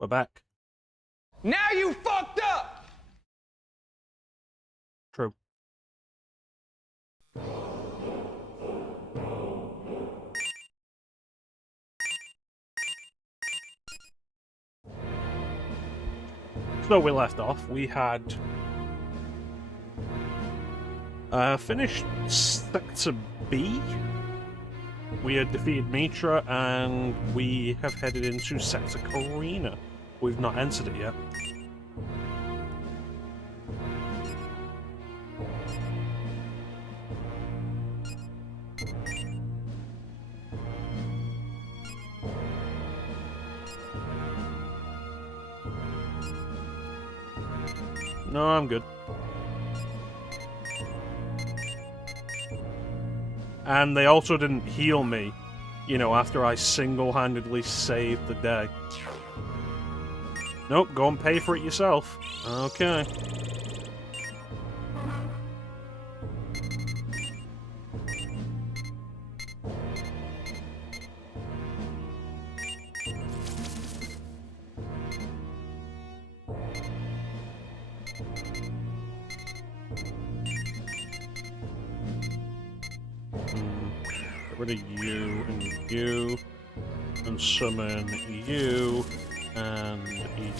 We're back. Now you fucked up! True. So we left off. We had finished Sector B. We had defeated Mitra, and we have headed into Sector Carina. We've not entered it yet. No, I'm good. And they also didn't heal me, you know, after I single-handedly saved the day. Nope, go and pay for it yourself. Okay. Get rid of you, and summon you, and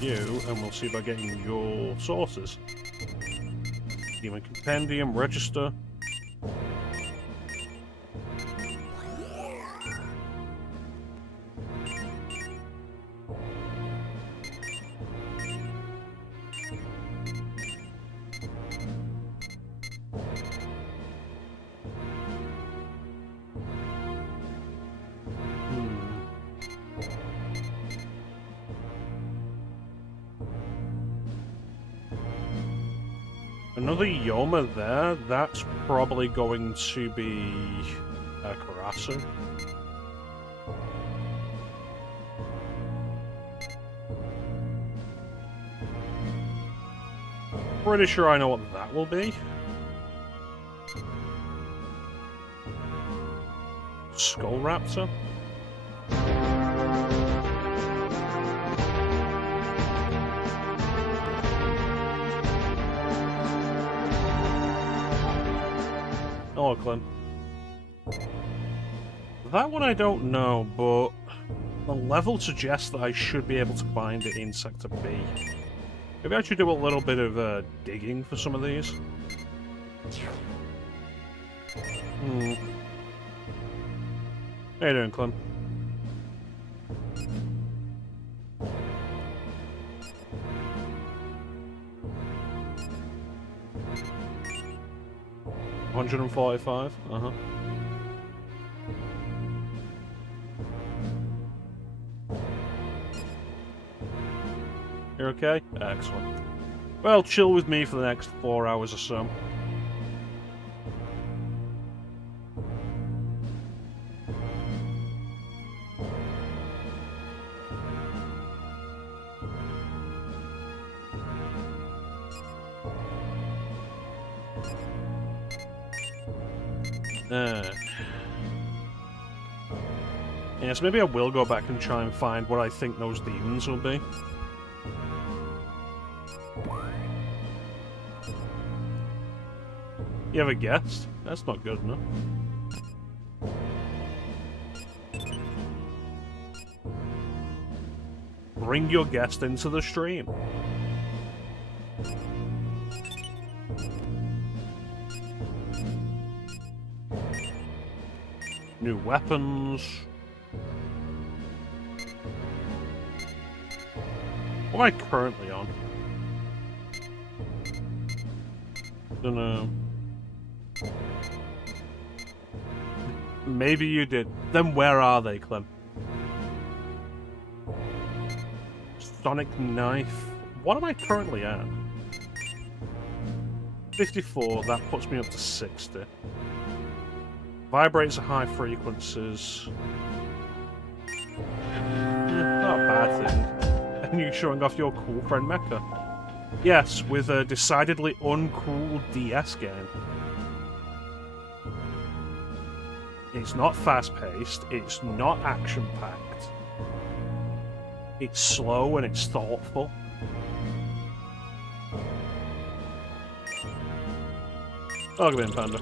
you, and we'll see about getting your sources. Demon Compendium, register. Another Yoma there, that's probably going to be Karasu. Pretty sure I know what that will be. Skull Raptor? Oh, Clem. That one I don't know, but the level suggests that I should be able to find it in Sector B. Maybe I should do a little bit of digging for some of these. How you doing, Clem? $145? Uh-huh. You're okay? Excellent. Well, chill with me for the next 4 hours or so. Yes, maybe I will go back and try and find what I think those demons will be. You have a guess? That's not good enough. Bring your guest into the stream. New weapons. What am I currently on? Dunno. Maybe you did. Then where are they, Clem? Sonic Knife. What am I currently at? 54, that puts me up to 60. Vibrates at high frequencies. Not a bad thing. And you showing off your cool friend Mecha. Yes, with a decidedly uncool DS game. It's not fast-paced, it's not action-packed. It's slow and it's thoughtful. I'll give it Panda.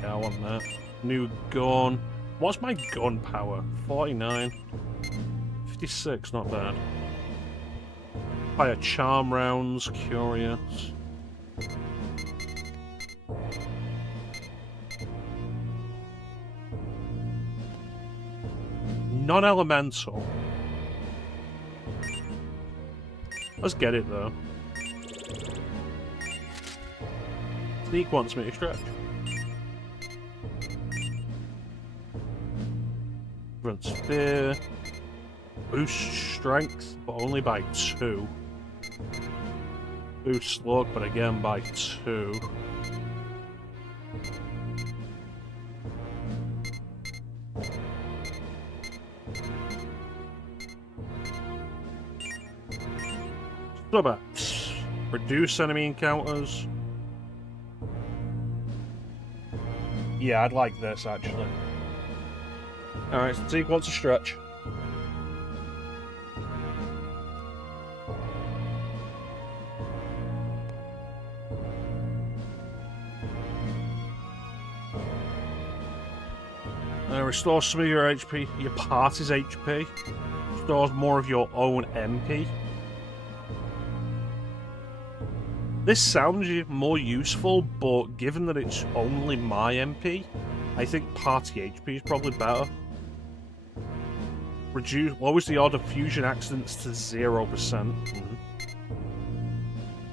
Yeah, I want that. New gun. What's my gun power? 49. 56, not bad. Fire charm rounds, curious. Non-elemental. Let's get it though. Sneak wants me to stretch. Run spear. Boost strength, but only by 2. Boost slug, but again by 2. Subbats. Reduce enemy encounters. Yeah, I'd like this actually. Alright, Zeke wants a stretch. Restore some of your HP, your party's HP. Restores more of your own MP. This sounds more useful, but given that it's only my MP, I think party HP is probably better. Lowers the odds of fusion accidents to 0%.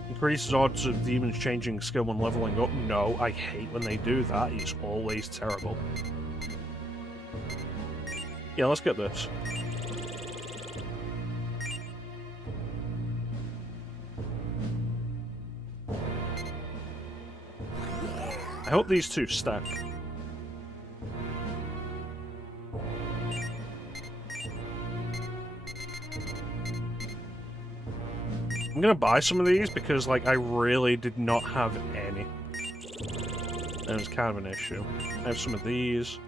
Increases odds of demons changing skill when leveling up. No, I hate when they do that. It's always terrible. Yeah, let's get this. I hope these two stack. I'm gonna buy some of these because, like, I really did not have any. And it was kind of an issue. I have some of these.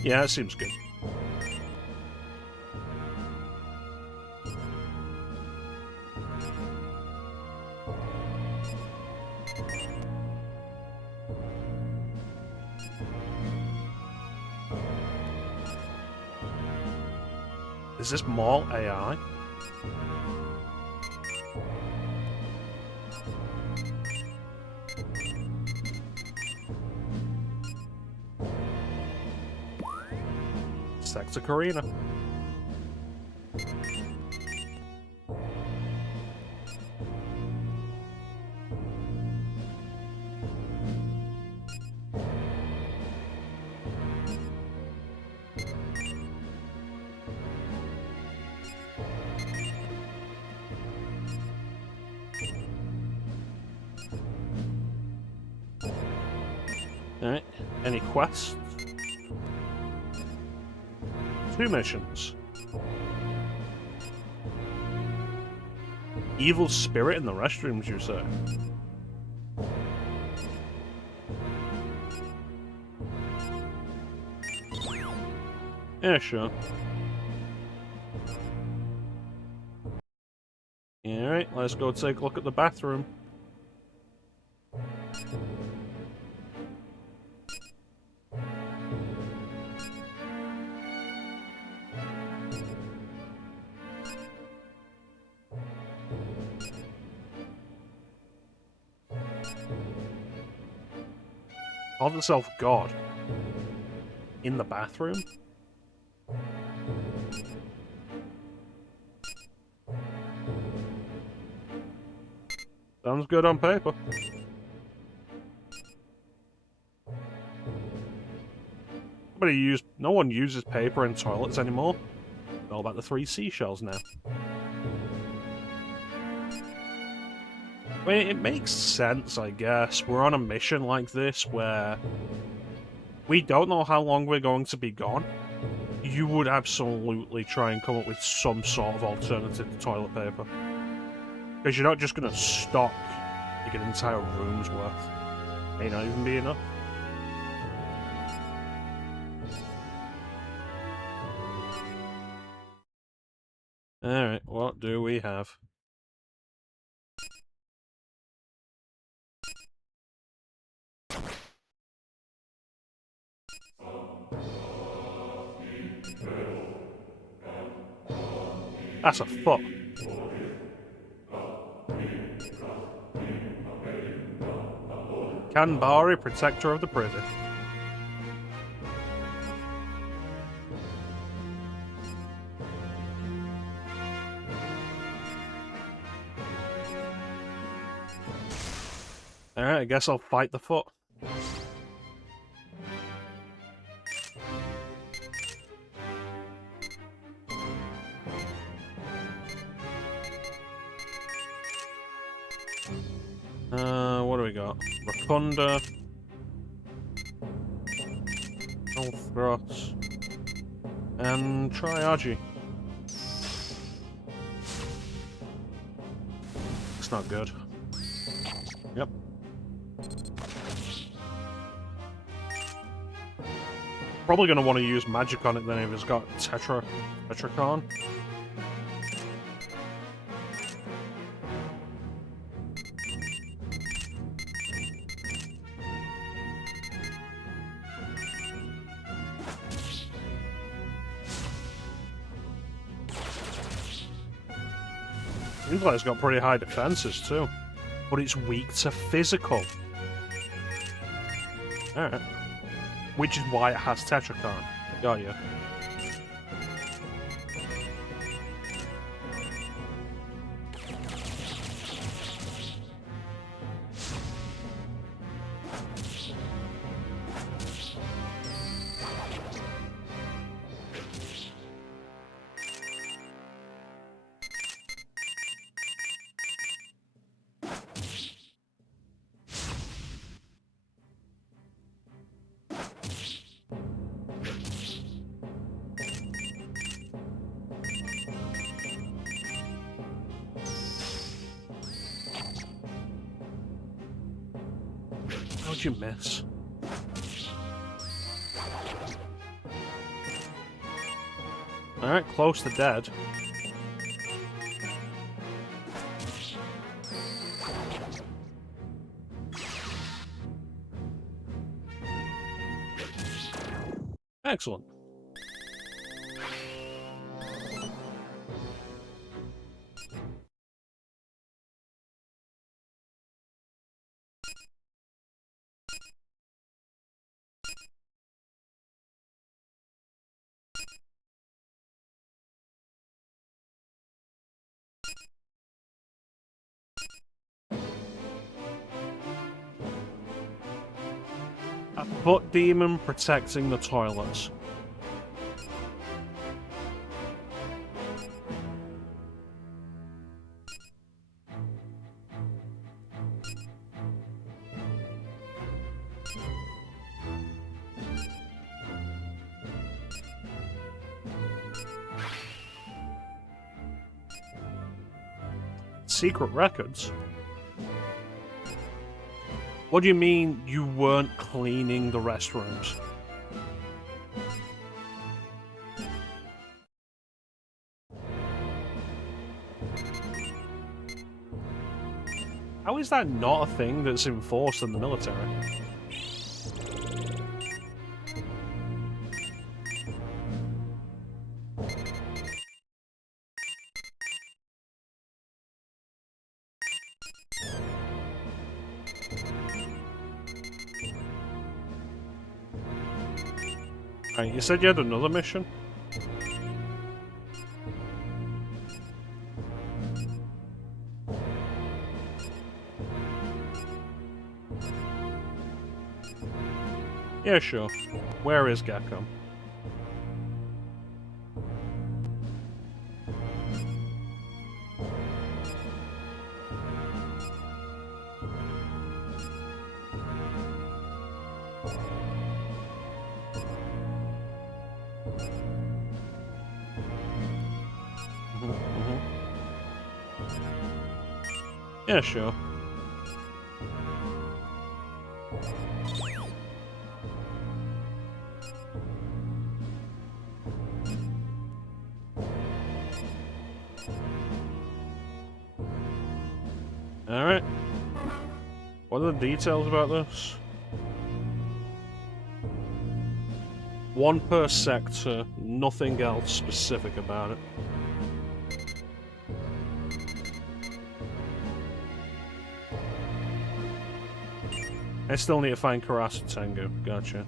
Yeah, that seems good. Is this mall AI? Sector Carina. Alright, any quests? 2 missions. Evil spirit in the restrooms, you say? Yeah, sure. Alright, let's go take a look at the bathroom. Called itself God. In the bathroom? Sounds good on paper. No one uses paper in toilets anymore. It's all about the 3 seashells now. I mean, it makes sense, I guess. We're on a mission like this where we don't know how long we're going to be gone. You would absolutely try and come up with some sort of alternative to toilet paper. Because you're not just going to stock like an entire room's worth. May not even be enough. Alright, what do we have? That's a foot. Kanbari, protector of the privy. Alright, I guess I'll fight the foot. What do we got? Rotunda. Elfrost. And Triage. It's not good. Yep. Probably going to want to use magic on it then if it's got Tetracon. Seems like it's got pretty high defenses too. But it's weak to physical. Alright. Which is why it has Tetracon. Got you. How'd you miss? Alright, close to dead. Excellent. A foot demon protecting the toilets. Secret records? What do you mean you weren't cleaning the restrooms? is that not a thing that's enforced in the military? Right, you said you had another mission? Yeah, sure. Where is Gacom? Yeah, sure. Alright. What are the details about this? 1 per sector, nothing else specific about it. I still need to find Karasa Tengu. Gotcha.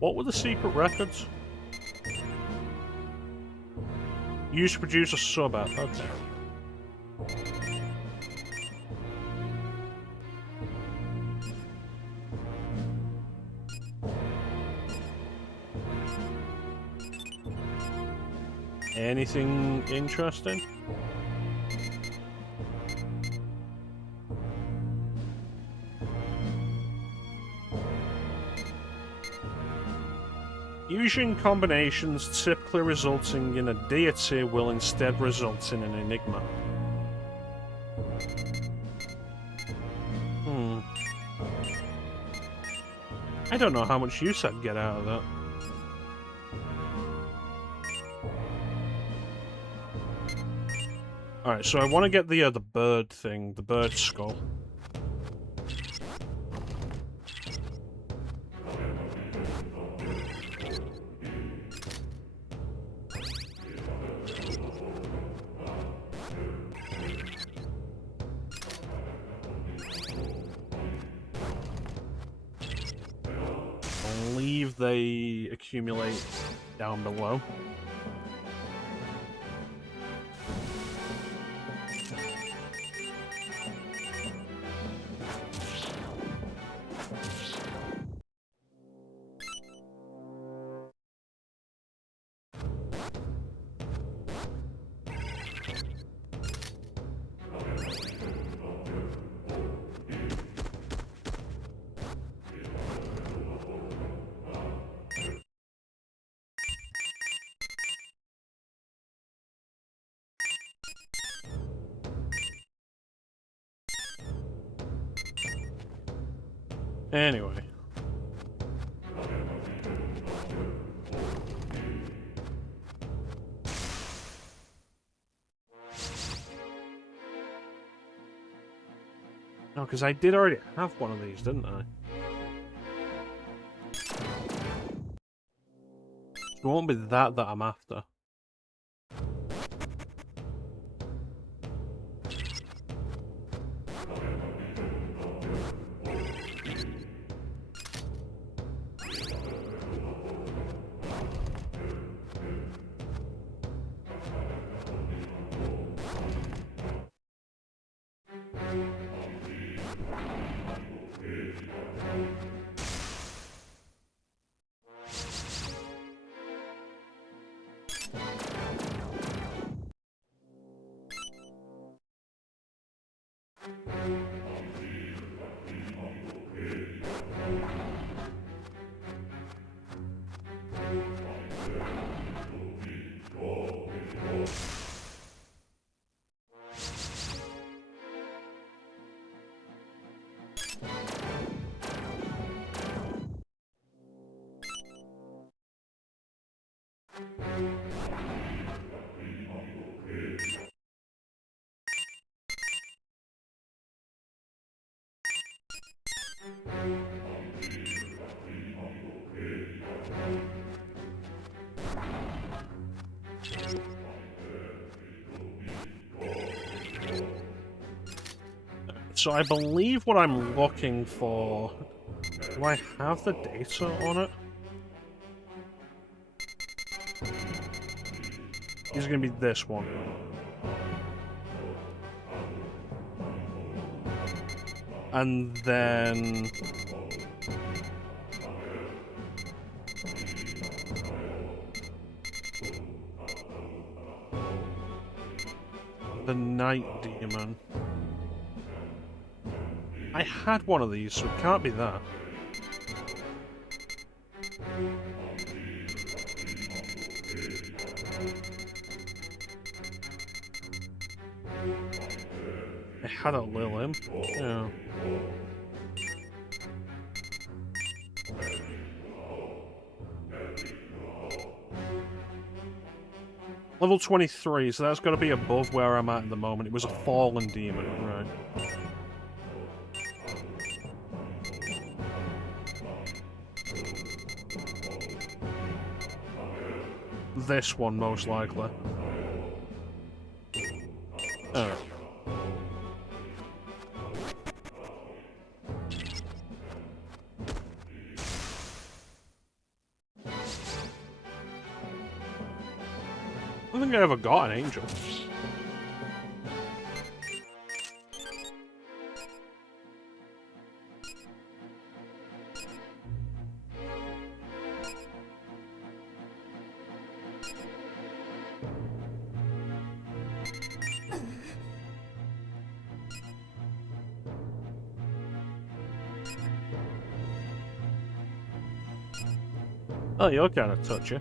What were the secret records? Used to produce a sub app. Okay. Anything interesting? Using combinations typically resulting in a deity will instead result in an enigma. I don't know how much use I'd get out of that. Alright, so I want to get the bird thing, the bird skull. I believe they accumulate down below. Anyway. No, because I did already have one of these, didn't I? It won't be that I'm after. So I believe what I'm looking for... Do I have the data on it? Is going to be this one. And then... the Night Demon. I had one of these, so it can't be that. I had a little imp. Yeah. Level 23, so that's got to be above where I'm at the moment. It was a fallen demon, right. This one, most likely. Oh. I don't think I ever got an angel. Oh, you're kind of touchy.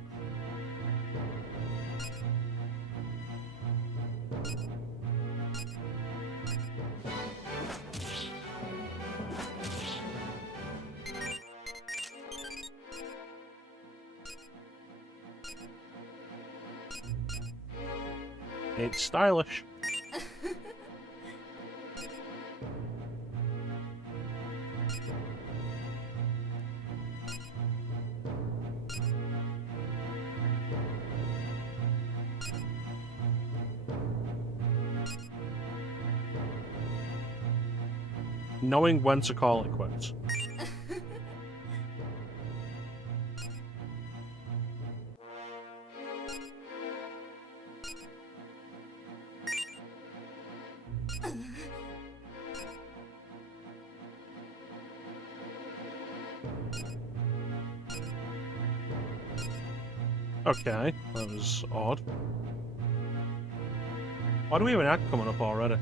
It's stylish. Knowing when to call it quits. Okay, that was odd. Why do we have an act coming up already?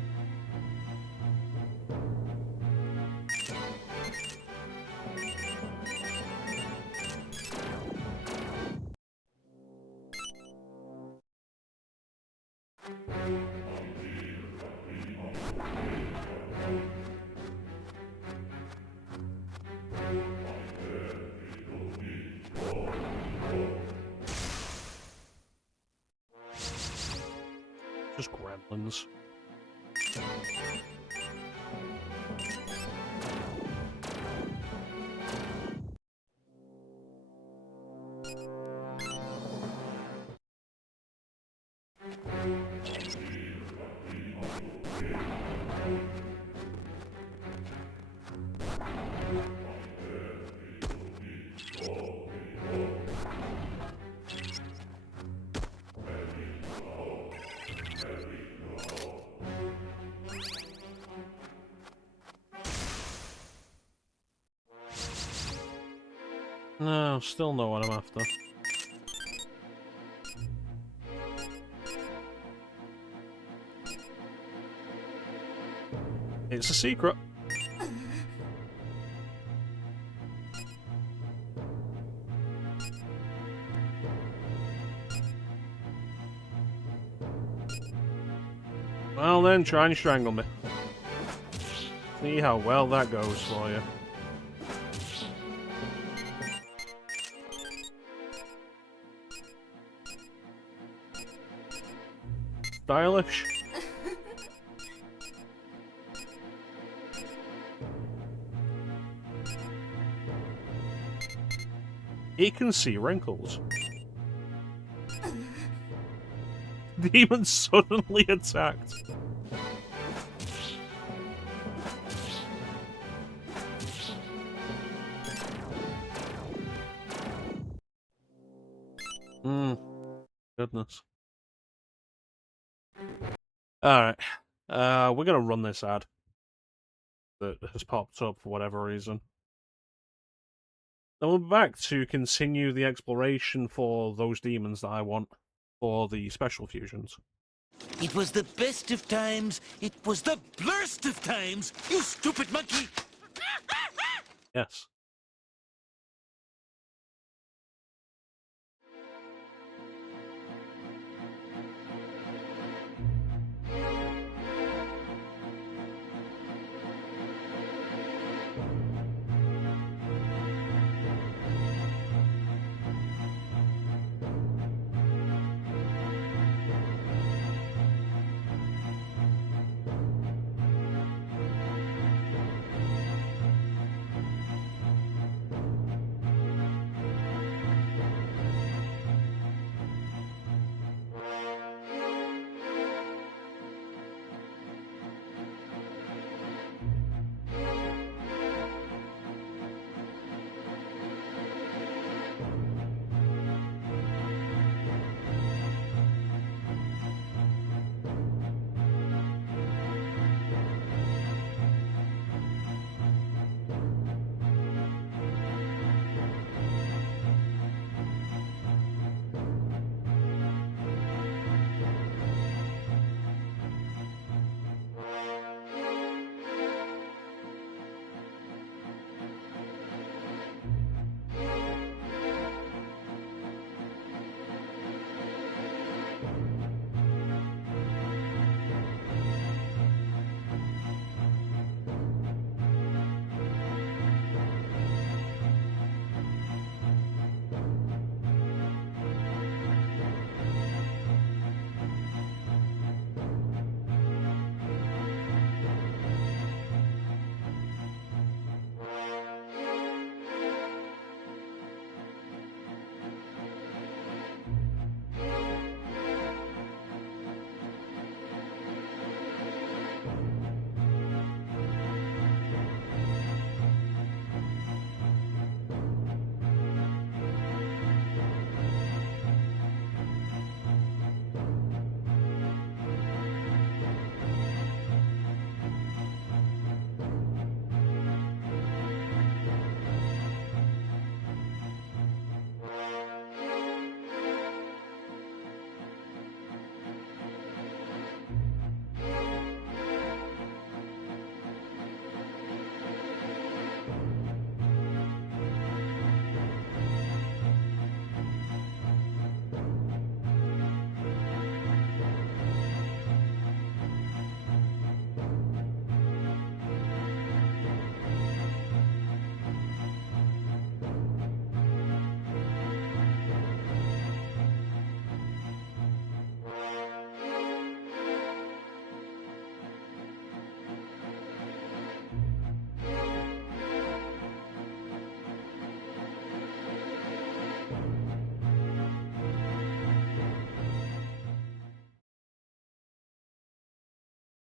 Just gremlins. No, still know what I'm after. It's a secret. Well then, try and strangle me. See how well that goes for you. Stylish. He can see wrinkles. Demon suddenly attacked. Goodness. Alright. We're gonna run this ad that has popped up for whatever reason. Then we'll be back to continue the exploration for those demons that I want for the special fusions. It was the best of times. It was the blurst of times. You stupid monkey. Yes.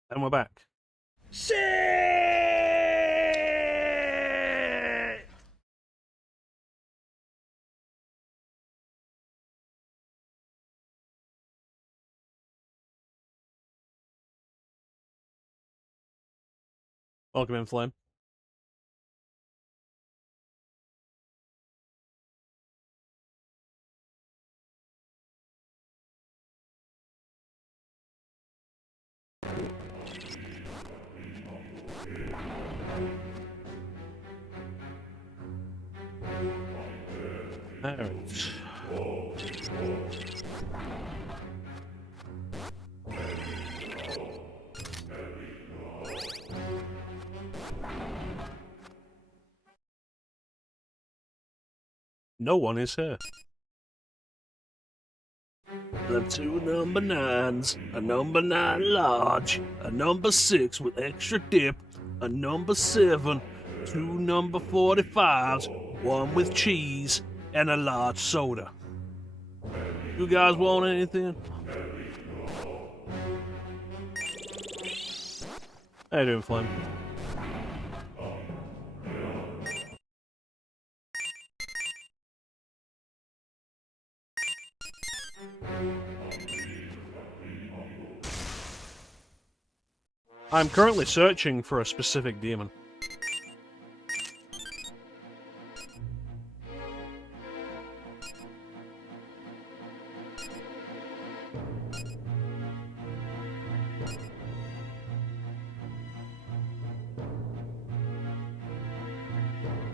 And we're back. Shit! Welcome in, Flame. Alright. No one is here. The two number 9s, a number 9 large, a number 6 with extra dip, a number 7, two number 45s, one with cheese, and a large soda. You guys want anything? How you doing, Flame? I'm currently searching for a specific demon.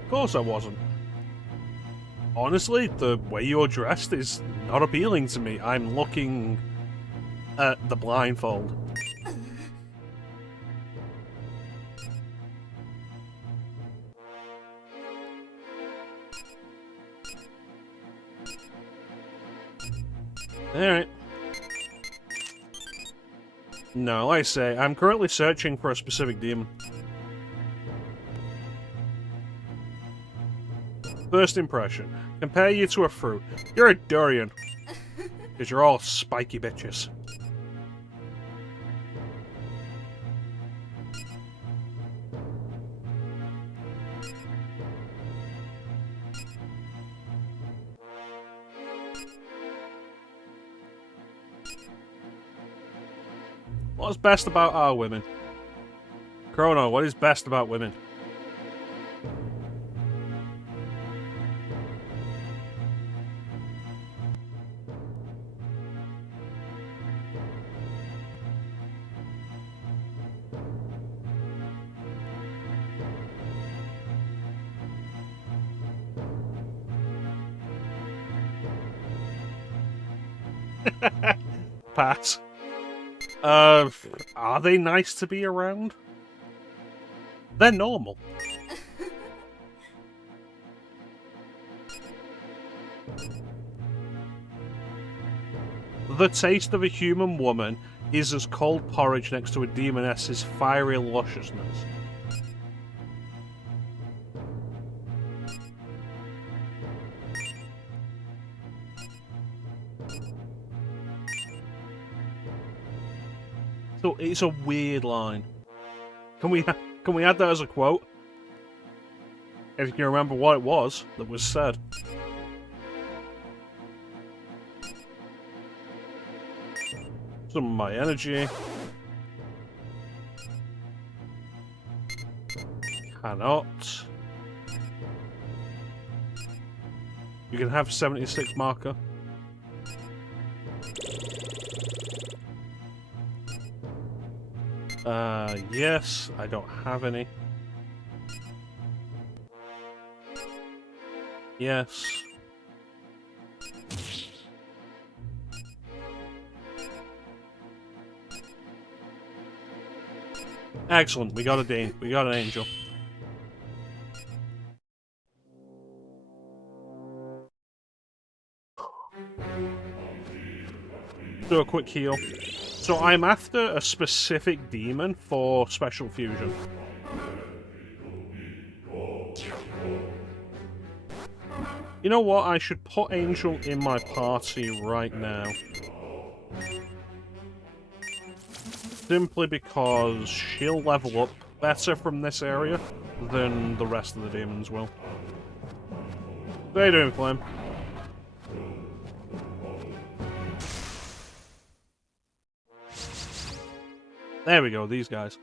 Of course I wasn't. Honestly, the way you're dressed is not appealing to me. I'm looking at the blindfold. Alright. No, like I say, I'm currently searching for a specific demon. First impression. Compare you to a fruit. You're a durian. Because you're all spiky bitches. What's best about our women? Chrono, what is best about women? Pass. Are they nice to be around? They're normal. The taste of a human woman is as cold porridge next to a demoness's fiery lusciousness. So it's a weird line. Can we add that as a quote? If you can remember what it was that was said. Some of my energy. Cannot. You can have 76 marker. Yes, I don't have any. Yes. Excellent, we got a Dane. We got an angel. Do a quick heal. So I'm after a specific demon for special fusion. You know what? I should put Angel in my party right now. Simply because she'll level up better from this area than the rest of the demons will. How you doing, Flame? There we go, these guys.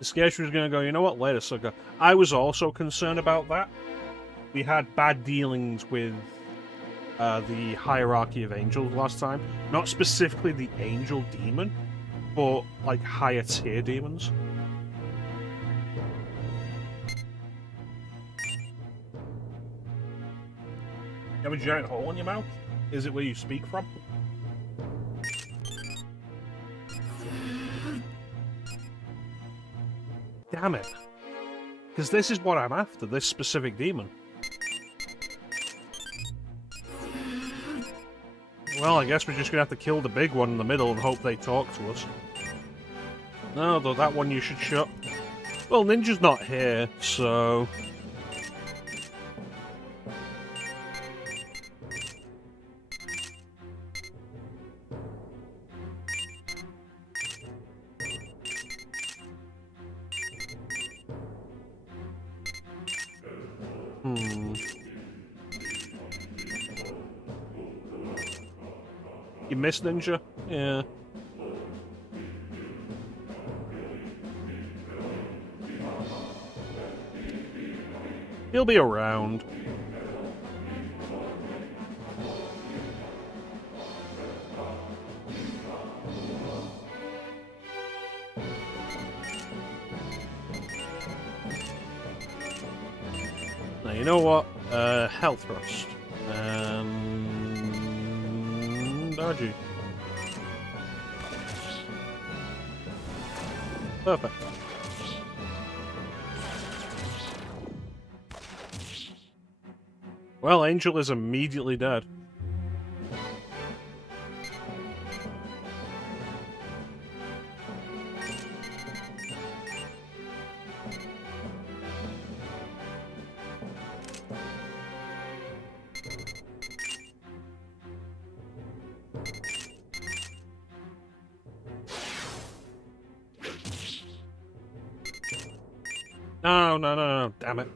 The Sketch was gonna go, you know what, later, sucker. I was also concerned about that. We had bad dealings with the hierarchy of angels last time. Not specifically the angel demon, but like higher tier demons. You have a giant hole in your mouth? Is it where you speak from? Damn it. Because this is what I'm after, this specific demon. Well, I guess we're just gonna have to kill the big one in the middle and hope they talk to us. No, though that one you should shut. Well, Ninja's not here, so... You missed Ninja? Yeah. He'll be around. Now, you know what? Health thrust. And... Dodgy. Perfect. Well, Angel is immediately dead. No, no, no, no, damn it.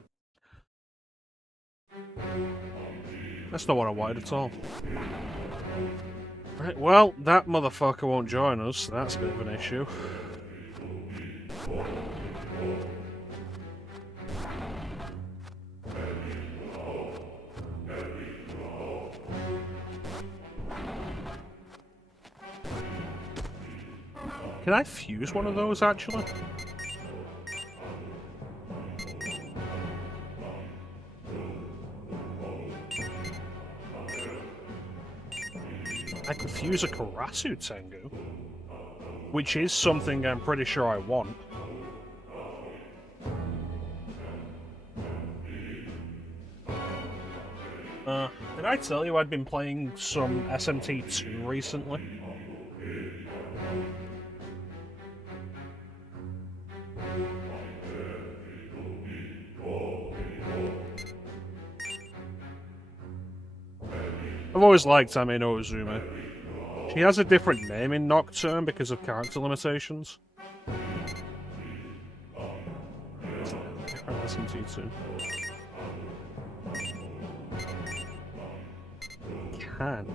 That's not what I wanted at all. Right, well, that motherfucker won't join us, so that's a bit of an issue. Can I fuse one of those, actually? I could fuse a Karasu Tengu, which is something I'm pretty sure I want. Did I tell you I'd been playing some SMT2 recently? I've always liked Ame no Uzume. She has a different name in Nocturne because of character limitations. SMT2. Can.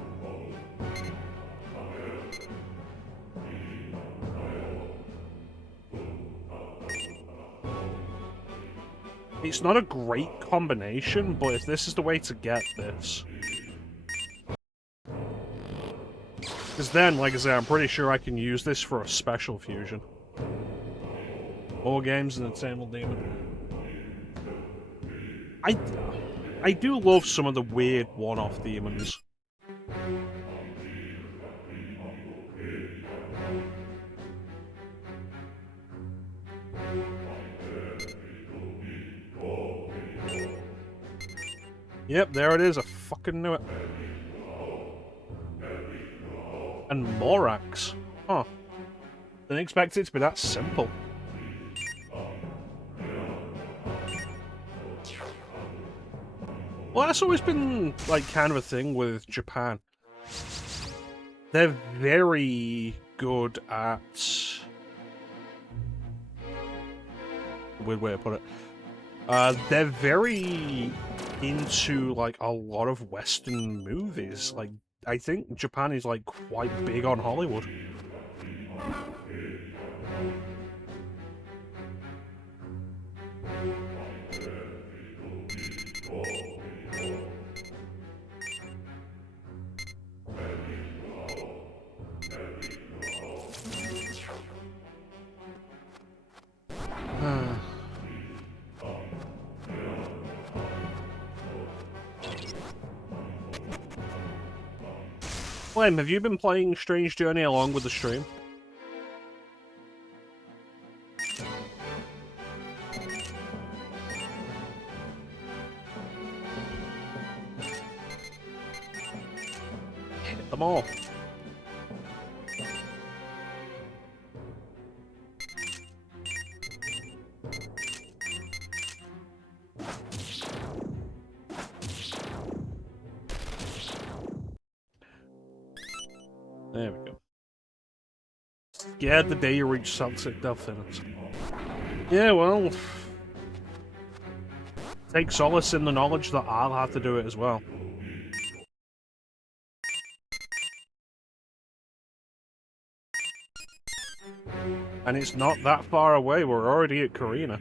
It's not a great combination, but if this is the way to get this... Because then, like I say, I'm pretty sure I can use this for a special fusion. More games than Eternal Demon. I do love some of the weird one-off demons. Yep, there it is. I fucking knew it. And Morax. Huh. Didn't expect it to be that simple. Well, that's always been, like, kind of a thing with Japan. They're very good at... Weird way to put it. They're very into, like, a lot of Western movies. Like, I think Japan is, like, quite big on Hollywood. Flame, have you been playing Strange Journey along with the stream? Hit them all. There we go. Scared the day you reach Sunset Delphinus. Yeah, well... Take solace in the knowledge that I'll have to do it as well. And it's not that far away, we're already at Carina.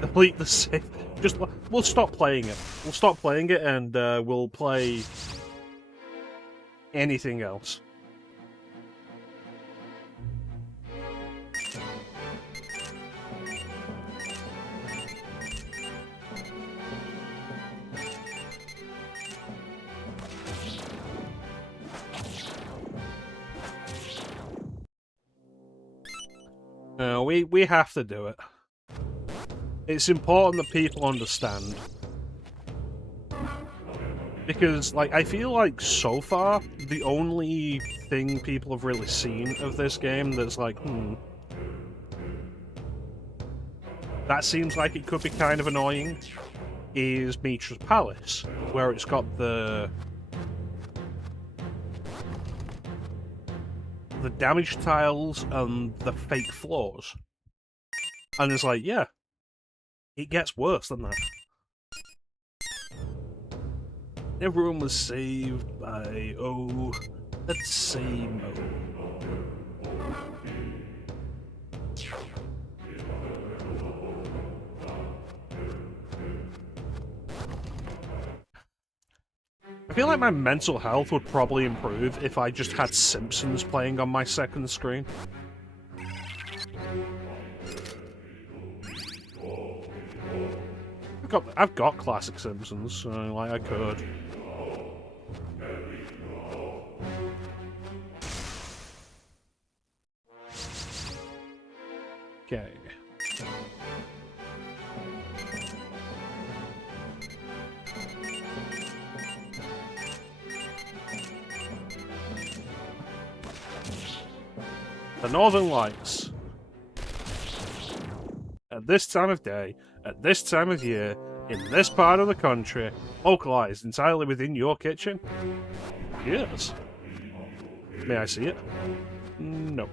Complete the save. Just, we'll stop playing it. We'll stop playing it and we'll play anything else. No, we have to do it. It's important that people understand. Because, like, I feel like so far, the only thing people have really seen of this game that's like, that seems like it could be kind of annoying, is Mitra's Palace, where it's got the damage tiles and the fake floors. And it's like, yeah, it gets worse than that. Everyone was saved by, oh, that same I feel like my mental health would probably improve if I just had Simpsons playing on my second screen. I've got classic Simpsons, so like I could. Okay. The Northern Lights. At this time of day, at this time of year, in this part of the country, localized entirely within your kitchen? Yes. May I see it? No.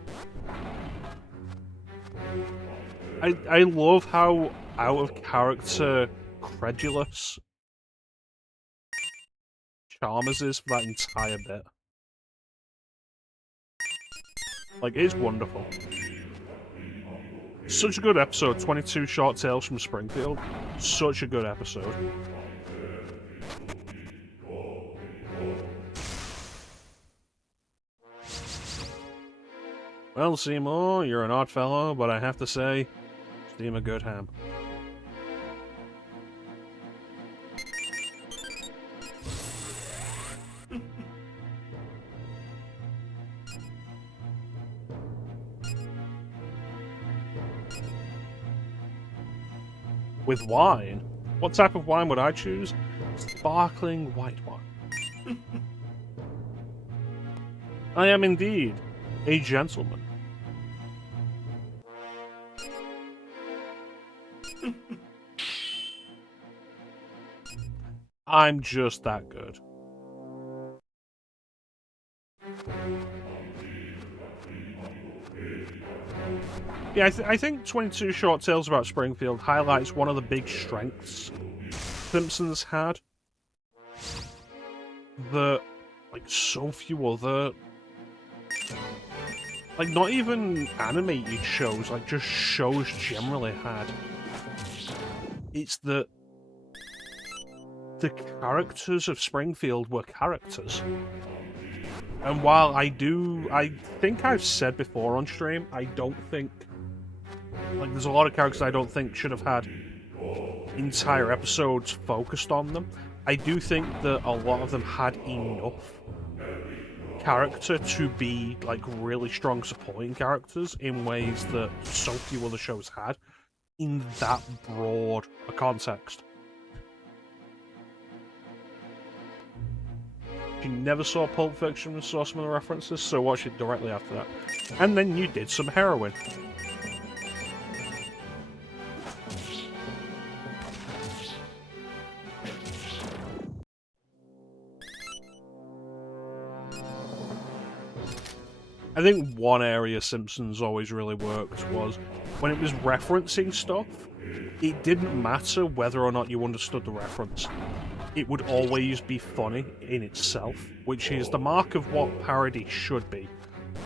I love how out of character credulous Chalmers is for that entire bit. Like, it's wonderful. Such a good episode, 22 Short Tales from Springfield. Such a good episode. Well, Seymour, you're an odd fellow, but I have to say, steam a good ham. With wine? What type of wine would I choose? Sparkling white wine. I am indeed a gentleman. I'm just that good. Yeah, I think 22 Short Tales About Springfield highlights one of the big strengths Simpsons had that, like, so few other, like, not even animated shows, like, just shows generally had. It's that the characters of Springfield were characters. And while I think I've said before on stream, I don't think, like, there's a lot of characters I don't think should have had entire episodes focused on them. I do think that a lot of them had enough character to be, like, really strong supporting characters in ways that so few other shows had in that broad a context. You never saw Pulp Fiction and saw some of the references, so watch it directly after that. And then you did some heroin. I think one area Simpsons always really worked was when it was referencing stuff, it didn't matter whether or not you understood the reference. It would always be funny in itself, which is the mark of what parody should be.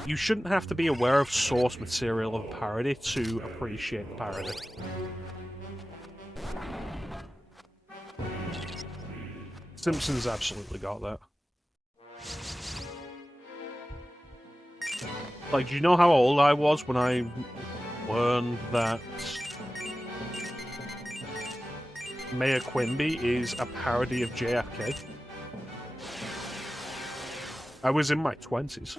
You shouldn't have to be aware of source material of parody to appreciate parody. Simpsons absolutely got that. Like, do you know how old I was when I learned that Mayor Quimby is a parody of JFK? I was in my 20s.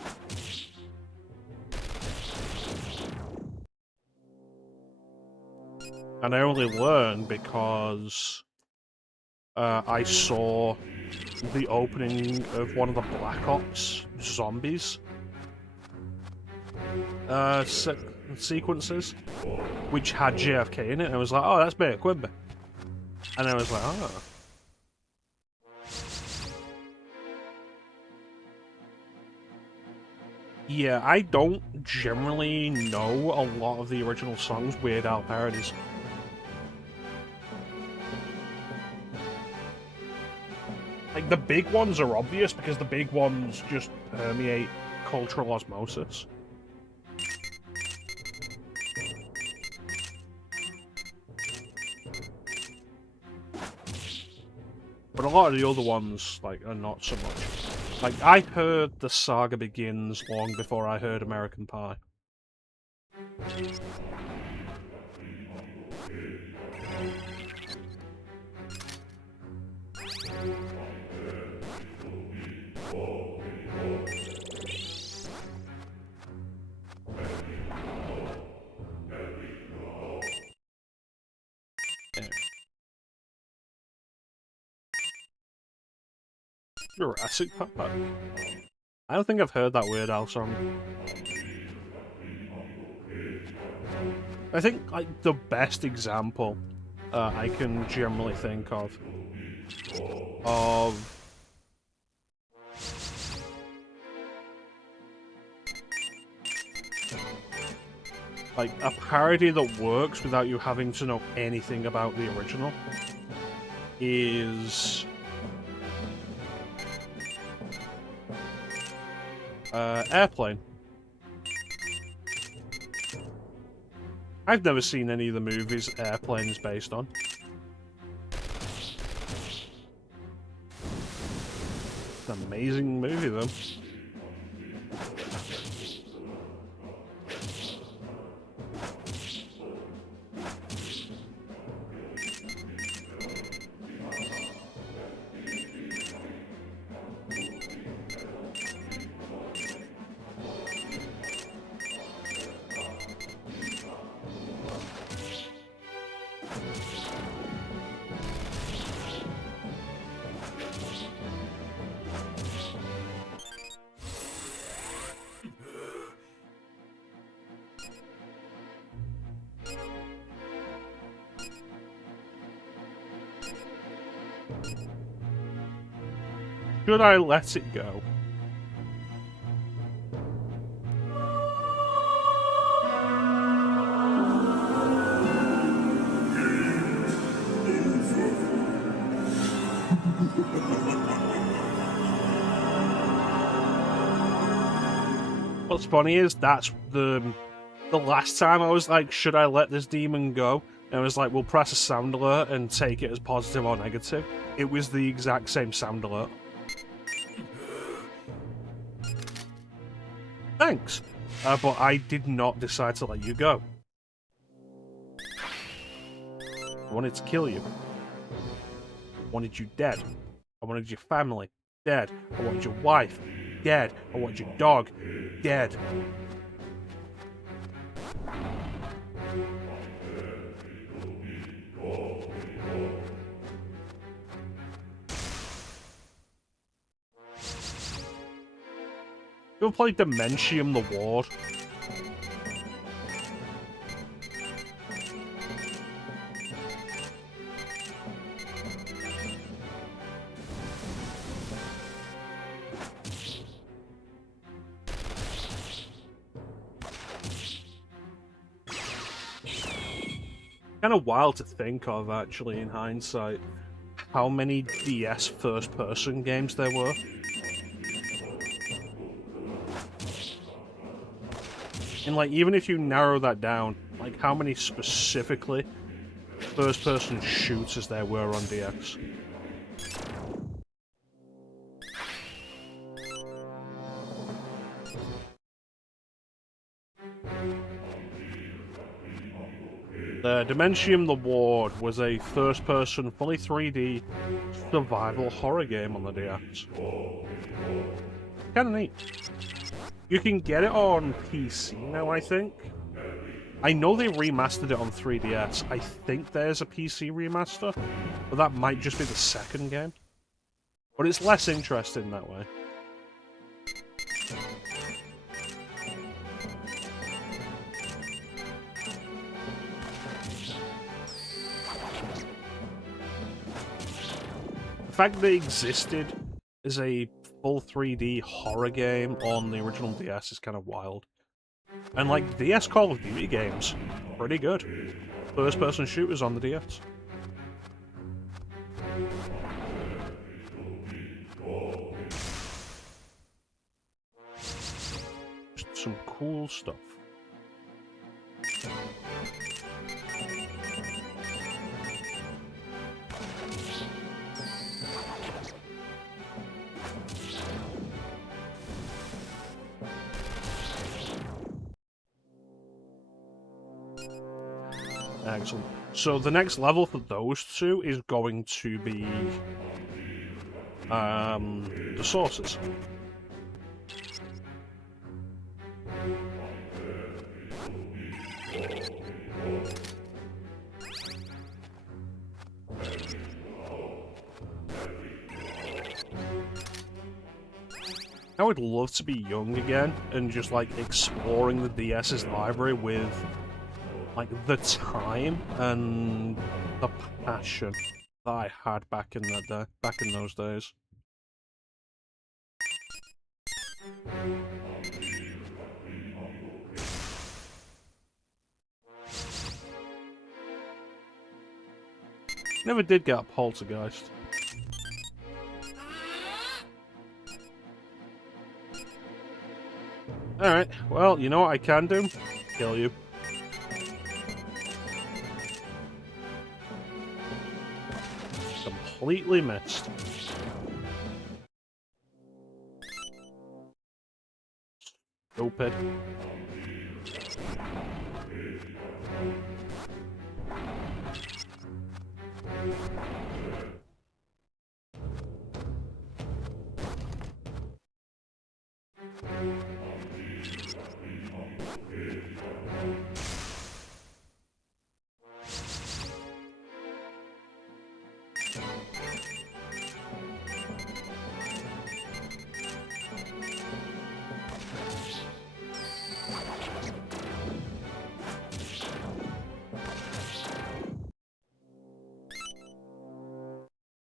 And I only learned because I saw the opening of one of the Black Ops Zombies sequences, which had JFK in it, and I was like, oh, that's Mayor Quimby. And I was like, oh. Yeah, I don't generally know a lot of the original songs Weird Al parodies. Like, the big ones are obvious because the big ones just permeate cultural osmosis. But a lot of the other ones, like, are not so much. Like, I heard The Saga Begins long before I heard American Pie. Jurassic Park? I don't think I've heard that Weird Al song. I think, like, the best example I can generally think of like, a parody that works without you having to know anything about the original is Airplane. I've never seen any of the movies Airplane is based on. It's an amazing movie, though. Should I let it go? What's funny is that's the last time I was like, should I let this demon go? And I was like, we'll press a sound alert and take it as positive or negative. It was the exact same sound alert. Thanks. But I did not decide to let you go. I wanted to kill you. I wanted you dead. I wanted your family dead. I wanted your wife dead. I wanted your dog dead. You ever played Dementium the Ward? Kind of wild to think of, actually, in hindsight, how many DS first-person games there were. And, like, even if you narrow that down, like, how many specifically first-person shooters there were on DS? Dementium the Ward was a first-person, fully 3D survival horror game on the DS. Kinda neat. You can get it on PC now, I think. I know they remastered it on 3DS. I think there's a PC remaster, but that might just be the second game. But it's less interesting that way. The fact that it existed as a full 3D horror game on the original DS is kind of wild. And like, DS Call of Duty games, pretty good. First-person shooters on the DS. Just some cool stuff. Excellent. So the next level for those two is going to be the sources. I would love to be young again and just like exploring the DS's library with like the time and the passion that I had back in those days. Never did get a poltergeist. Alright, well, you know what I can do? Kill you. Completely missed. Stupid.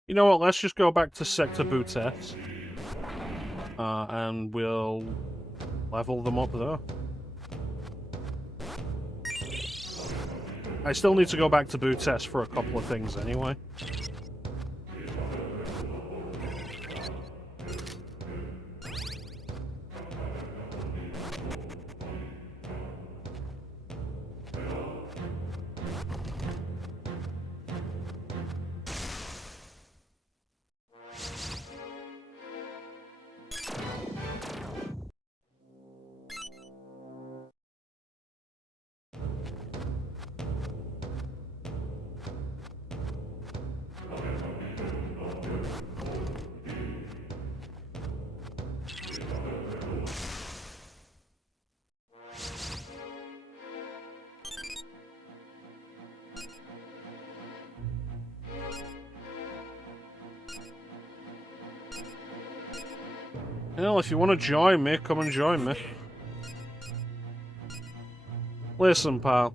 You know what, let's just go back to Sector Boutet. And we'll level them up there. I still need to go back to Boutet for a couple of things anyway. Well, if you want to join me, come and join me. Listen, pal.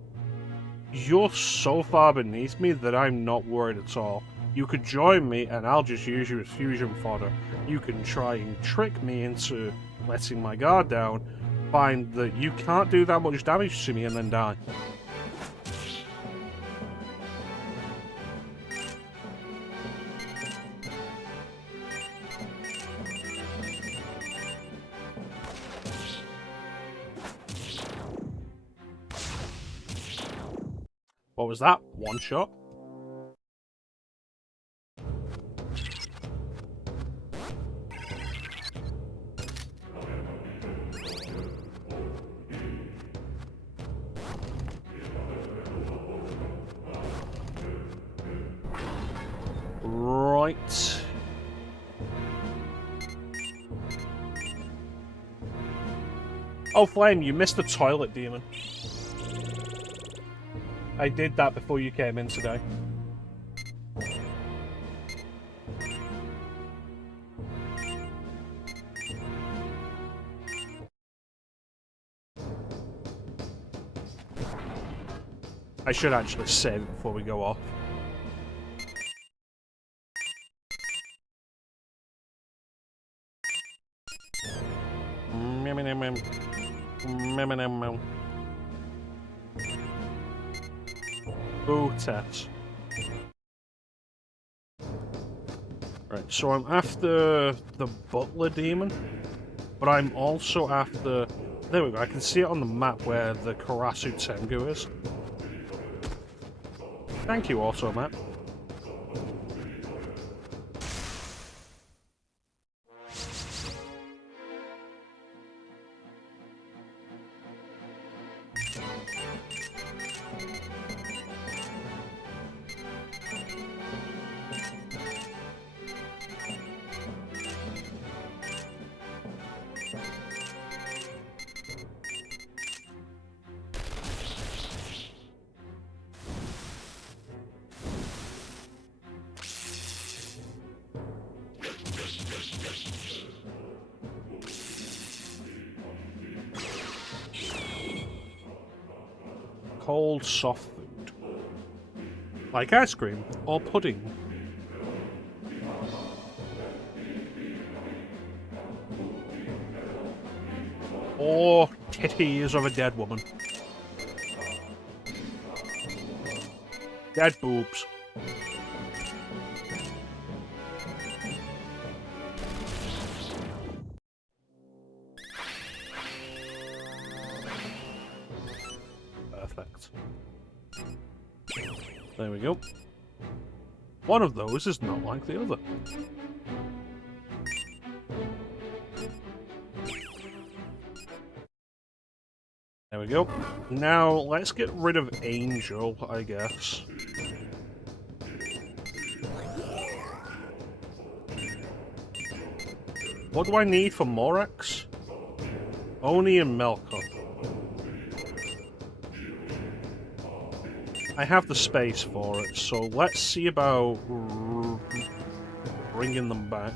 You're so far beneath me that I'm not worried at all. You could join me and I'll just use you as fusion fodder. You can try and trick me into letting my guard down, find that you can't do that much damage to me and then die. What was that? One shot? Right. Oh, Flame, you missed the toilet demon. I did that before you came in today. I should actually save it before we go off. Oh, Tess. Right, so I'm after the butler demon, but I'm also after... There we go, I can see it on the map where the Karasu Tengu is. Thank you, also, Matt. Cold, soft food. Like ice cream or pudding. Or titties of a dead woman. Dead boobs. Perfect. There we go. One of those is not like the other. There we go. Now, let's get rid of Angel, I guess. What do I need for Morax? Oni and Melkor. I have the space for it, so let's see about bringing them back.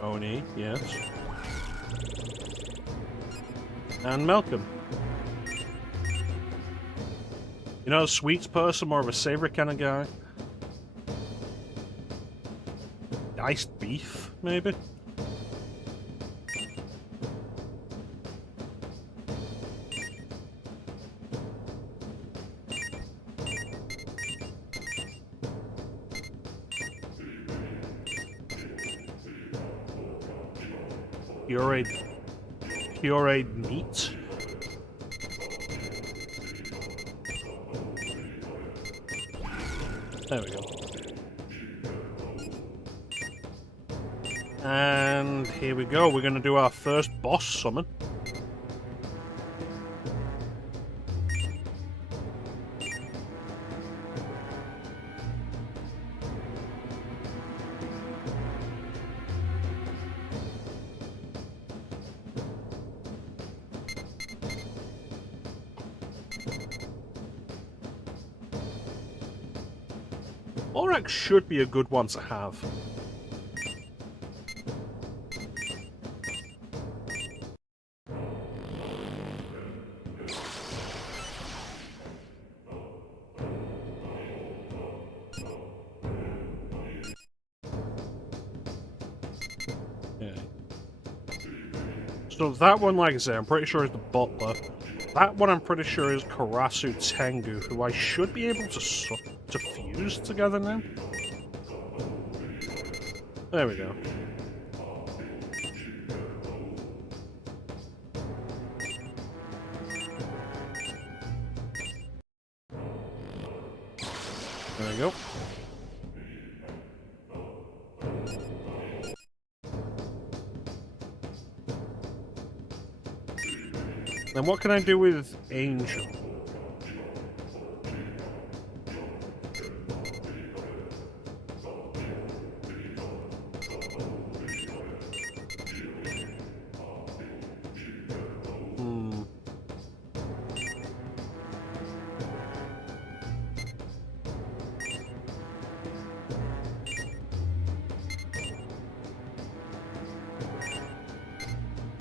Oni, yes. And Malcolm. You know, a sweets person, more of a savory kind of guy. Diced beef, maybe? Pureed meat. There we go. And here we go. We're going to do our first boss summon. Oryx should be a good one to have. Okay. So that one, like I say, I'm pretty sure is the butler. That one I'm pretty sure is Karasu Tengu, who I should be able to fuse together now. There we go. There we go. Then what can I do with Angel?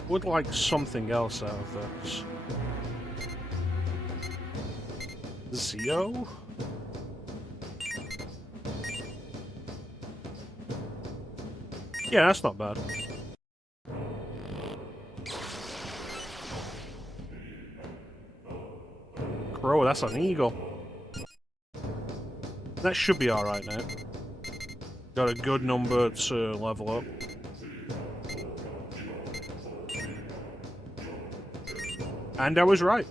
Would like something else out of this. Zio? Yeah, that's not bad. Crow, that's an eagle. That should be alright now. Got a good number to level up. And I was right.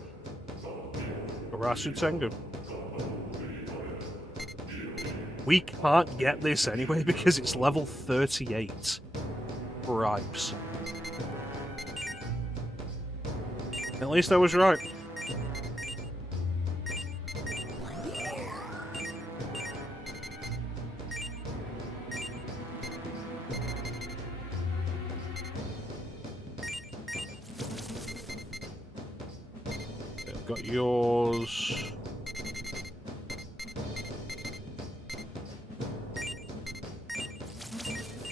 Arasu Tengu. We can't get this anyway because it's level 38. Bribes. At least I was right. Got yours.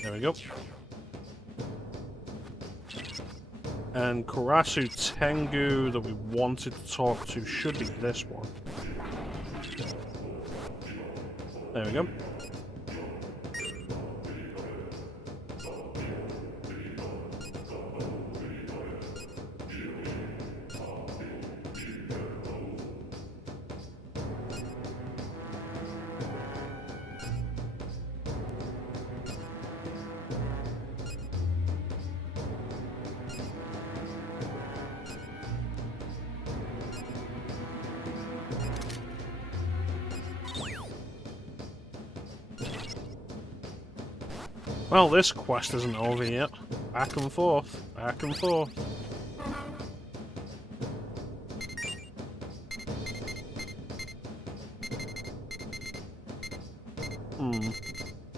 There we go. And Karasu Tengu that we wanted to talk to should be this one. There we go. Well, this quest isn't over yet. Back and forth, back and forth.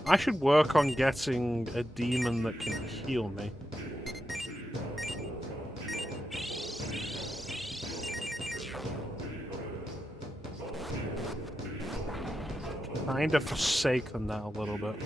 I should work on getting a demon that can heal me. Kinda forsaken that a little bit.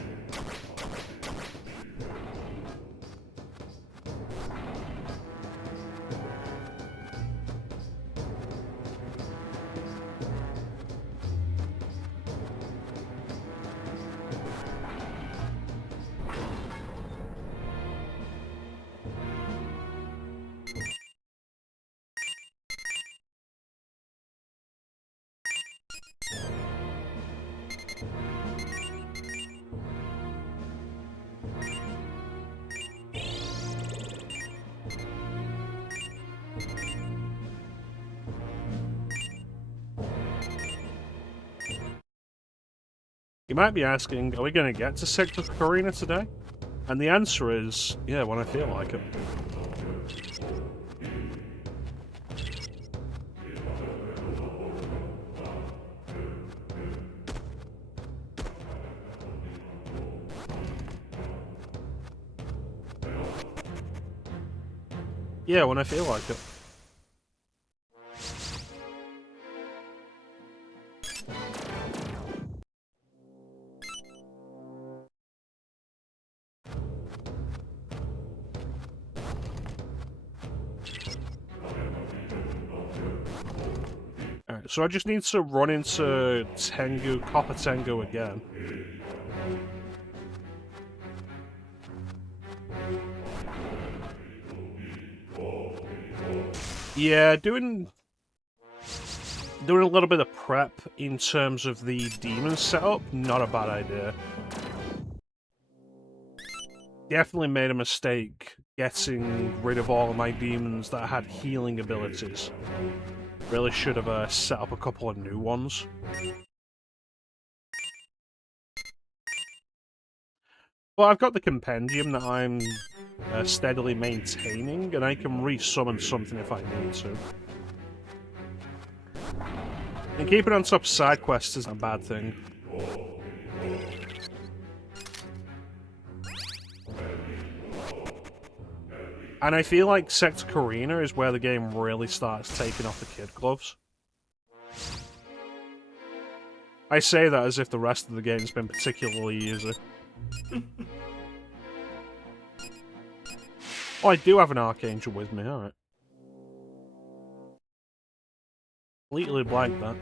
You might be asking, are we going to get to 6 with Carina today? And the answer is, yeah, when I feel like it. Yeah, when I feel like it. Alright, so I just need to run into Tengu, Copper Tengu again. Yeah, doing a little bit of prep in terms of the demon setup, not a bad idea. Definitely made a mistake getting rid of all of my demons that had healing abilities. Really should have set up a couple of new ones. But I've got the compendium that I'm steadily maintaining, and I can re-summon something if I need to. And keeping on top of side quests isn't a bad thing. And I feel like Sector Carina is where the game really starts taking off the kid gloves. I say that as if the rest of the game's been particularly easy. Oh, I do have an Archangel with me, alright. Completely blanked that.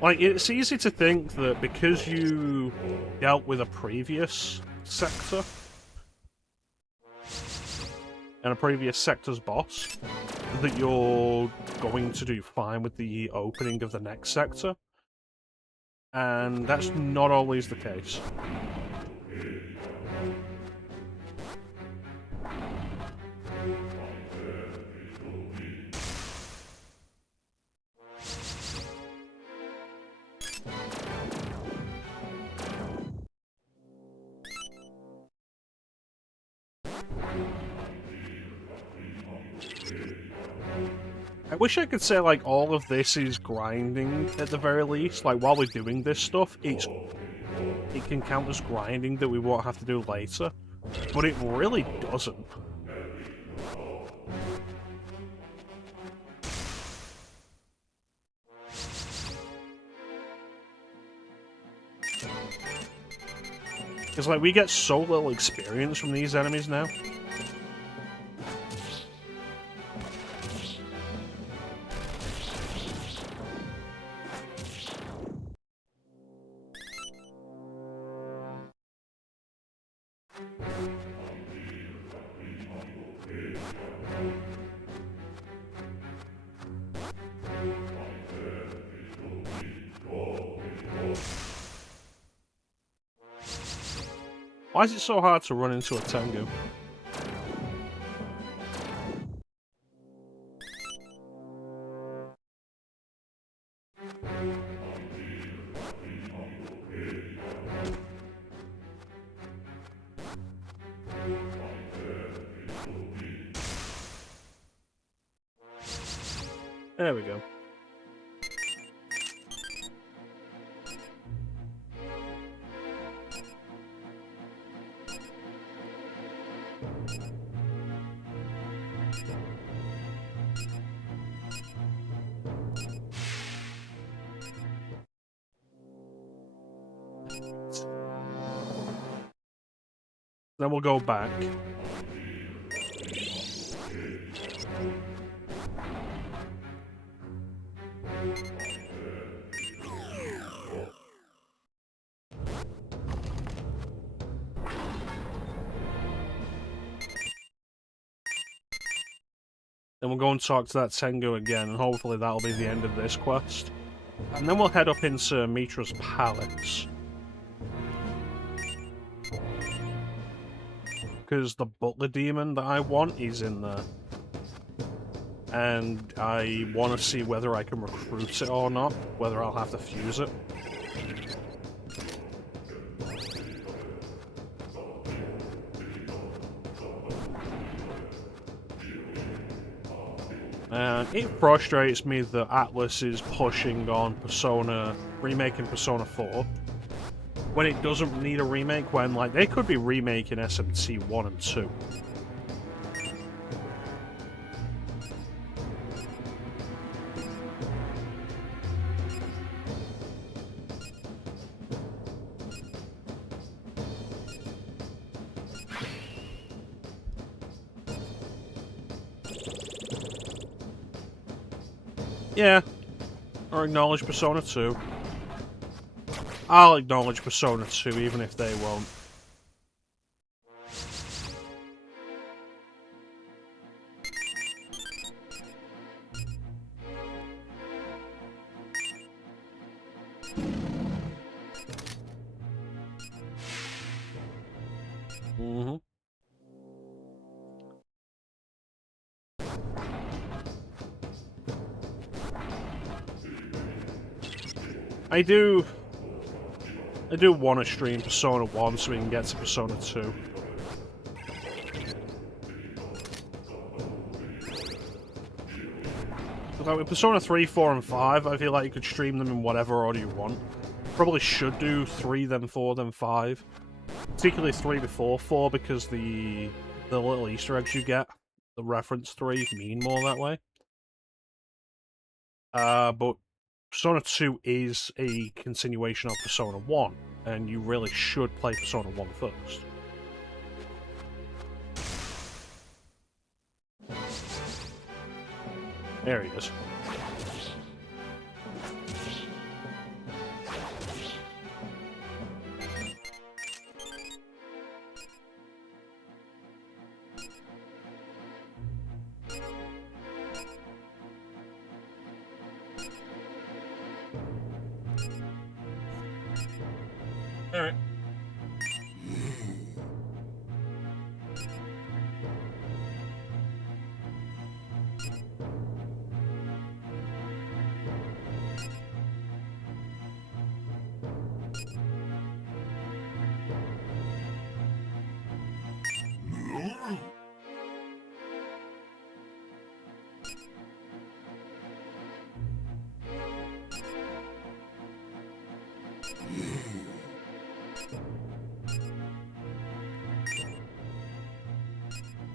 Like, it's easy to think that because you dealt with a previous sector, and a previous sector's boss, that you're going to do fine with the opening of the next sector. And that's not always the case. I wish I could say, like, all of this is grinding, at the very least. Like, while we're doing this stuff, it can count as grinding that we won't have to do later. But it really doesn't. Because, like, we get so little experience from these enemies now. Why is it so hard to run into a Tengu? There we go. Then we'll go back. Then we'll go and talk to that Tengu again, and hopefully that'll be the end of this quest. And then we'll head up into Mitra's palace. Because the butler demon that I want is in there. And I want to see whether I can recruit it or not, whether I'll have to fuse it. And it frustrates me that Atlas is pushing on remaking Persona 4, when it doesn't need a remake, when, like, they could be remaking SMT 1 and 2. Yeah, or acknowledge Persona 2. I'll acknowledge Persona 2 even if they won't. Mm-hmm. I do want to stream Persona 1 so we can get to Persona 2. But like with Persona 3, 4, and 5, I feel like you could stream them in whatever order you want. Probably should do 3, then 4, then 5. Particularly 3 before 4 because the little Easter eggs you get, the reference 3, mean more that way. But Persona 2 is a continuation of Persona 1, and you really should play Persona 1 first. There he is. Alright.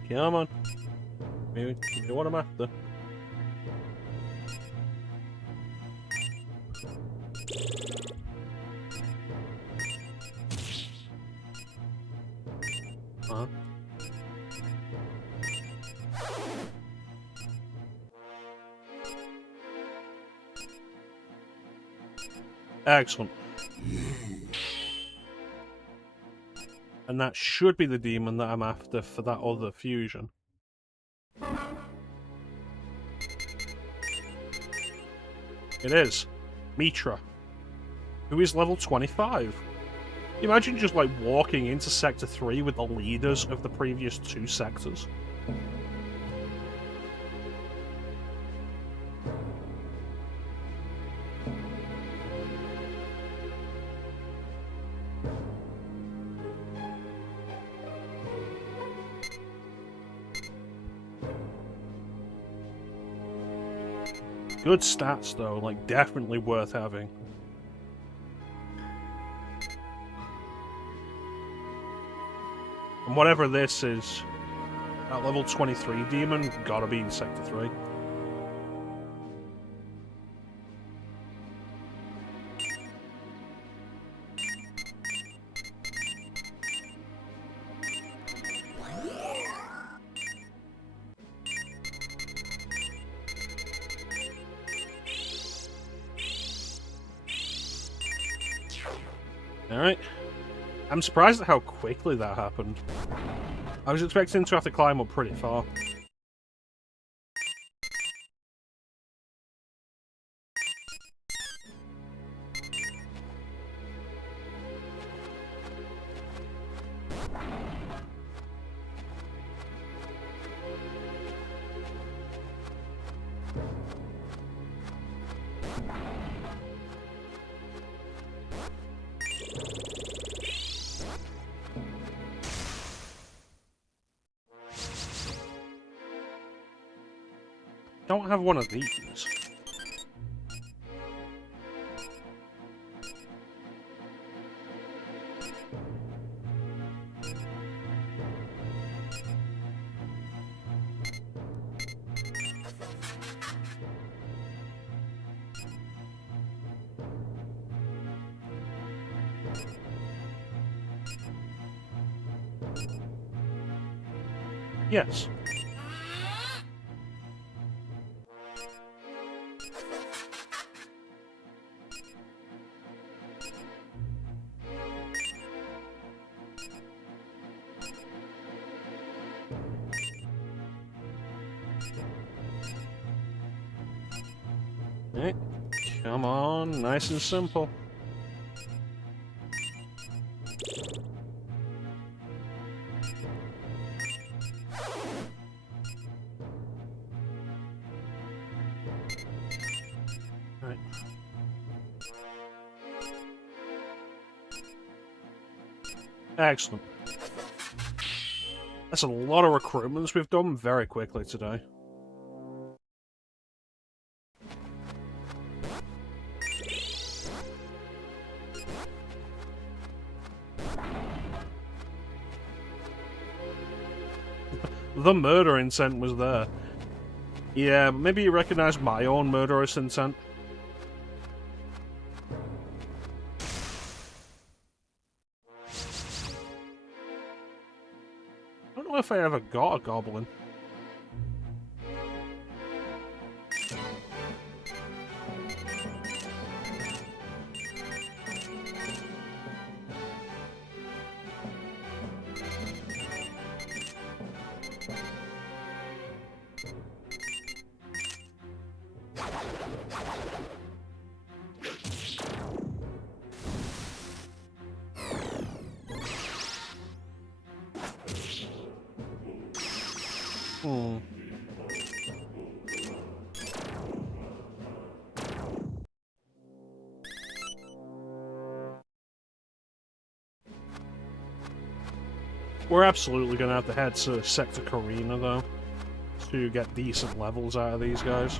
Come on. Maybe what I'm after. Uh-huh. Excellent. And that should be the demon that I'm after for that other fusion. It is. Mitra. Who is level 25. Imagine just like walking into Sector 3 with the leaders of the previous 2 sectors. Good stats though, like definitely worth having. And whatever this is, that level 23 demon gotta be in Sector 3. Alright. I'm surprised at how quickly that happened. I was expecting to have to climb up pretty far. Don't have one of these. Yes. Alright, come on, nice and simple. Alright. Excellent. That's a lot of recruitments we've done very quickly today. The murder intent was there. Yeah, maybe you recognize my own murderous intent. I don't know if I ever got a goblin. We're absolutely gonna have to head to Sector Carina, though, to get decent levels out of these guys.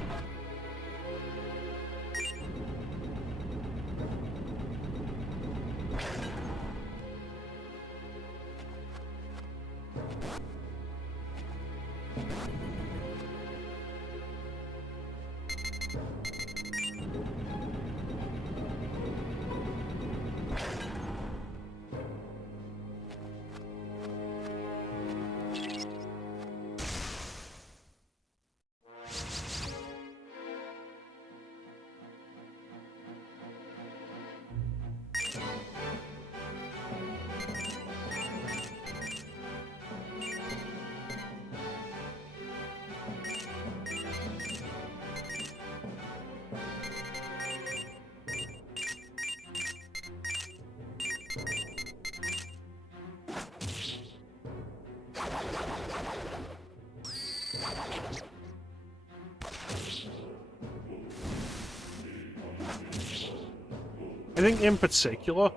I think in particular,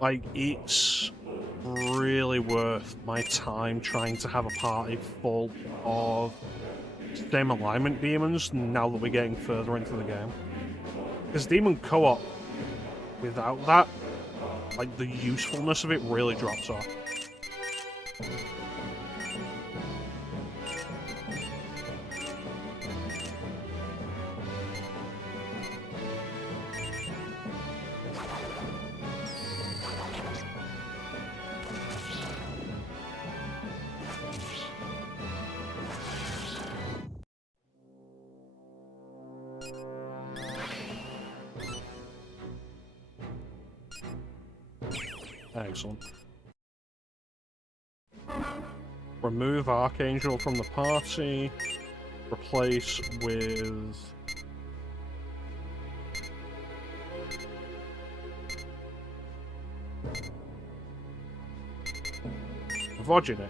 like, it's really worth my time trying to have a party full of same alignment demons now that we're getting further into the game. Because demon co-op, without that, like, the usefulness of it really drops off. Excellent. Remove Archangel from the party. Replace with... Vogenic.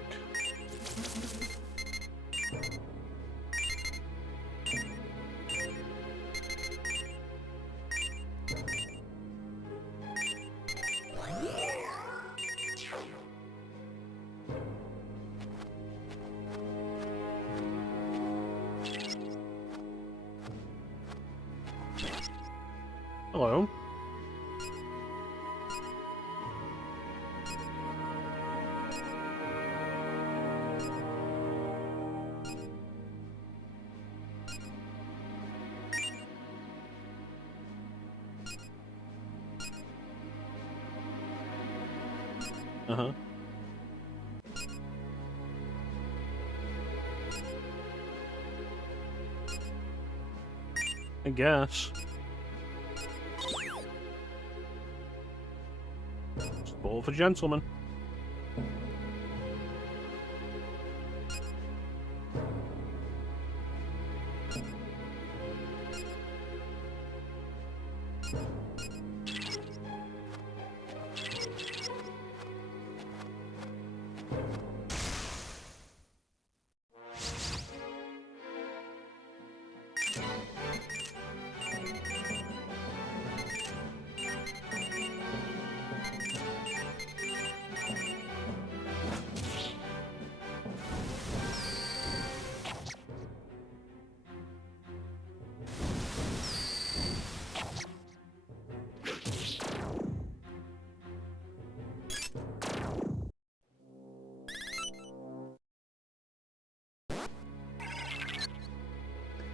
Hello. Uh-huh. I guess. Sport for gentlemen.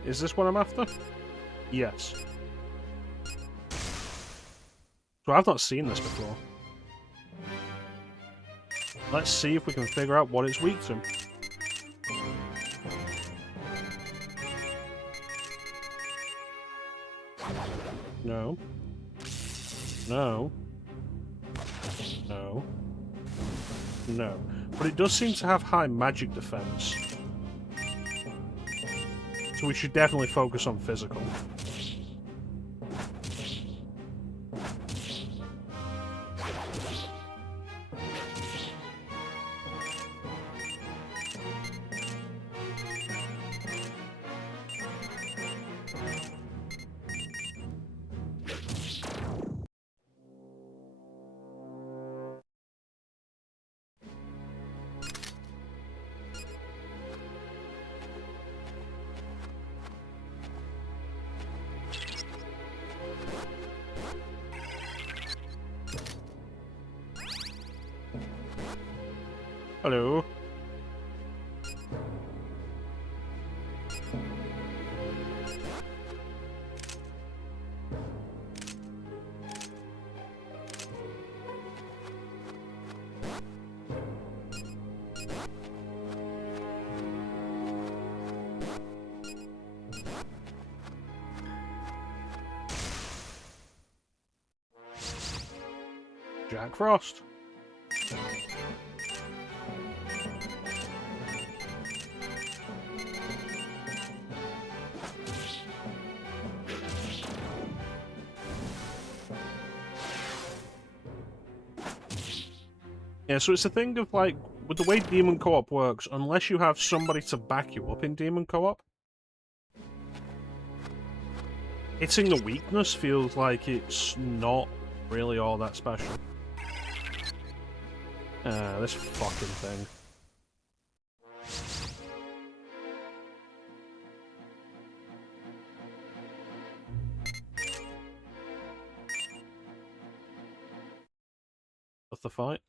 Is this what I'm after? Yes. So I've not seen this before. Let's see if we can figure out what it's weak to. No. No. No. No. But it does seem to have high magic defense. So we should definitely focus on physical. Hello. Jack Frost. Yeah, so it's a thing of, like, with the way Demon Co-op works, unless you have somebody to back you up in Demon Co-op, hitting the weakness feels like it's not really all that special. This fucking thing. What's the fight?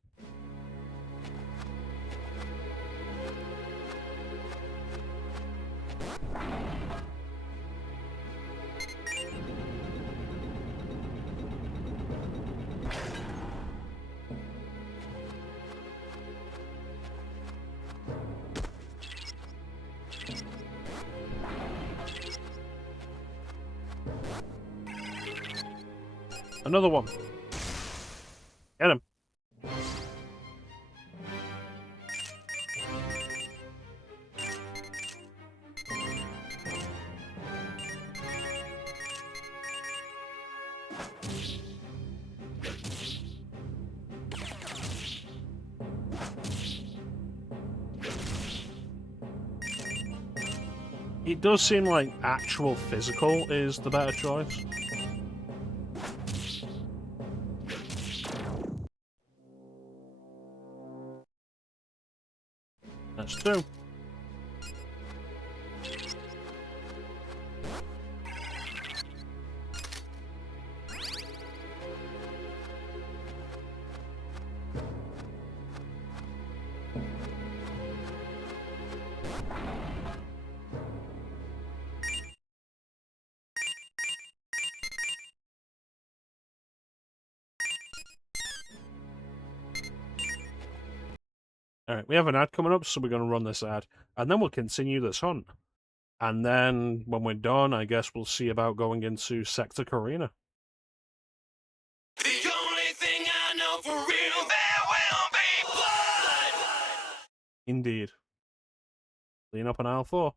Another one. Get him. It does seem like actual physical is the better choice. That's two. Alright, we have an ad coming up, so we're going to run this ad, and then we'll continue this hunt. And then, when we're done, I guess we'll see about going into Sector Carina. The only thing I know for real, there will be blood! Indeed. Clean up on aisle 4.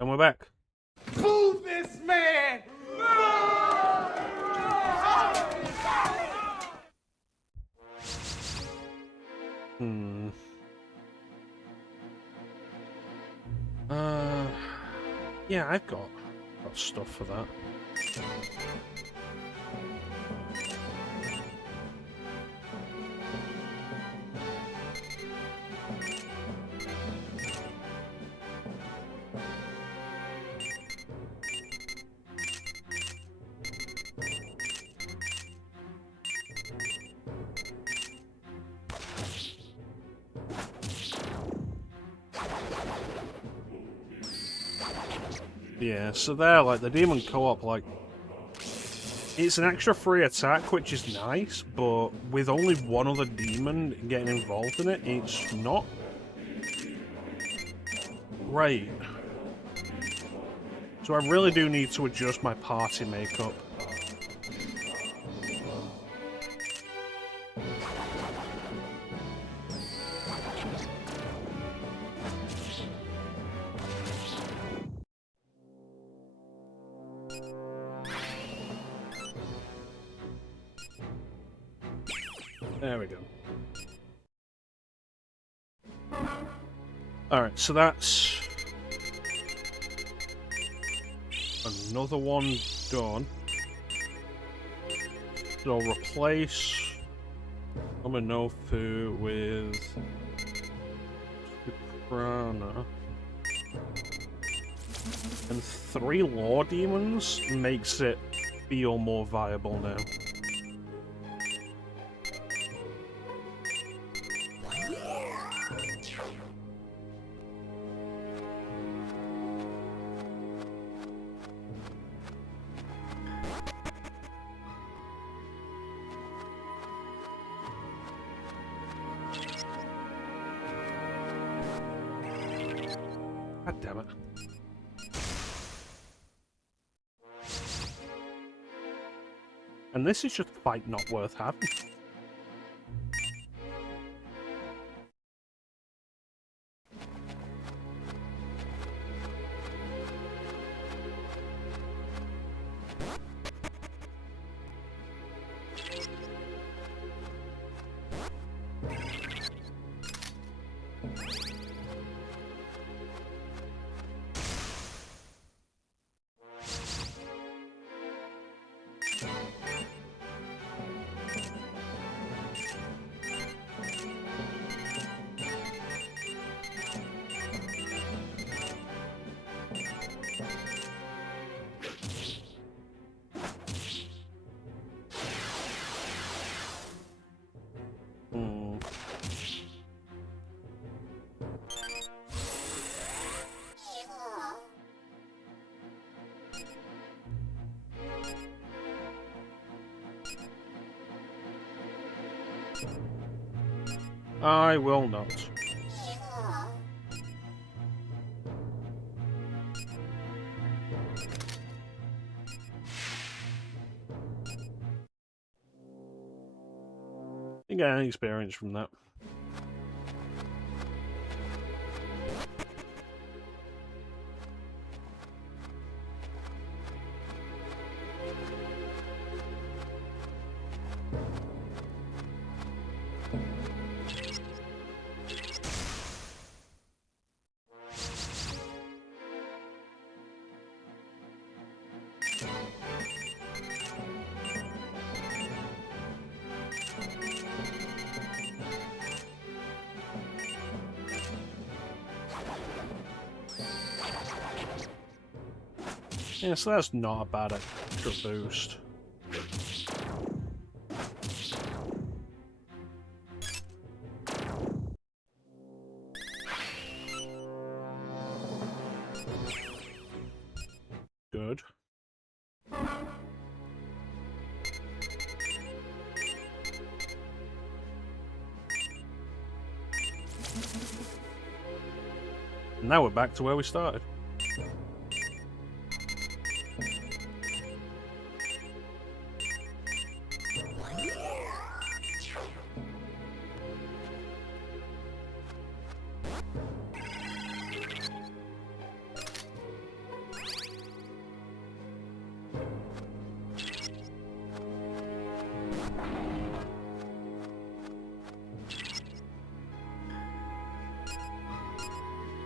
And we're back. Move this man! Hmm. Yeah, I've got stuff for that. Yeah, so there, like, the demon co-op, like, it's an extra free attack, which is nice, but with only one other demon getting involved in it, it's not great. So I really do need to adjust my party makeup. There we go. Alright, so that's another one done. So I'll replace Ominofu with Prana. And 3 Law Demons makes it feel more viable now. God damn it. And this is just a fight not worth having. I will not. You get any experience from that. Yeah, so that's not a bad extra boost. Good. Now we're back to where we started.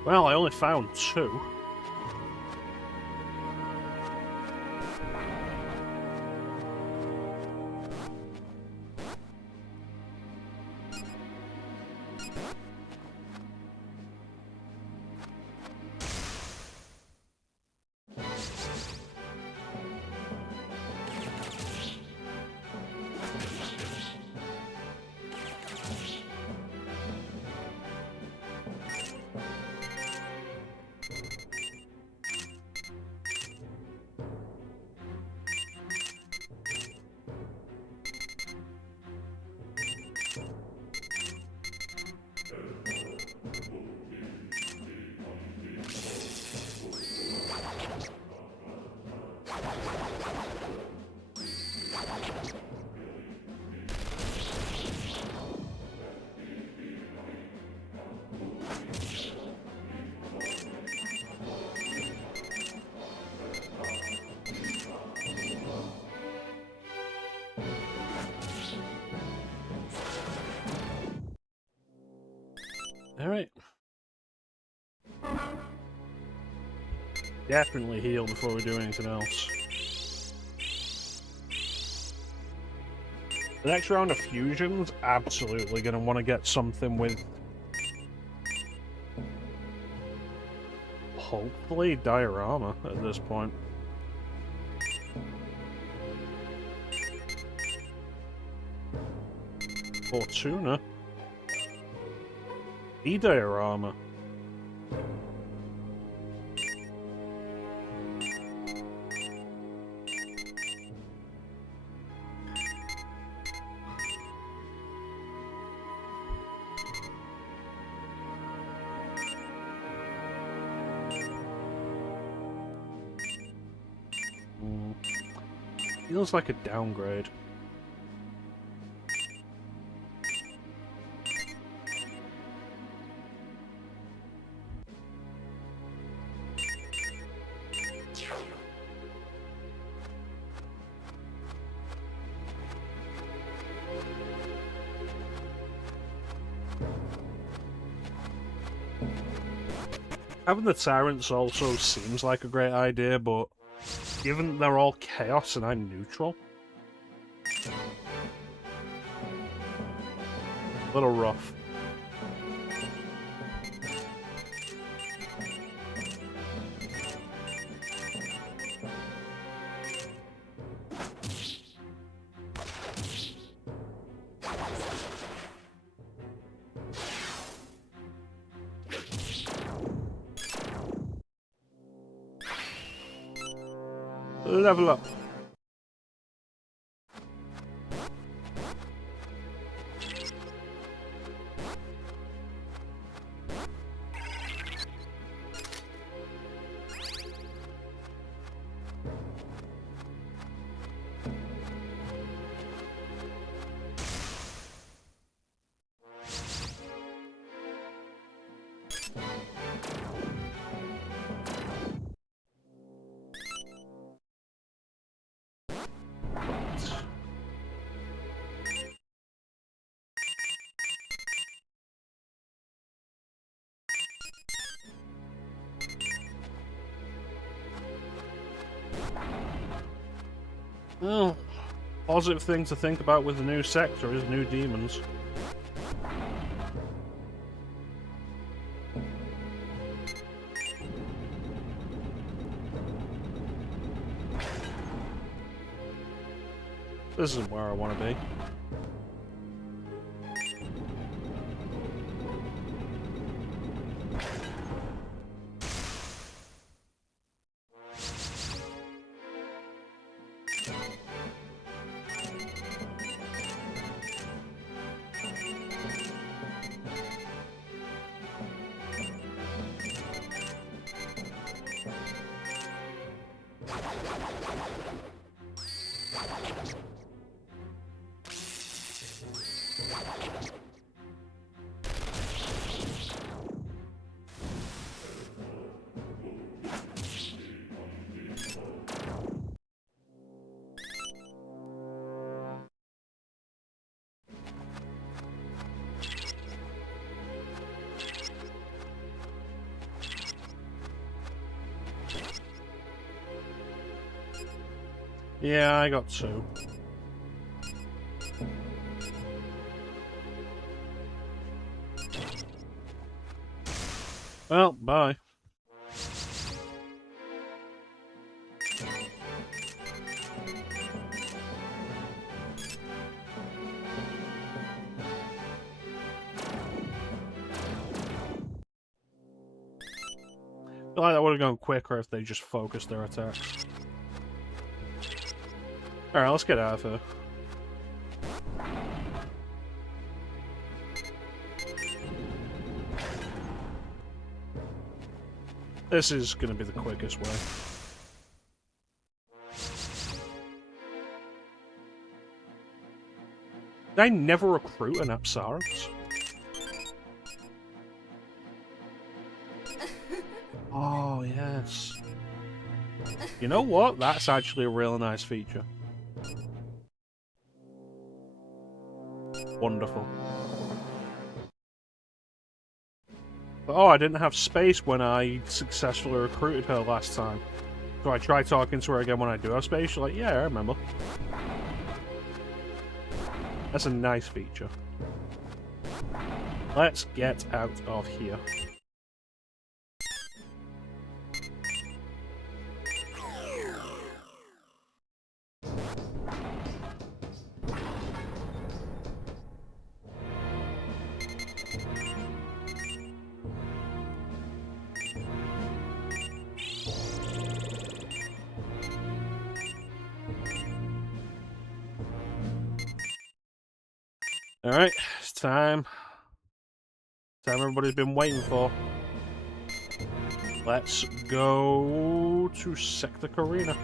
Well, I only found 2. Alright. Definitely heal before we do anything else. The next round of fusions, absolutely gonna want to get something with... hopefully diorama at this point. Fortuna. E-diorama. Feels like a downgrade. Having the tyrants also seems like a great idea, but given that they're all chaos and I'm neutral, a little rough. Level up. Oh, positive thing to think about with the new sector is new demons. This isn't where I want to be. Yeah, I got 2. Well, bye. I feel like that would have gone quicker if they just focused their attacks. Alright, let's get out of here. This is going to be the quickest way. Did I never recruit an Apsaris? Oh, yes. You know what? That's actually a really nice feature. Wonderful. But, oh, I didn't have space when I successfully recruited her last time. So I tried talking to her again when I do have space. She's like, yeah, I remember. That's a nice feature. Let's get out of here. Alright, it's time. Time everybody's been waiting for. Let's go to Sector Carina.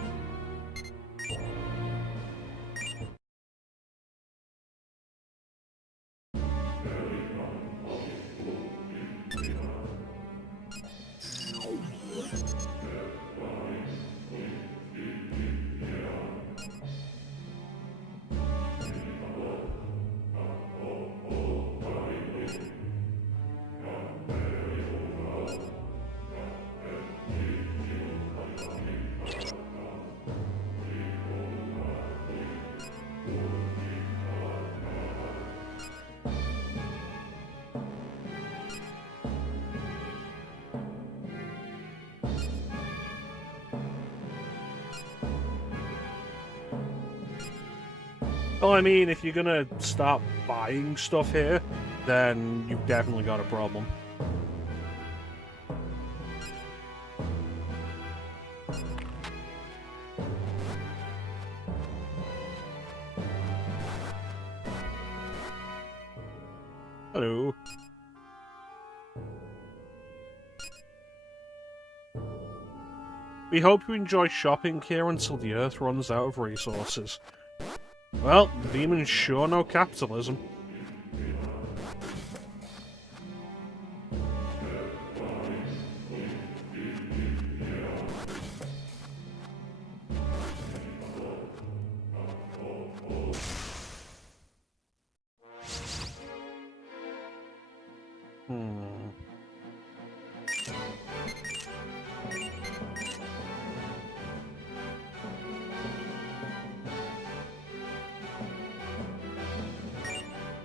Well, I mean, if you're gonna start buying stuff here, then you've definitely got a problem. Hello. We hope you enjoy shopping here until the Earth runs out of resources. Well, the demons sure know capitalism.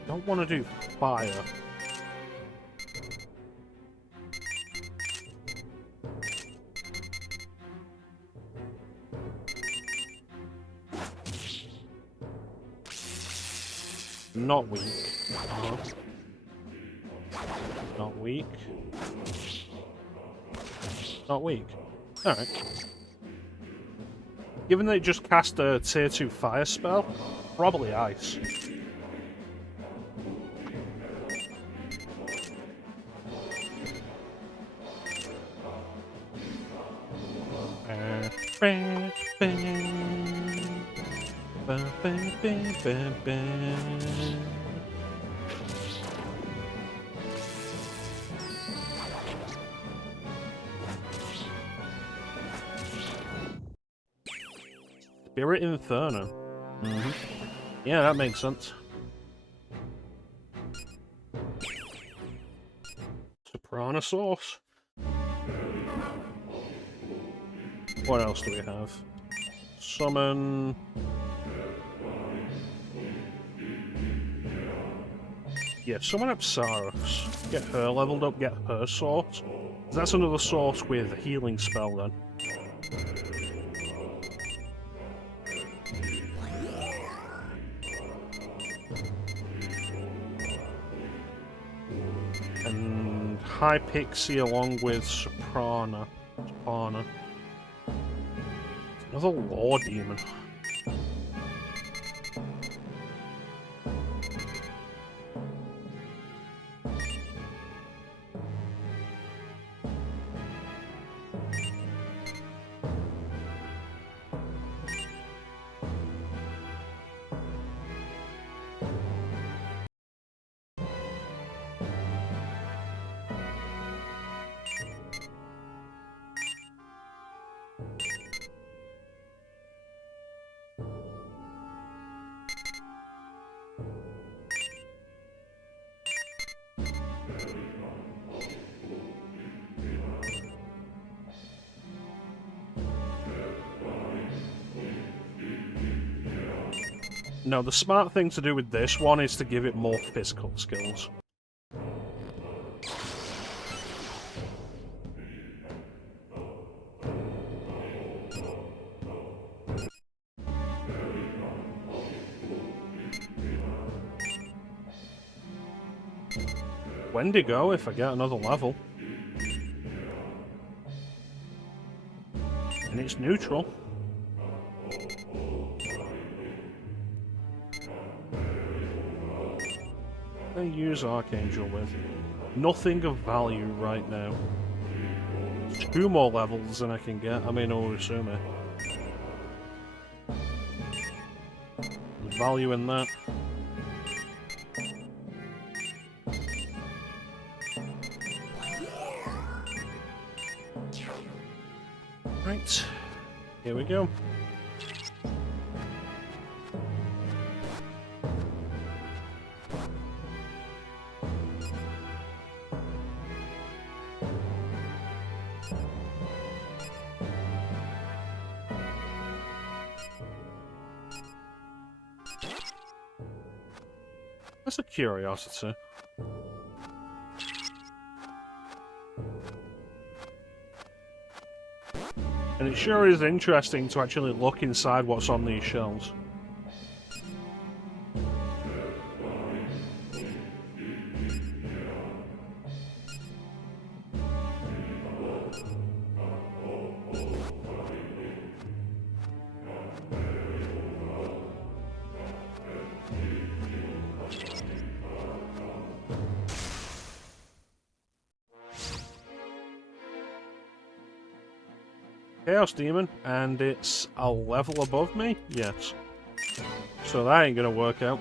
Don't want to do fire. Not weak. Not weak. Not weak. Alright. Given they just cast a tier 2 fire spell, probably ice. Spirit Inferno. Yeah, that makes sense. Soprano sauce. What else do we have? summon... Yeah, summon Apsaros. Get her leveled up, get her source. That's another source with a healing spell then. And High Pixie along with Soprana. Another Law Demon. No, the smart thing to do with this one is to give it more physical skills. Wendigo if I get another level. And it's neutral. I use Archangel with? Nothing of value right now. 2 more levels than I can get. I mean, Urusumi. There's value in that. Right. Here we go. That's a curiosity. And it sure is interesting to actually look inside what's on these shelves. Chaos Demon, and it's a level above me? Yes. So that ain't gonna work out.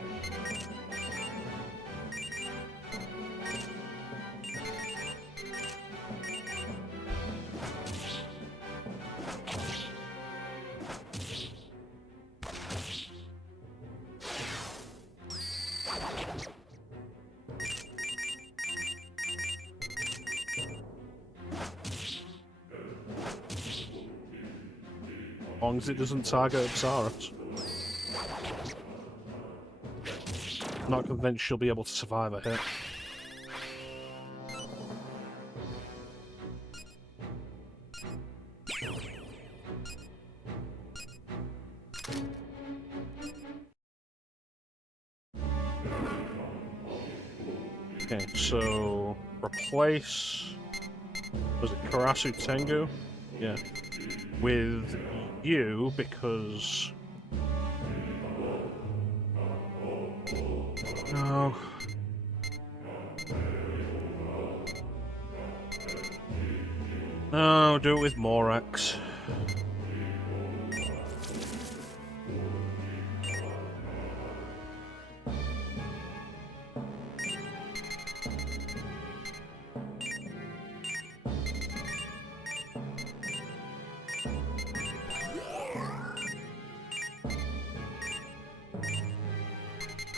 As long as it doesn't target Apsaros. Not convinced she'll be able to survive a hit. Okay, so replace, was it Karasu Tengu? Yeah. With you, because... No. No, do it with Morax.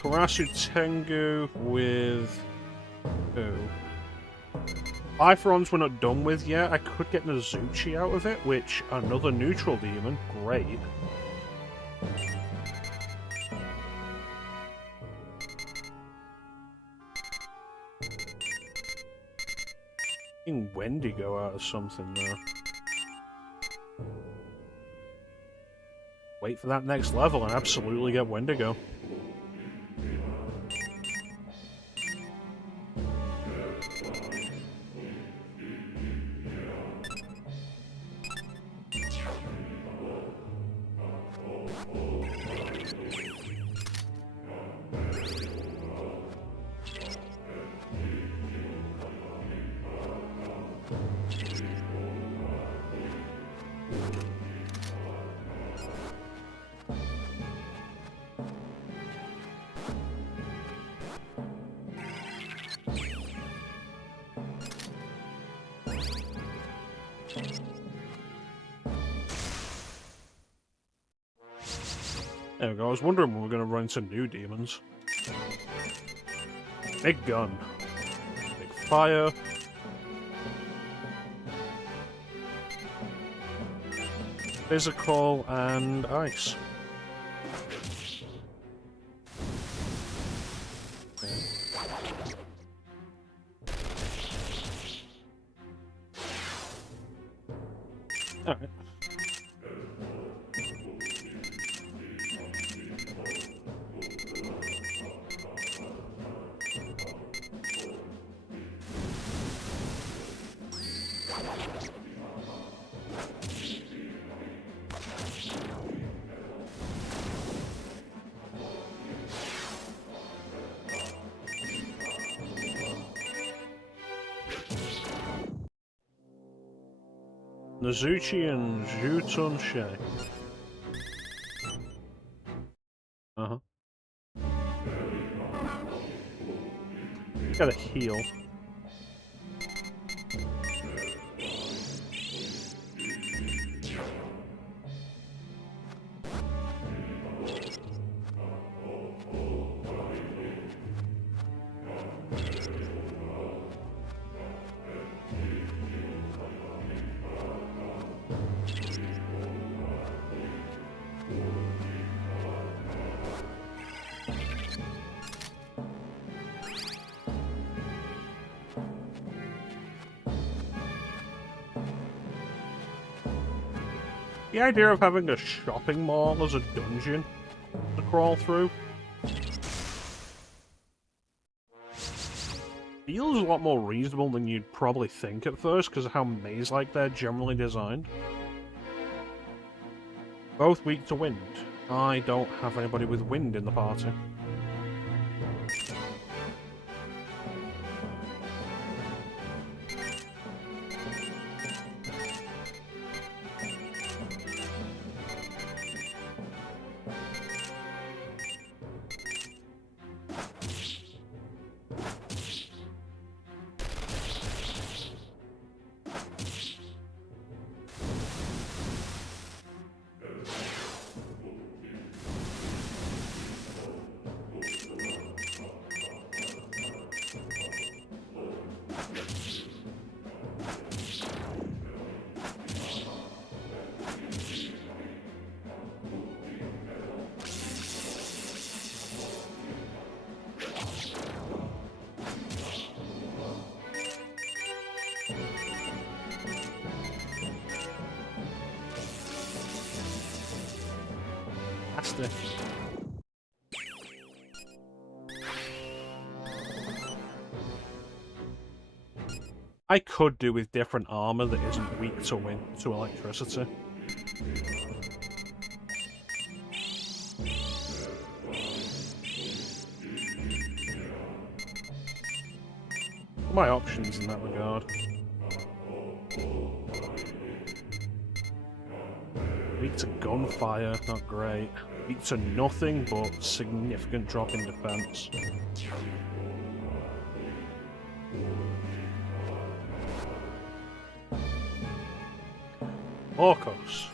Karasu Tengu with... who? Bifrons we're not done with yet. I could get Nazuchi out of it, which, another neutral demon, great. Getting Wendigo out of something though. Wait for that next level and absolutely get Wendigo. There we go, I was wondering when we were going to run into new demons. Big gun. Big fire. Physical and ice. Alright. Nazuchi and Jutonshe. Uh-huh. Gotta heal. The idea of having a shopping mall as a dungeon to crawl through feels a lot more reasonable than you'd probably think at first because of how maze-like they're generally designed. Both weak to wind. I don't have anybody with wind in the party. Fantastic. I could do with different armor that isn't weak to wind to electricity. My options in that regard. Weak to gunfire, not great. Weak to nothing, but significant drop in defense. Orcos.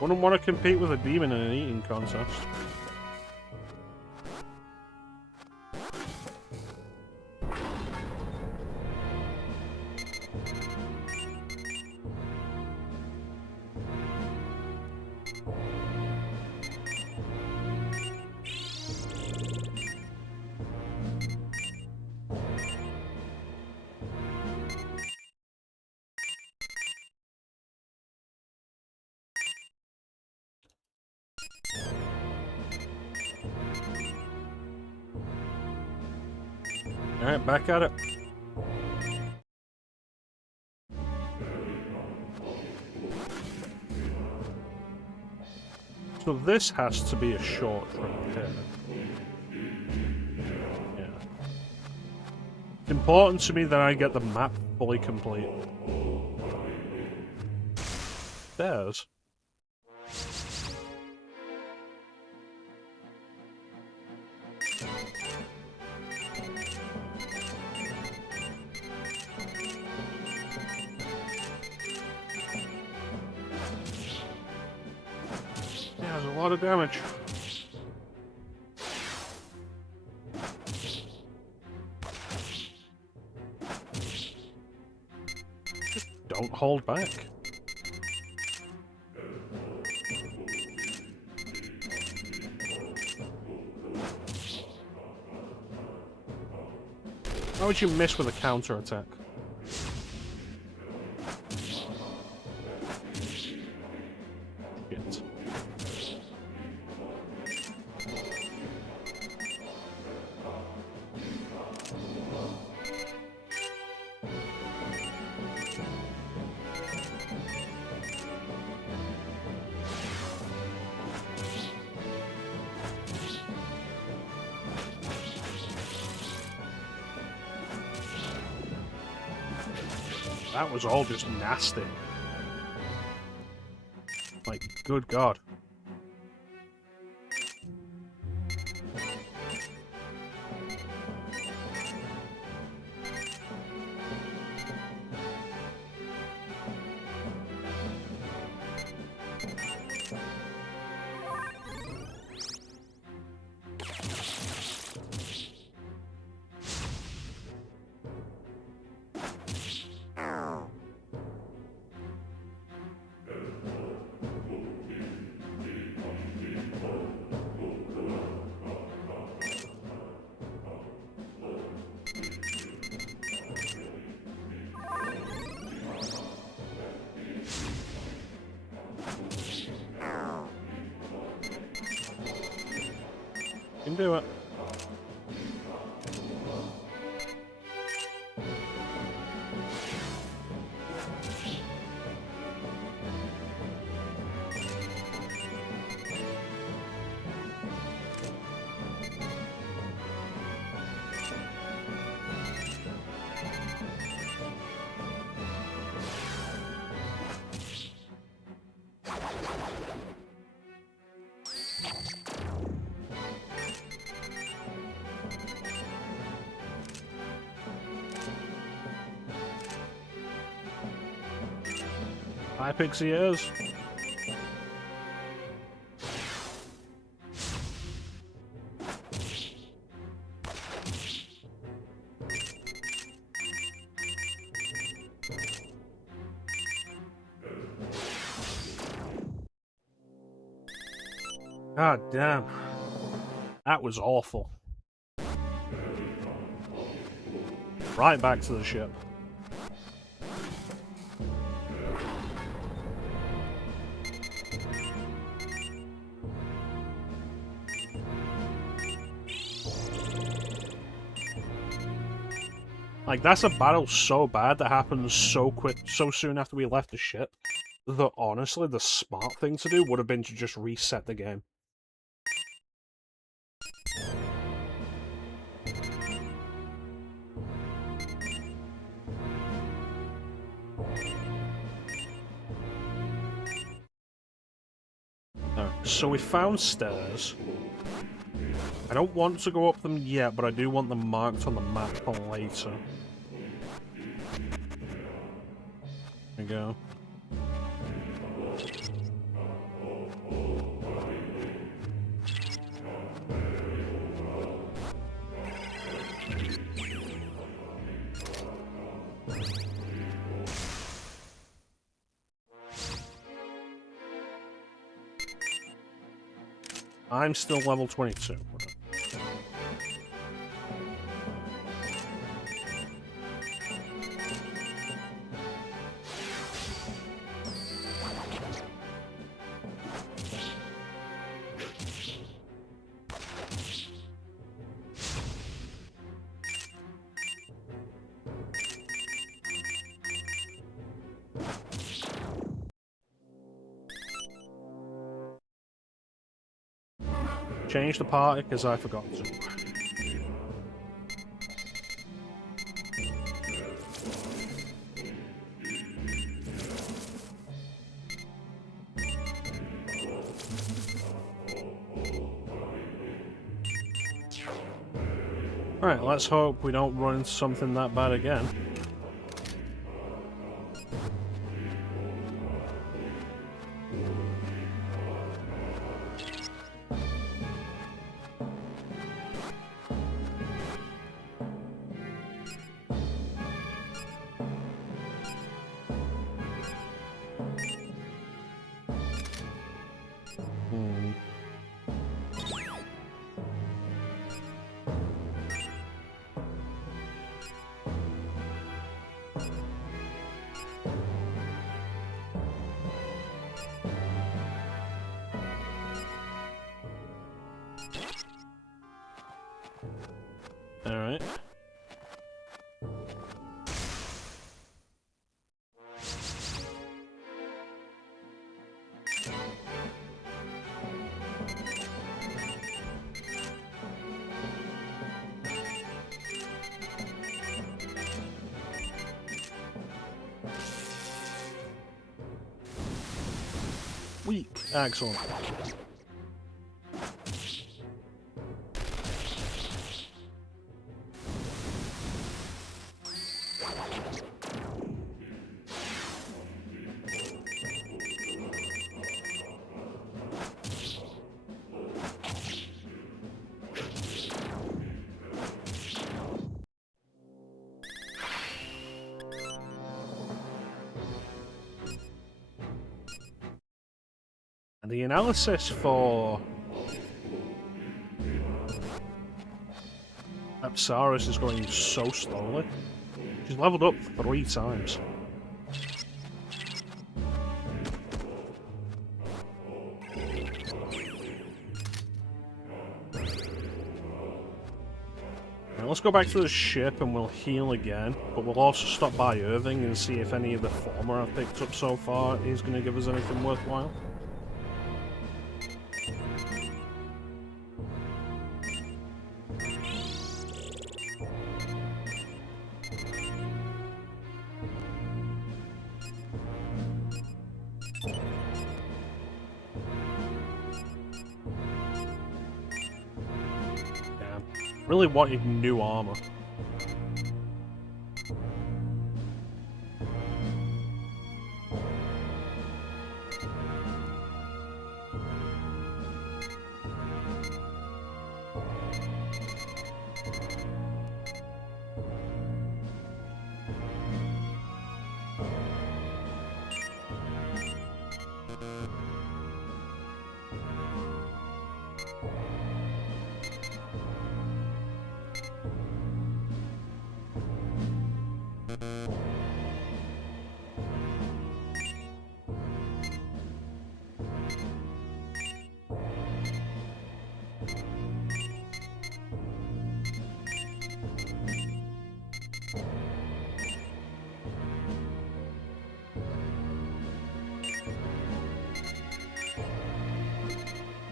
Wouldn't want to compete with a demon in an eating contest. Alright, back at it. So this has to be a short from here. Yeah. It's important to me that I get the map fully complete. Stairs. Yeah, there's a lot of damage. Just don't hold back. How would you miss with a counter attack? Shit. That was all just nasty. Like, good God. You can do it. Hi, Pixie ears. God damn. That was awful. Right back to the ship. Like, that's a battle so bad that happens so quick, so soon after we left the ship, that honestly, the smart thing to do would have been to just reset the game. Alright, so we found stairs. I don't want to go up them yet, but I do want them marked on the map for later. There we go. I'm still level 22. Change the party because I forgot to. Alright, let's hope we don't run into something that bad again. Alright. Weak. Excellent. And the analysis for Apsaris is going so slowly. She's leveled up 3 times. Now let's go back to the ship and we'll heal again, but we'll also stop by Irving and see if any of the former I've picked up so far is going to give us anything worthwhile. Really wanted new armor.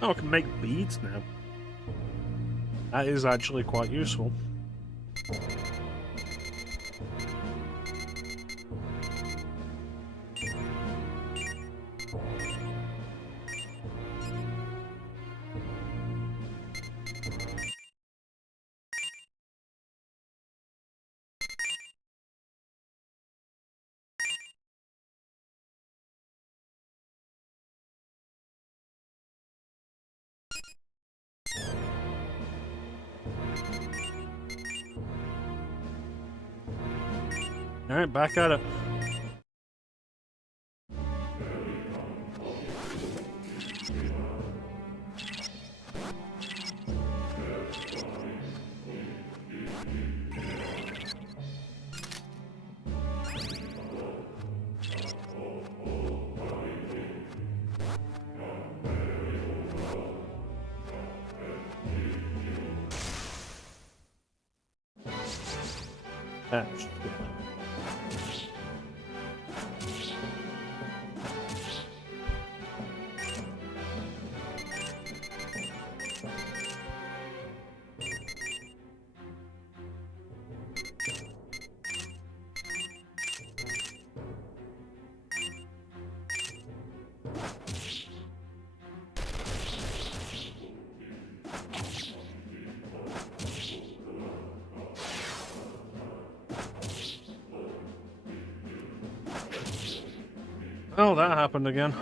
Oh, I can make beads now. That is actually quite useful. Alright, back at it. Shit. Oh, that happened again.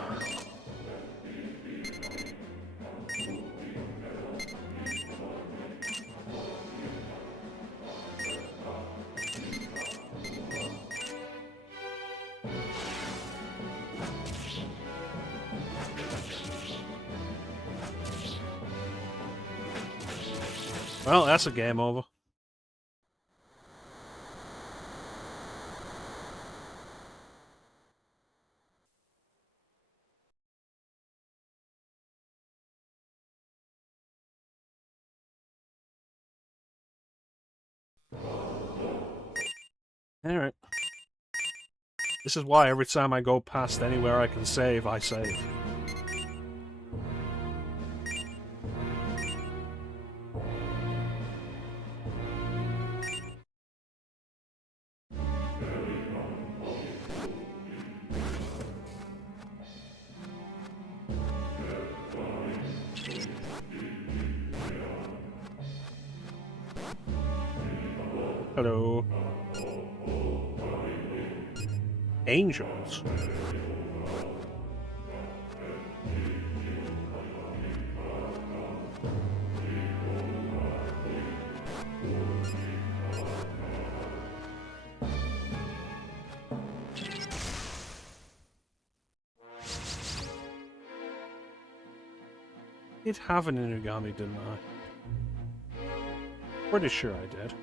Well, that's a game over. Alright. This is why every time I go past anywhere I can save, I save. Hello. Angels? Did have an Inugami, didn't I? Pretty sure I did.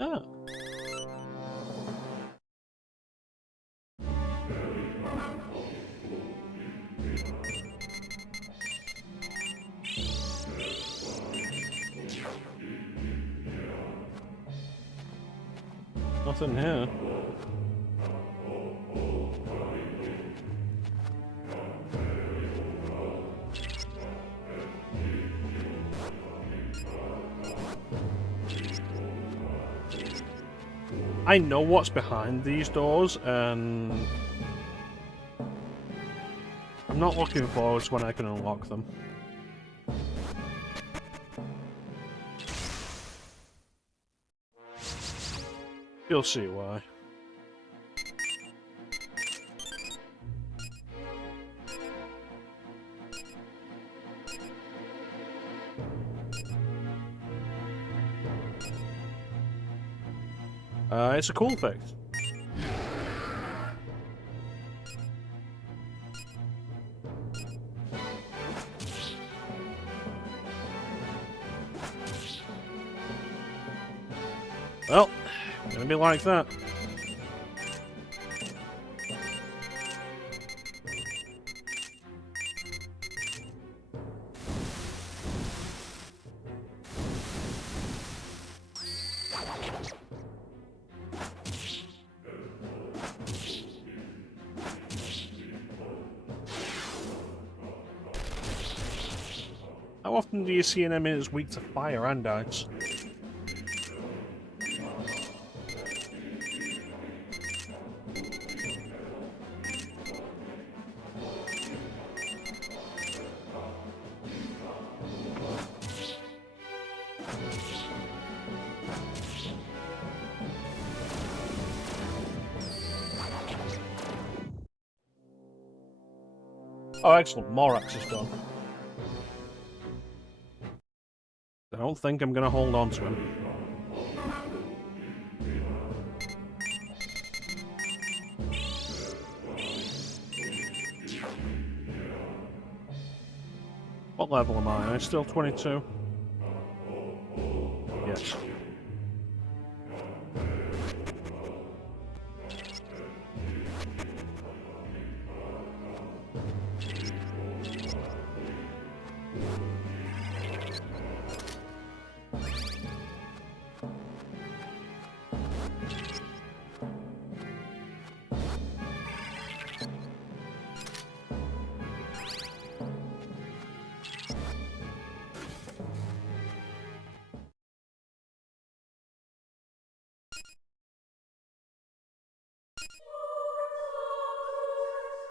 Ah. Nothing here. I know what's behind these doors, and I'm not looking forward to when I can unlock them. You'll see why. It's a cool fix. Well, gonna be like that. How often do you see an enemy that's weak to fire and ice? Oh, excellent. More access done. I don't think I'm going to hold on to him. What level am I? Am I still 22? Yes.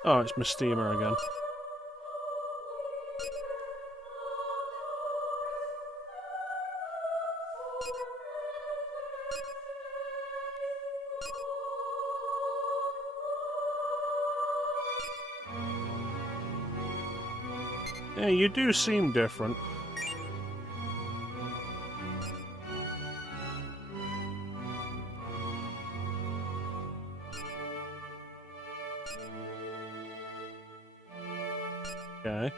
Oh, it's Mystima again. Yeah, you do seem different. Okay.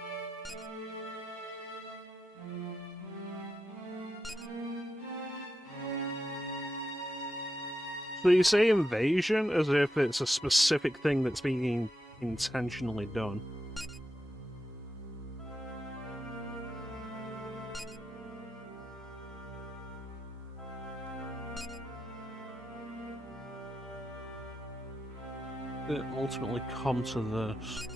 So you say invasion as if it's a specific thing that's being intentionally done. It ultimately come to this.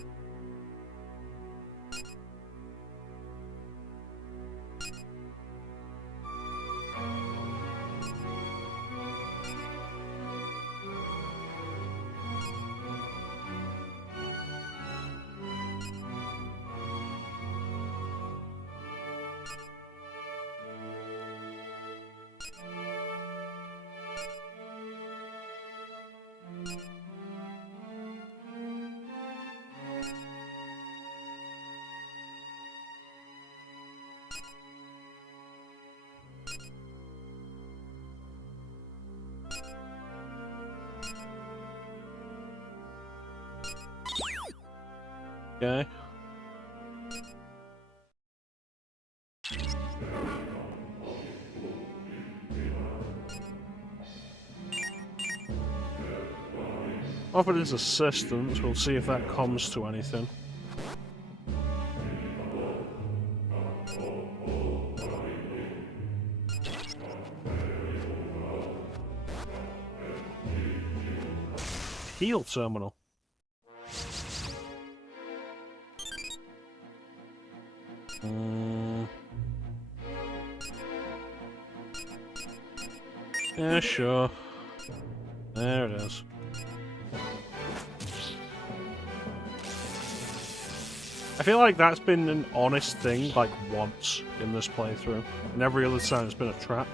Okay. Offered his assistance, we'll see if that comes to anything. Heal terminal. Yeah, sure. There it is. I feel like that's been an honest thing, like, once in this playthrough. And every other time it's been a trap.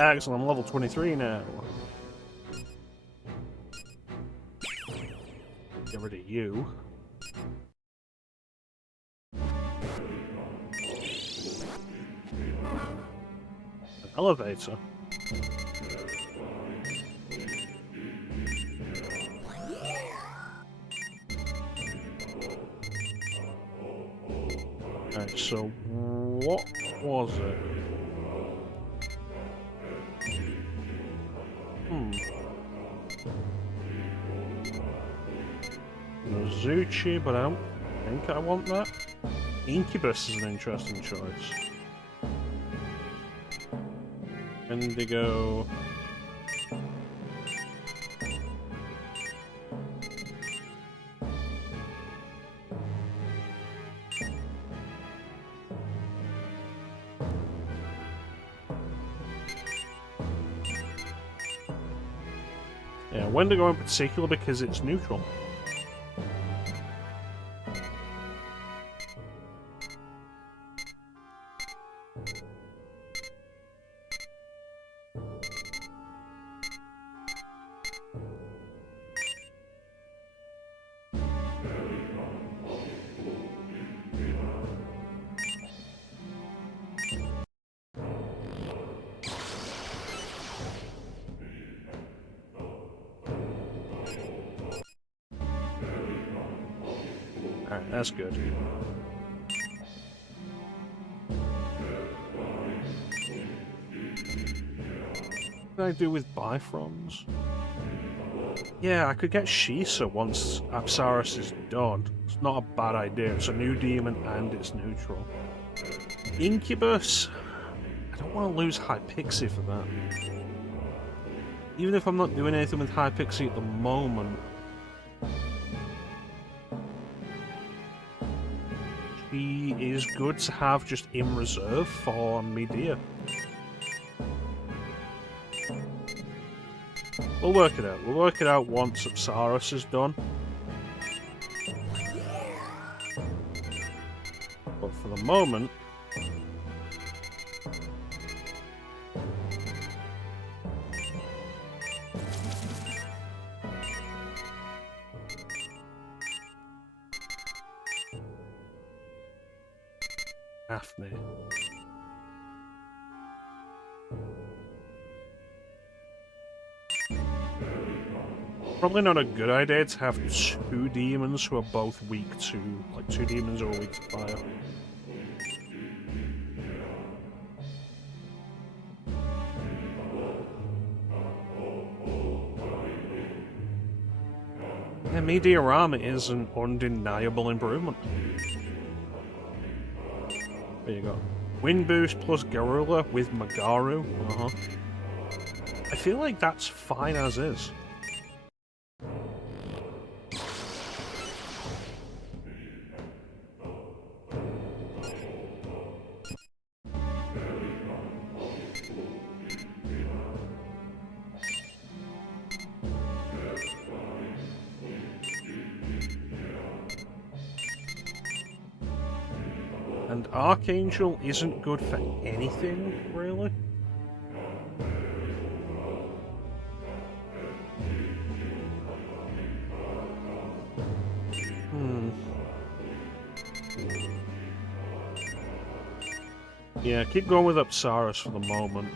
Excellent, I'm level 23 now. Get rid of you. An elevator. Alright, so what was it? Nozuchi, but I don't think I want that. Incubus is an interesting choice. Indigo. Yeah, Wendigo in particular because it's neutral. Alright, that's good. What can I do with Bifrons? Yeah, I could get Shisa once Apsaris is done. It's not a bad idea. It's a new demon and it's neutral. Incubus? I don't want to lose Hypixie for that. Even if I'm not doing anything with Hypixie at the moment. She is good to have just in reserve for Medea. We'll work it out. We'll work it out once Apsaris is done. But for the moment... Daphne. Probably not a good idea to have two demons who are both weak to... like, two demons who are weak to fire. Yeah, Mediarama is an undeniable improvement. There you go. Wind boost plus Garula with Magaru. I feel like that's fine as is. And Archangel isn't good for anything, really. Yeah, keep going with Apsaris for the moment.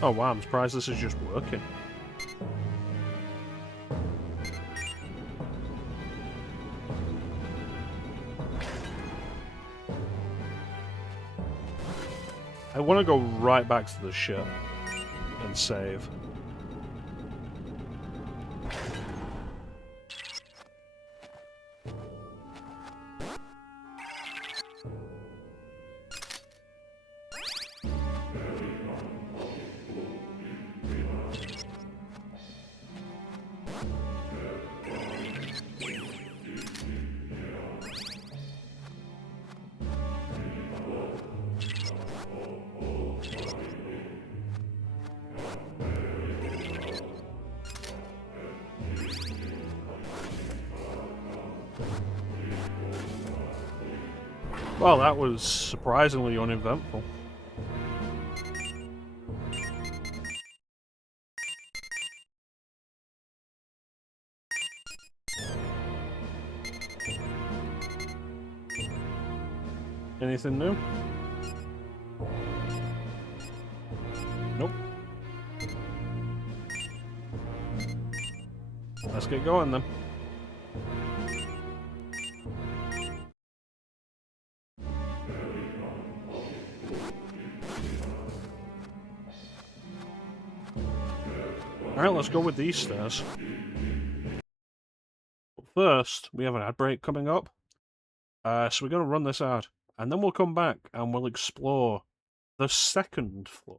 Oh wow, I'm surprised this is just working. I want to go right back to the ship and save. Well, that was surprisingly uneventful. Anything new? Nope. Let's get going then. Alright, let's go with these stairs. first, we have an ad break coming up. So we're going to run this ad, and then we'll come back and we'll explore the second floor.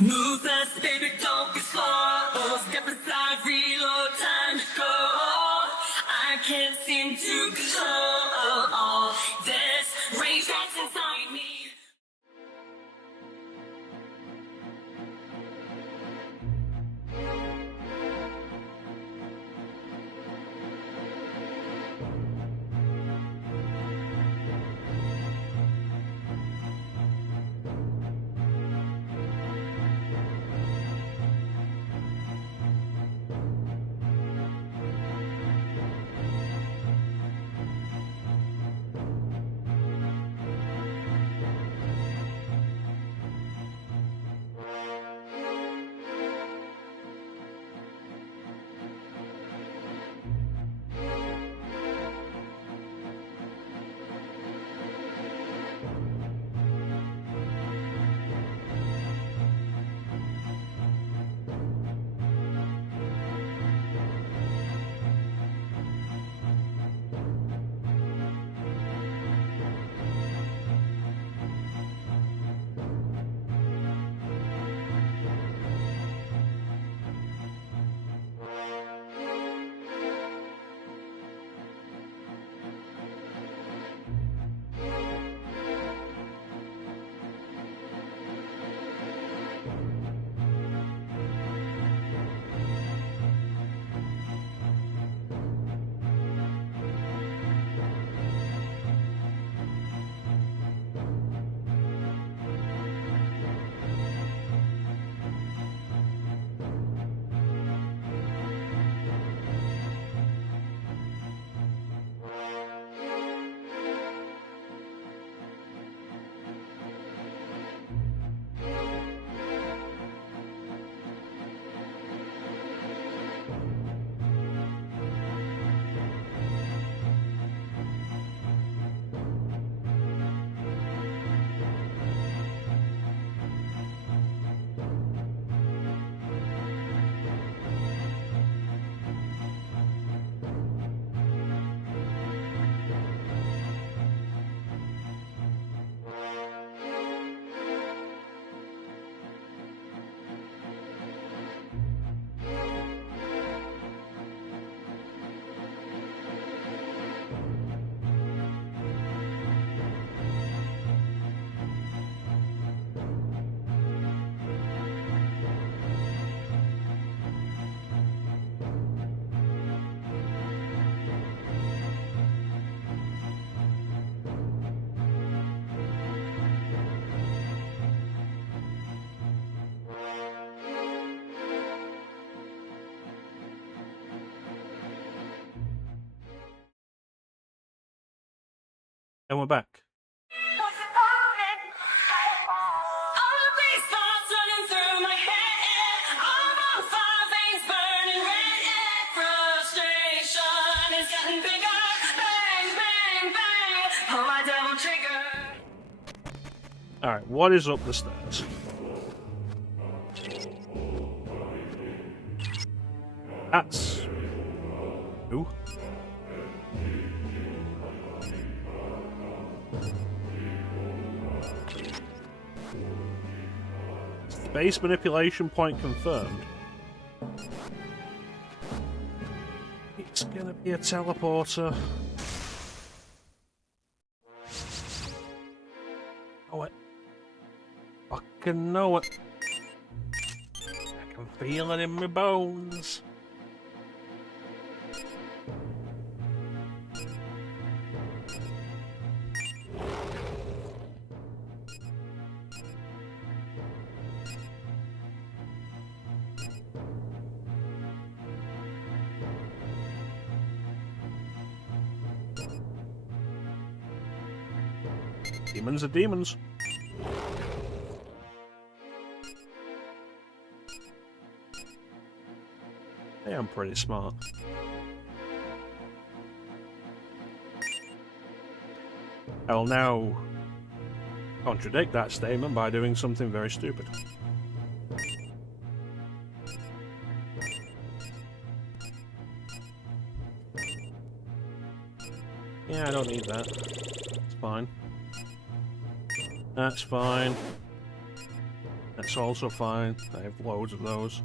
Move fast, baby, don't be slow. Step aside, reload, time to go. I can't seem to control all this rage that's inside me. And we're back. All of these thoughts running through my head. All my fire veins burning red. Frustration is getting bigger. Bang, bang, bang. Pull my devil trigger. Alright, what is up the stairs? That's... Ooh. Space manipulation point confirmed. It's gonna be a teleporter. Oh, it. Fucking know it. I can feel it in my bones. Demons are demons. Hey, I'm pretty smart. I will now contradict that statement by doing something very stupid. Yeah, I don't need that. It's fine. That's fine. That's also fine. I have loads of those.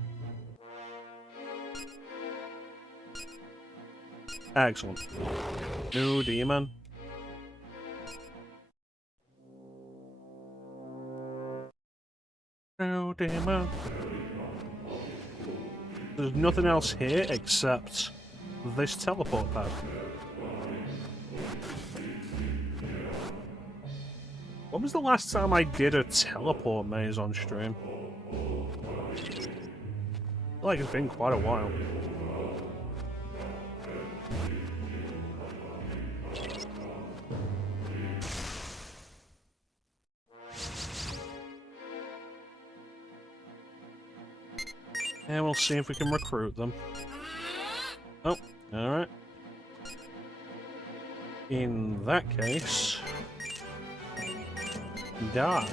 Excellent. New demon. New demon. There's nothing else here except this teleport pad. When was the last time I did a teleport maze on stream? I feel like it's been quite a while. And we'll see if we can recruit them. Oh, alright. In that case... die.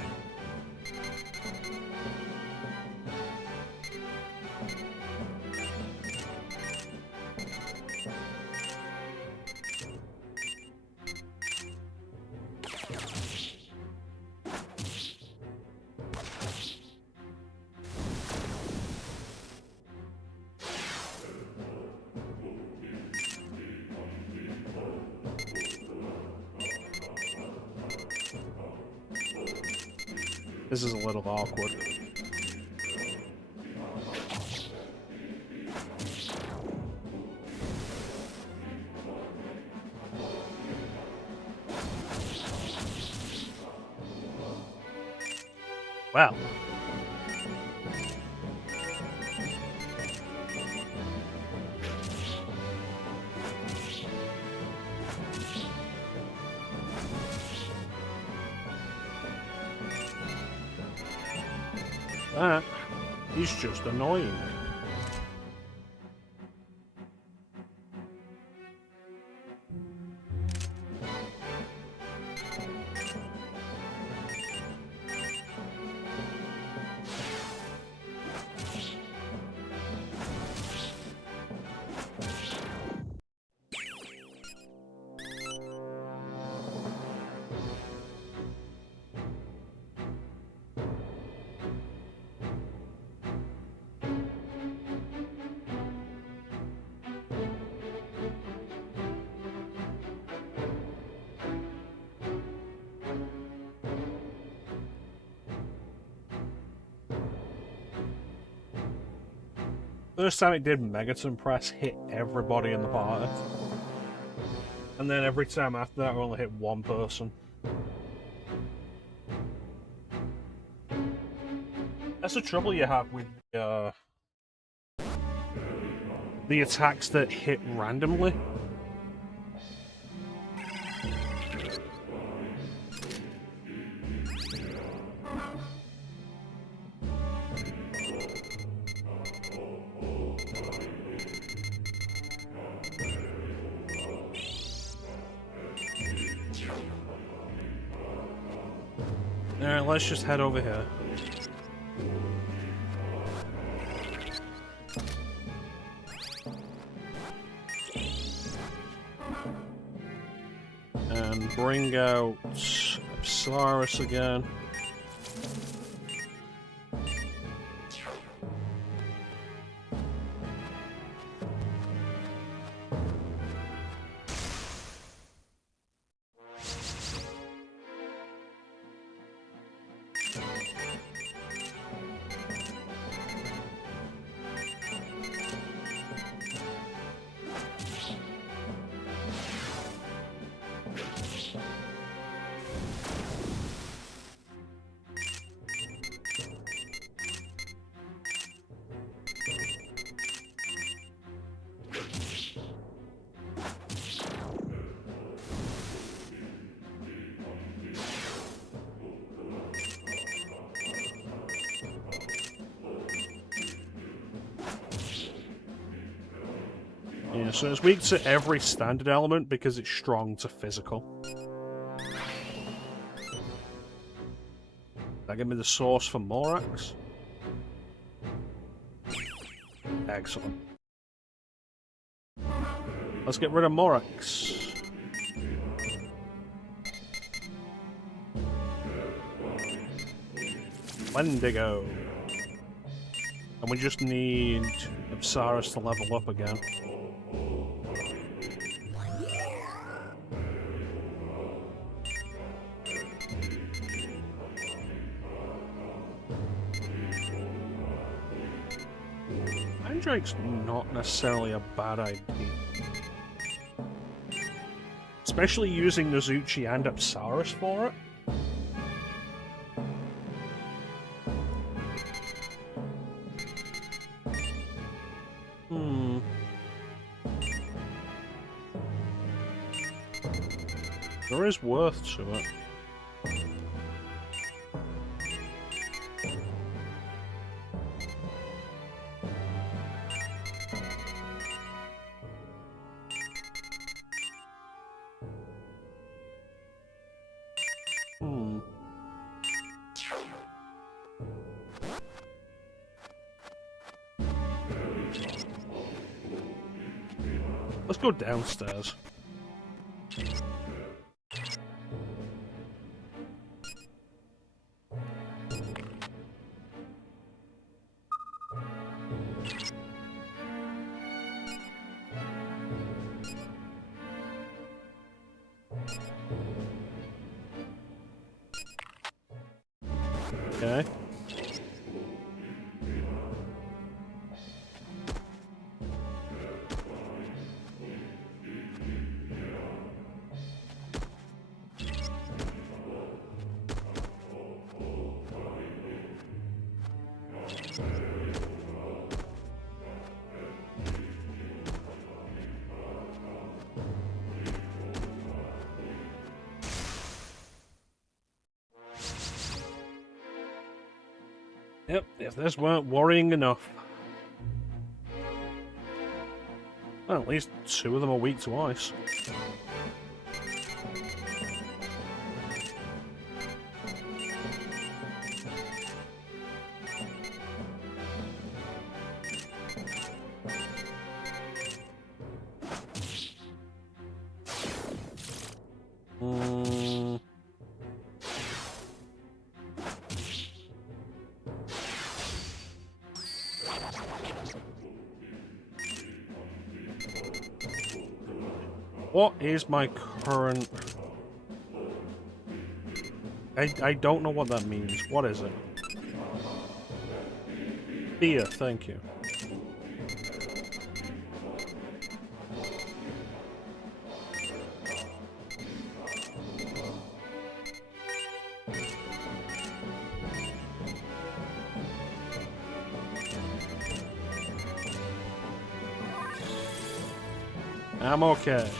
This is a little awkward. Wow. That is just annoying. First time it did Megaton Press hit everybody in the party. And then every time after that I only hit one person. That's the trouble you have with the attacks that hit randomly. Alright, let's just head over here. And bring out Osiris again. Yeah, so it's weak to every standard element because it's strong to physical. That give me the source for Morax? Excellent. Let's get rid of Morax. Wendigo. And we just need Apsaris to level up again. Mandrake's not necessarily a bad idea. Especially using Nozuchi and Apsaris for it. There is worth to it. Let's go downstairs. Okay. Yep, if this weren't worrying enough. Well, at least 2 of them are weak to ice. What is my current... I don't know what that means. What is it? Beer, thank you. I'm okay.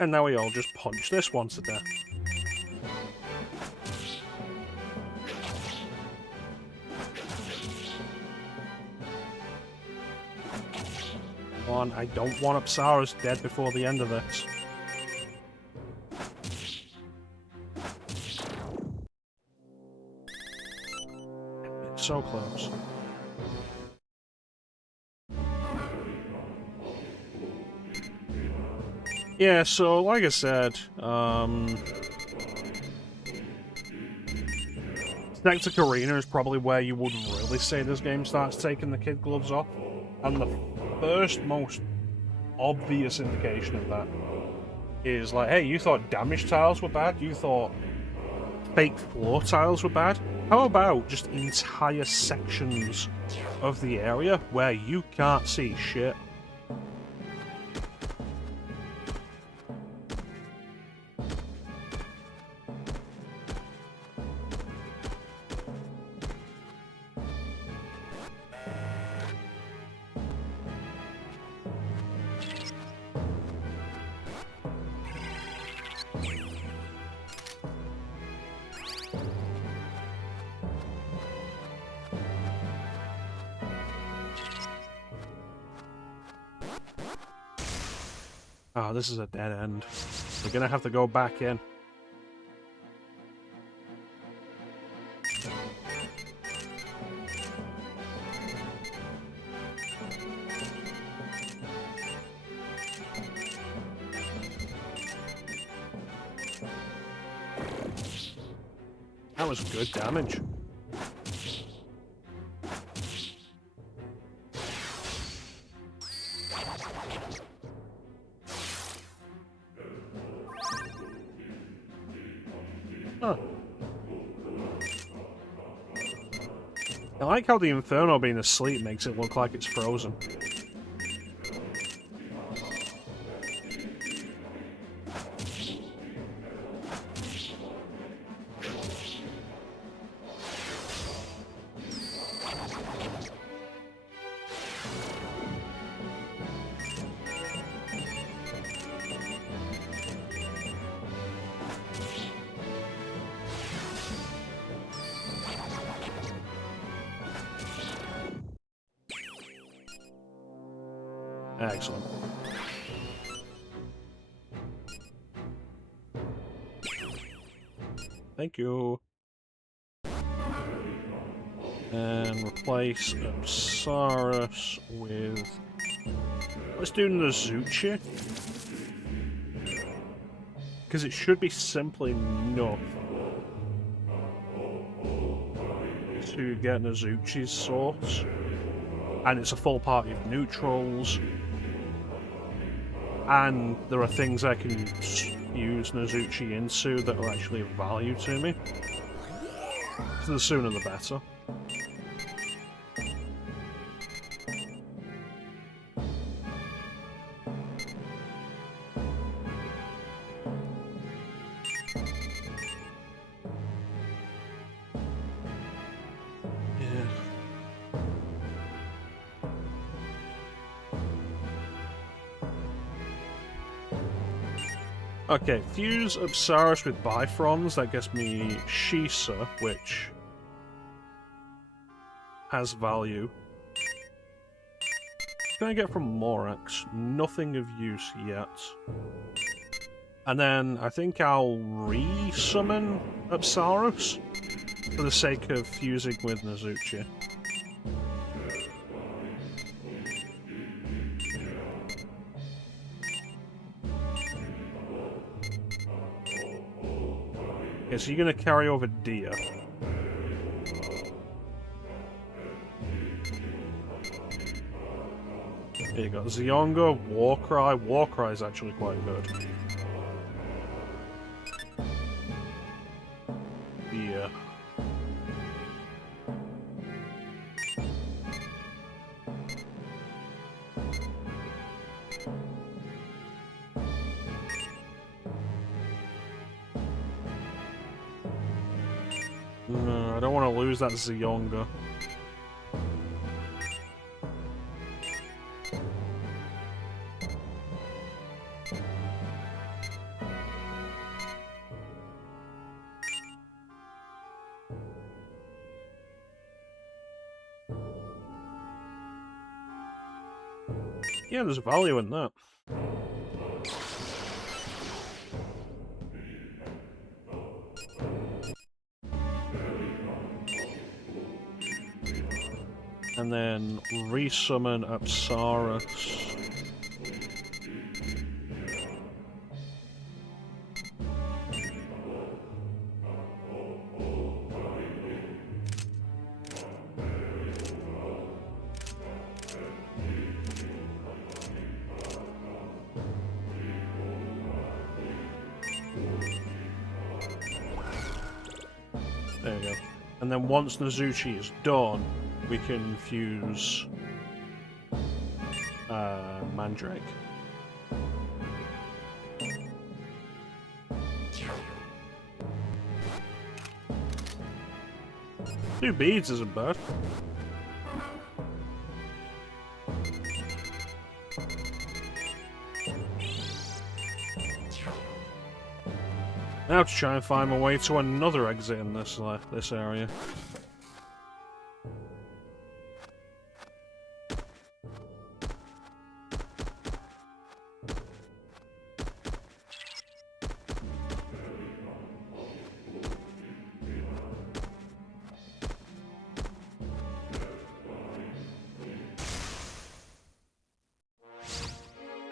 And now we all just punch this one to death. Come on, I don't want Apsaris dead before the end of this. So close. Yeah, so like I said, Sector Carina is probably where you would really say this game starts taking the kid gloves off. And the first most obvious indication of that is like, hey, you thought damage tiles were bad? You thought fake floor tiles were bad? How about just entire sections of the area where you can't see shit? Oh, this is a dead end. We're gonna have to go back in. That was good damage. Huh. I like how the Inferno being asleep makes it look like it's frozen. Excellent. Thank you. And replace Apsaris with... Let's do Nazuchi. Because it should be simple enough to get Nazuchi's source. And it's a full party of neutrals. And there are things I can use Nazuchi into that are actually of value to me. So the sooner the better. Okay, fuse Apsaris with Bifrons, that gets me Shisa, which has value. What can I get from Morax? Nothing of use yet. And then I think I'll re-summon Apsaris for the sake of fusing with Nazuchi. Okay, so you're going to carry over Dia. Here you go. Zionga, Warcry. Warcry is actually quite good. Yeah. No, I don't want to lose that Zionga. Yeah, there's value in that. And then resummon Apsaris. There we go. And then once Nazuchi is done, we can fuse Mandrake. 2 beads isn't bad. Now to try and find my way to another exit in this area.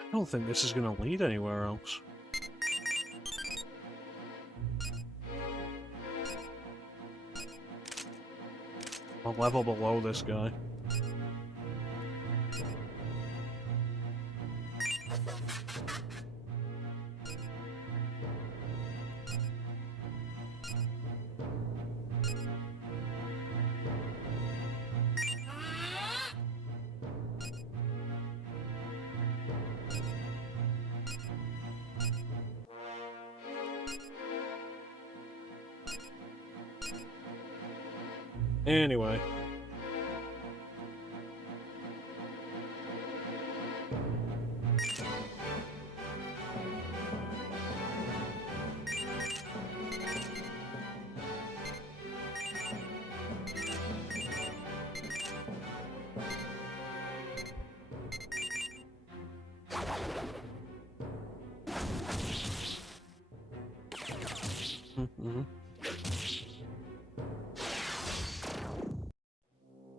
I don't think this is going to lead anywhere else. A level below this guy. Anyway.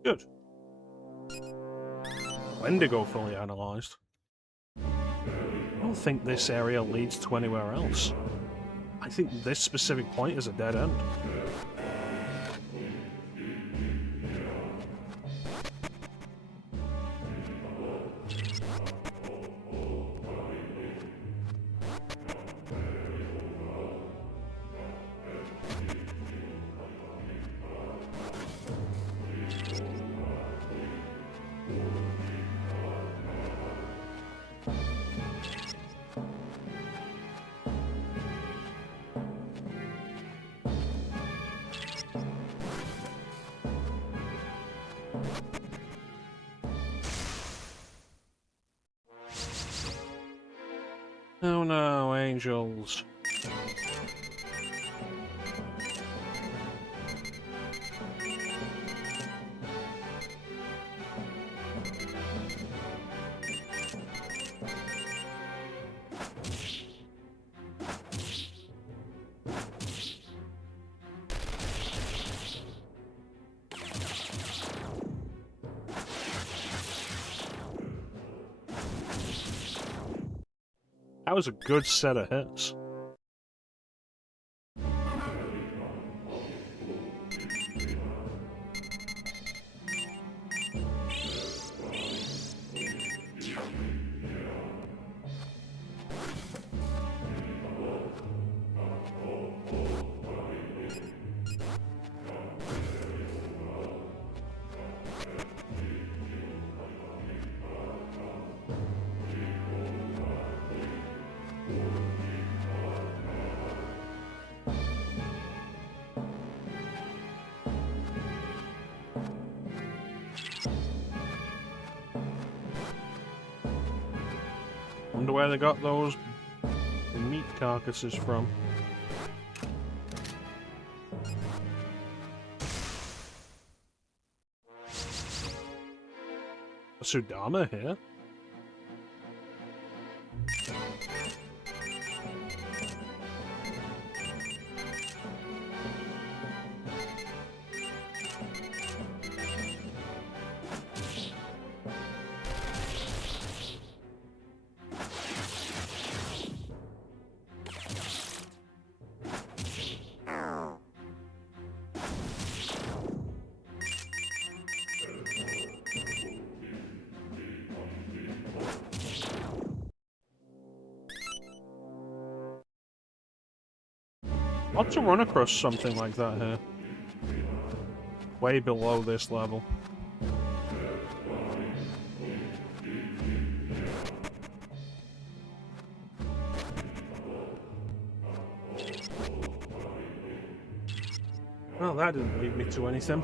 Good. Wendigo fully analysed. I don't think this area leads to anywhere else. I think this specific point is a dead end. Oh no, angels. That was a good set of hits. Wonder where they got those meat carcasses from. A Sudama here? Ought to run across something like that here. Way below this level. Well, that didn't lead me to anything.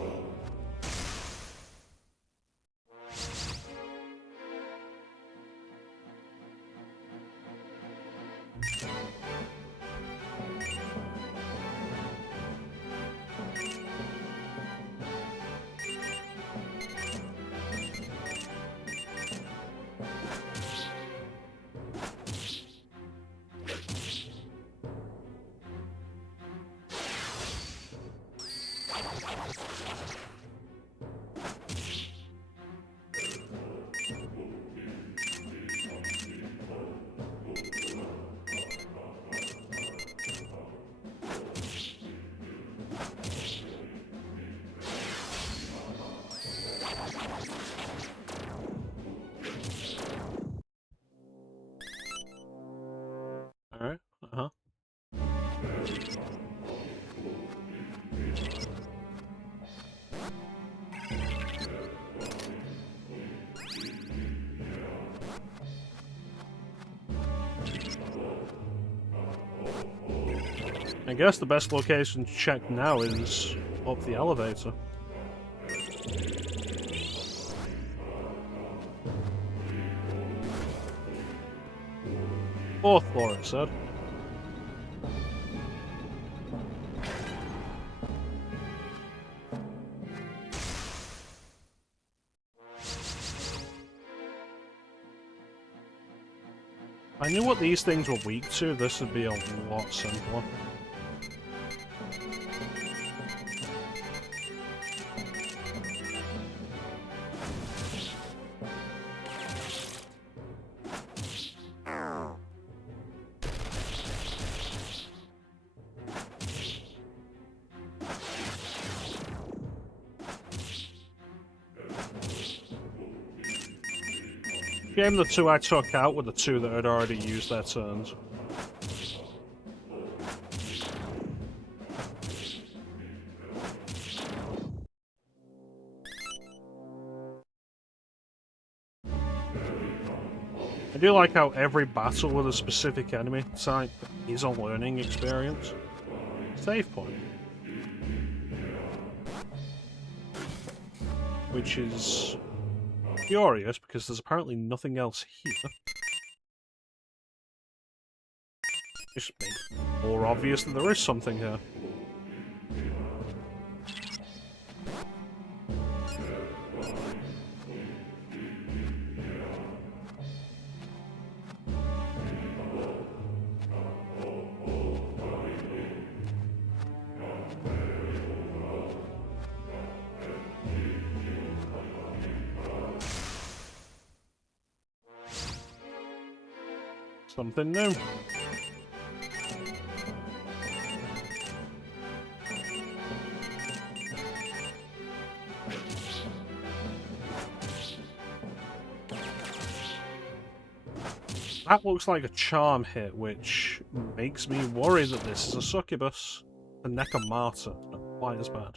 I guess the best location to check now is up the elevator. Fourth floor, it said. I knew what these things were weak to, this would be a lot simpler. Shame the two I took out were the two that had already used their turns. I do like how every battle with a specific enemy type is a learning experience. Save point. Which is curious, because there's apparently nothing else here. Just makes it more obvious that there is something here. Something new. That looks like a charm hit, which makes me worry that this is a succubus. A Necromata, not quite as bad.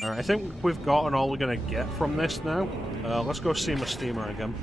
Alright, I think we've gotten all we're gonna get from this now. Let's go see my steamer again.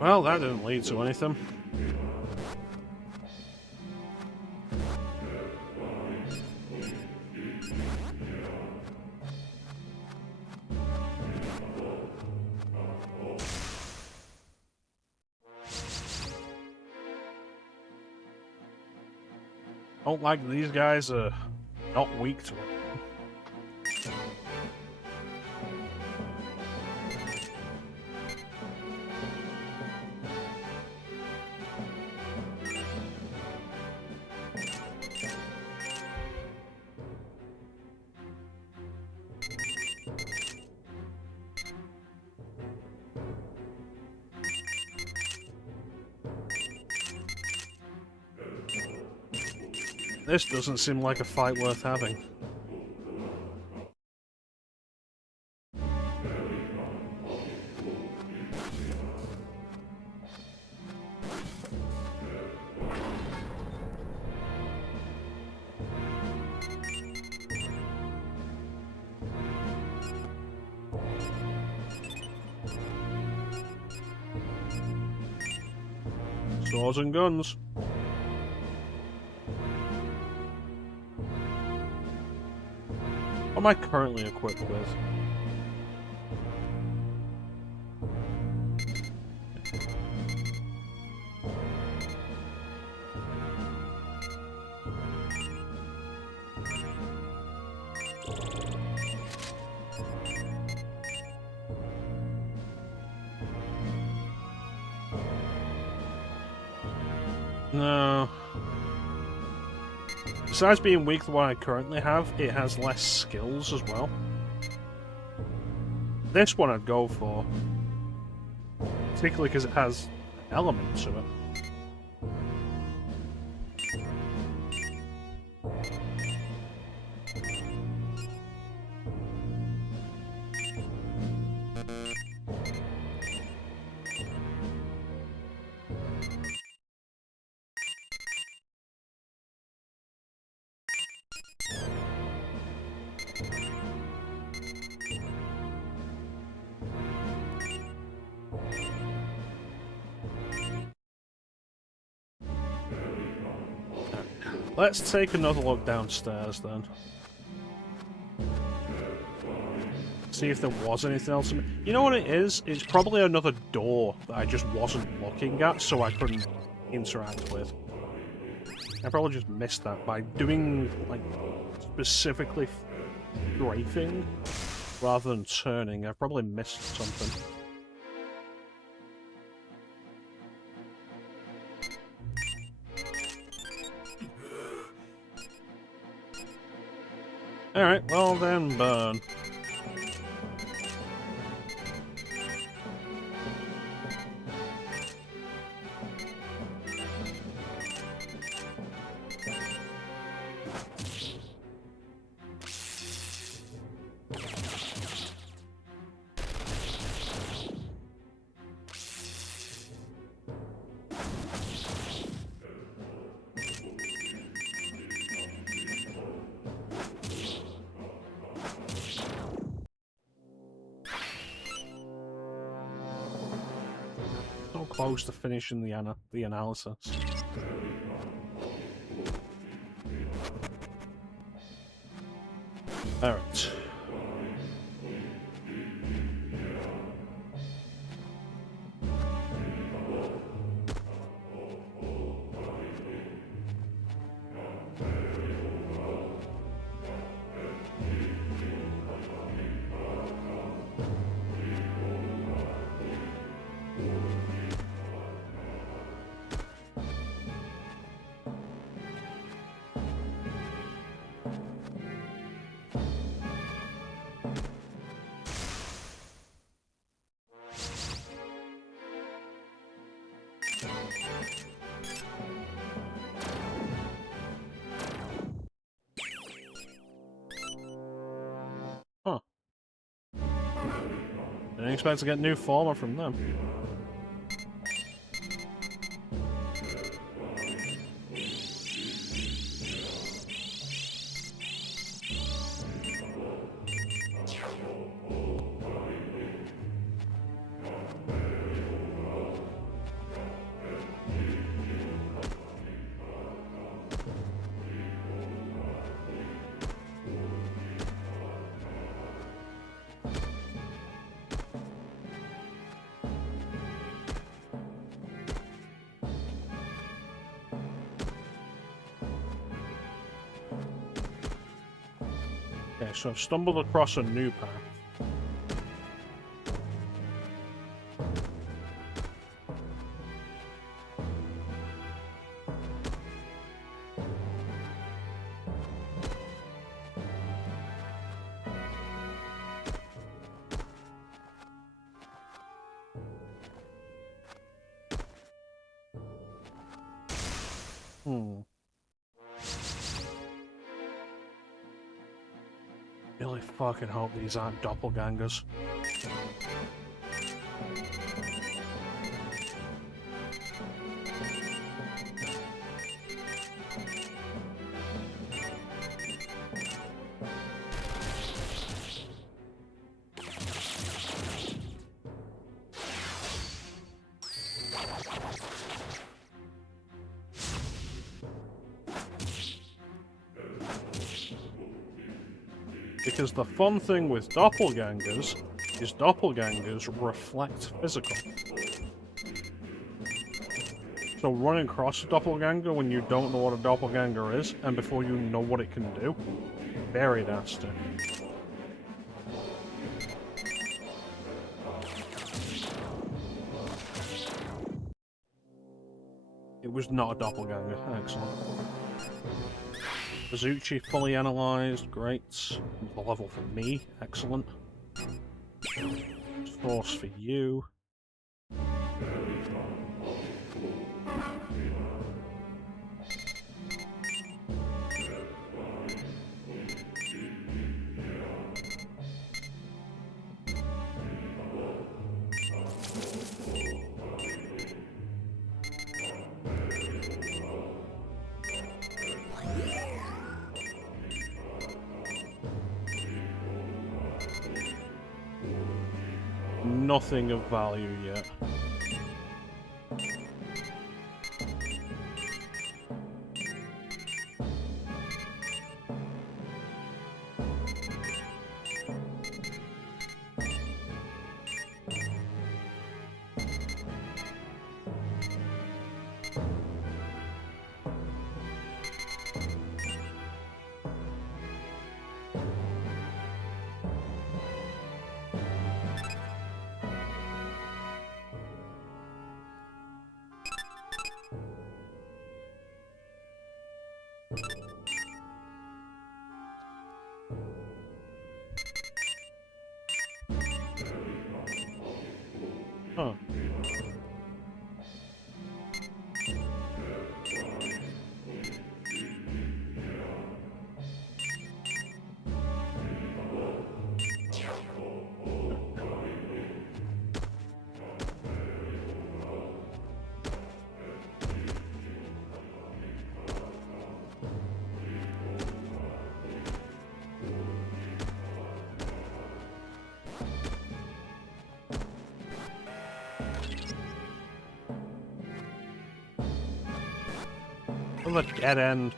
Well, that didn't lead to anything. Don't like these guys are not weak to it. This doesn't seem like a fight worth having. Swords and guns. What am I currently equipped with? No. Besides being weak to what I currently have, it has less skills as well. This one I'd go for. Particularly because it has an element to it. Let's take another look downstairs then. See if there was anything else. You know what it is? It's probably another door that I just wasn't looking at, so I couldn't interact with. I probably just missed that by doing, like, specifically strafing rather than turning. I probably missed something. Alright, well then, burn. So close to finishing the analysis. Alright. Huh. Didn't expect to get new former from them. Okay, so I've stumbled across a new path. Really fucking hope these aren't doppelgangers. Because the fun thing with doppelgangers is doppelgangers reflect physical. So running across a doppelganger when you don't know what a doppelganger is, and before you know what it can do, very nasty. It was not a doppelganger. Excellent. Bazuchi fully analysed, great. The level for me, excellent. Force for you. Nothing of value yet. Huh. Another dead end.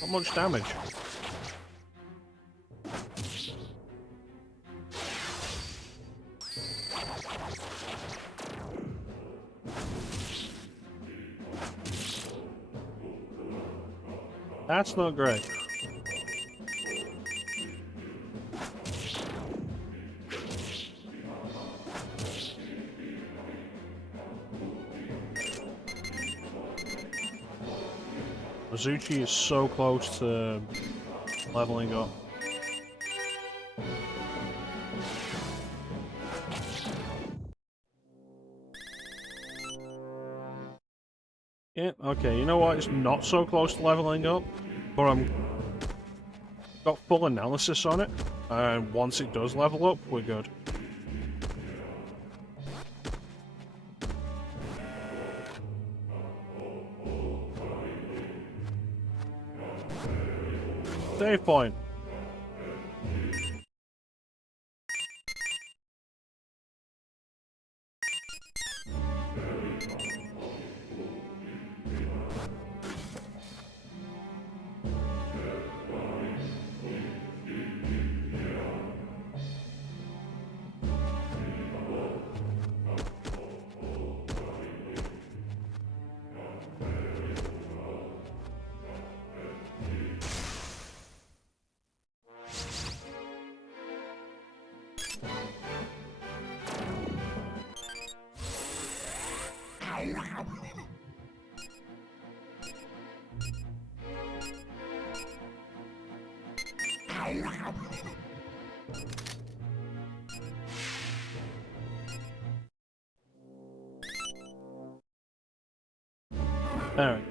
Not much damage. That's not great. Mizuchi is so close to leveling up. Yeah, okay, you know what? It's not so close to leveling up, but I'm got full analysis on it, and once it does level up, we're good. Save point. Alright.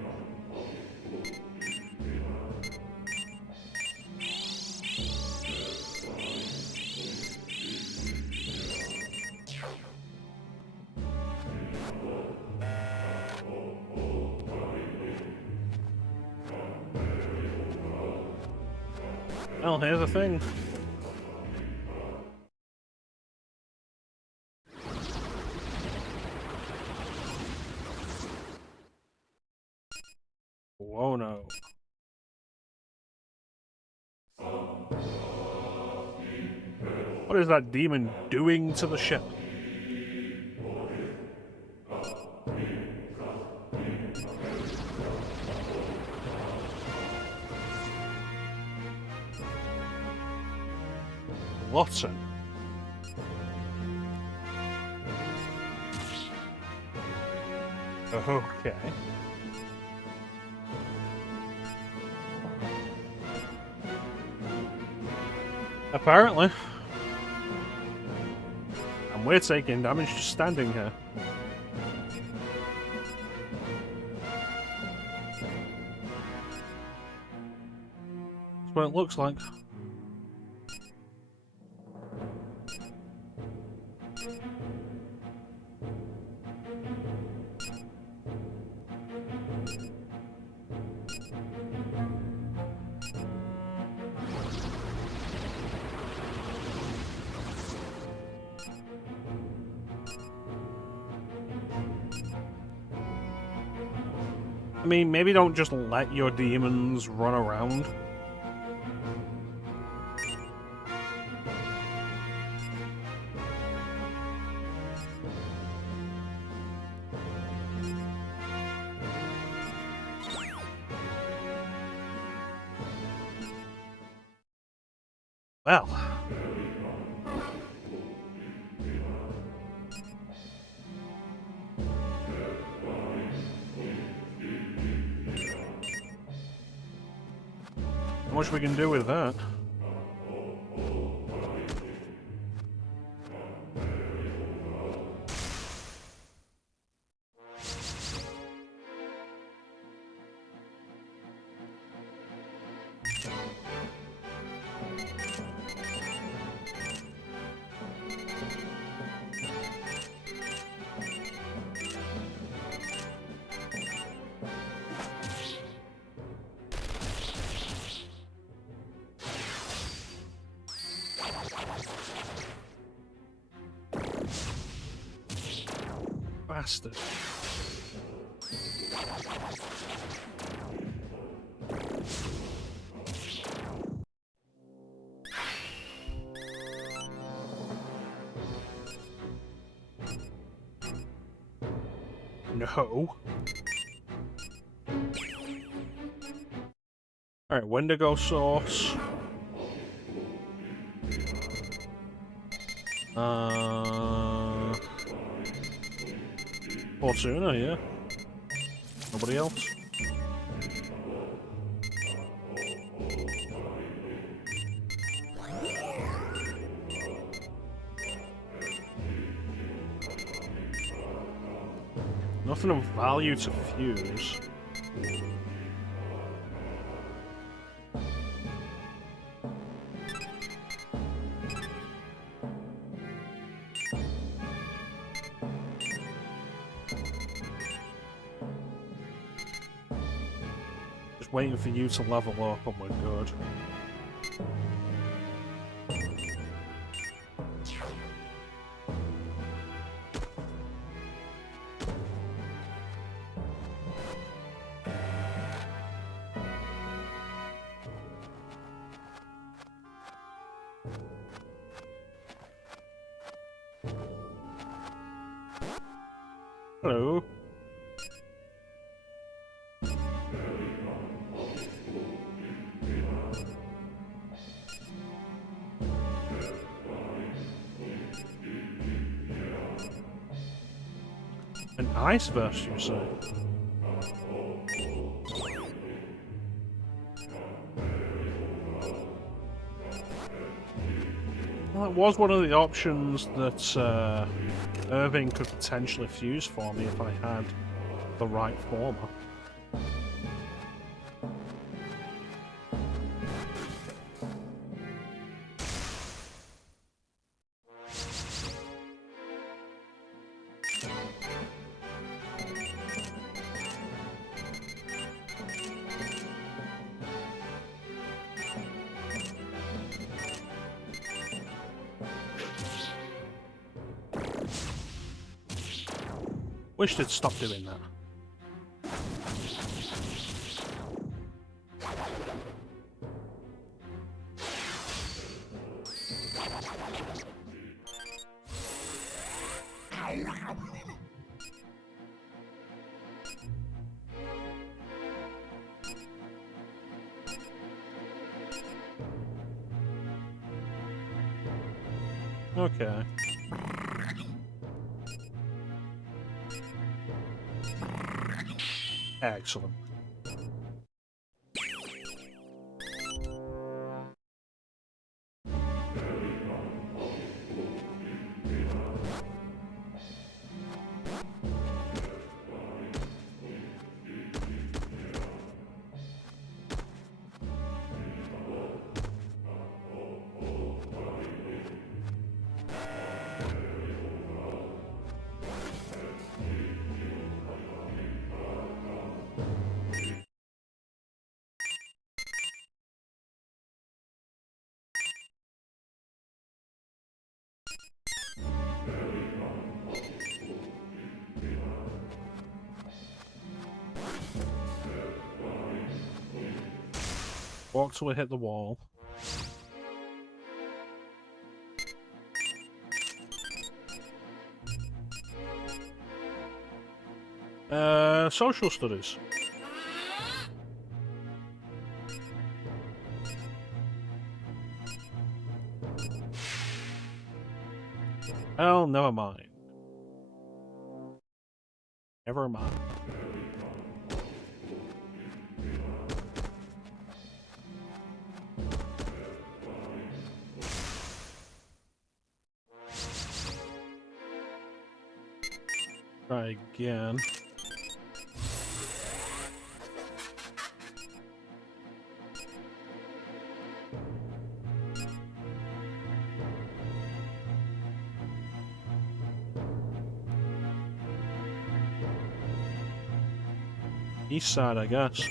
Well, here's the thing. Whoa, no. What is that demon doing to the ship? Watson. Okay. Apparently. And we're taking damage just standing here. That's what it looks like. I mean, maybe don't just let your demons run around. Well. Not much we can do with that. Bastard. No. Alright, Wendigo sauce. Fortuna, yeah. Nobody else? Nothing of value to fuse. Just waiting for you to level up and we're good. Hello. An ice verse, you say? Well, that was one of the options that Irving could potentially fuse for me if I had the right former. Wish they'd stop doing that. Okay. Excellent. Walk till we hit the wall. Social studies. Oh, never mind. Never mind. Try again. East side, I guess.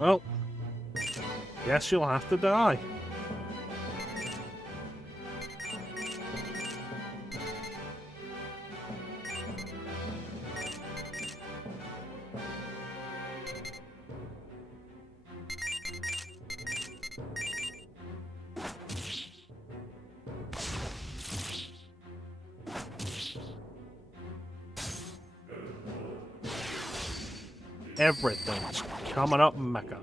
Well, guess you'll have to die. Everything's coming up mecha.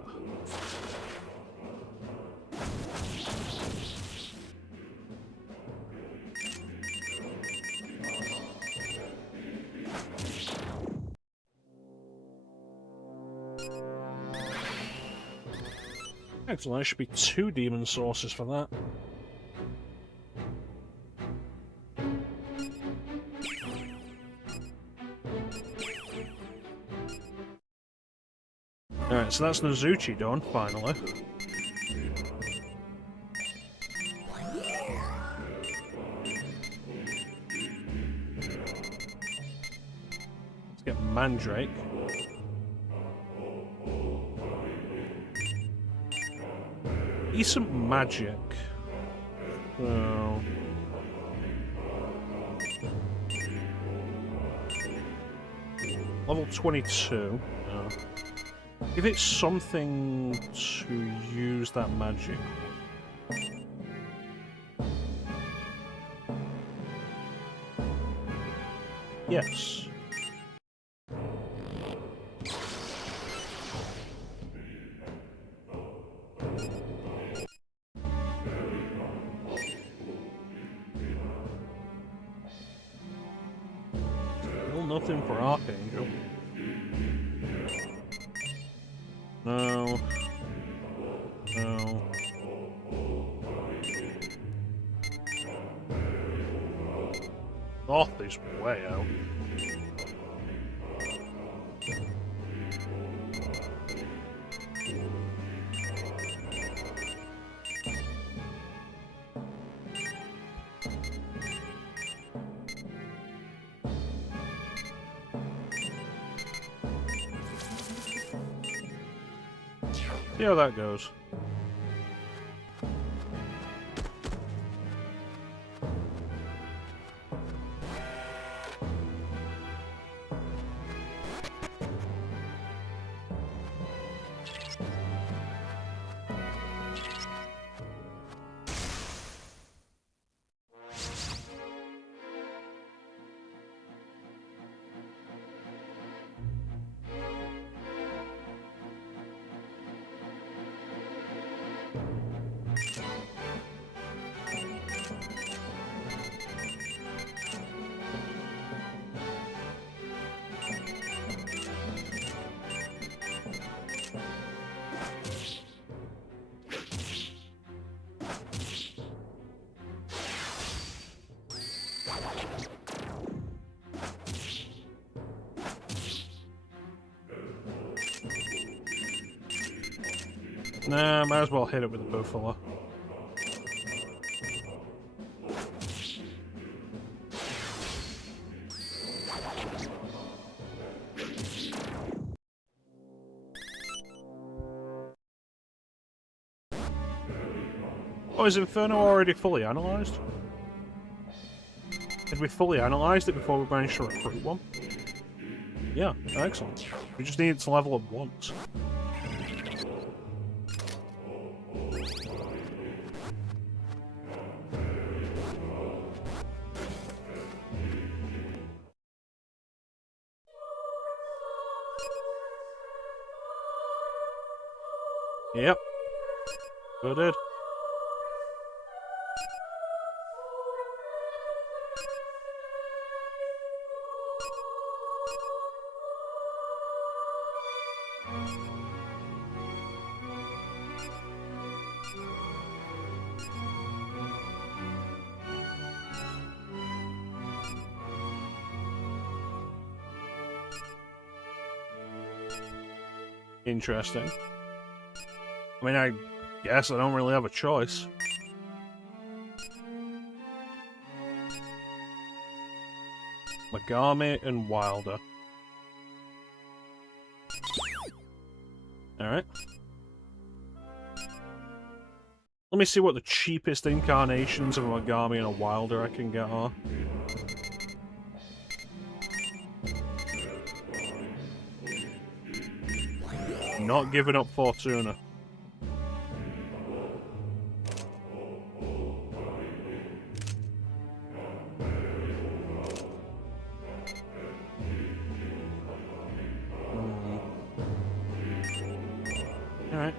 Excellent, there should be 2 demon sources for that. Alright, so that's Nozuchi done, finally. Let's get Mandrake. Decent magic. So... level 22. Give it something to use that magic. Yes. Still nothing for Archangel. No. No. North is way out. See how that goes. Nah, might as well hit it with the Buffalo. Oh, is Inferno already fully analysed? Had we fully analysed it before we managed to recruit one? Yeah, excellent. We just needed to level up once. Yep. Sure did. Interesting. I mean, I guess I don't really have a choice. Megami and Wilder. Alright. Let me see what the cheapest incarnations of a Megami and a Wilder I can get are. Not giving up Fortuna. Alright.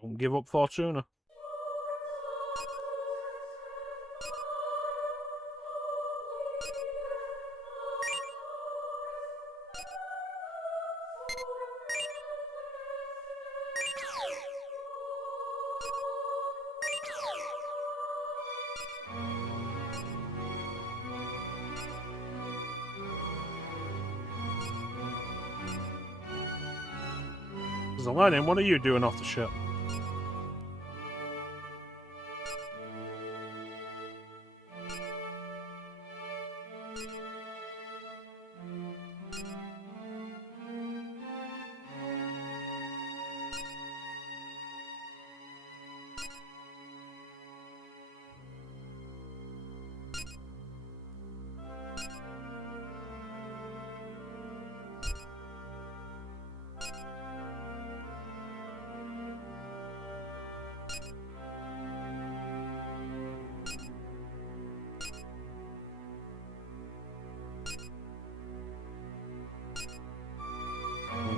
Don't give up Fortuna. Lightning, what are you doing off the ship?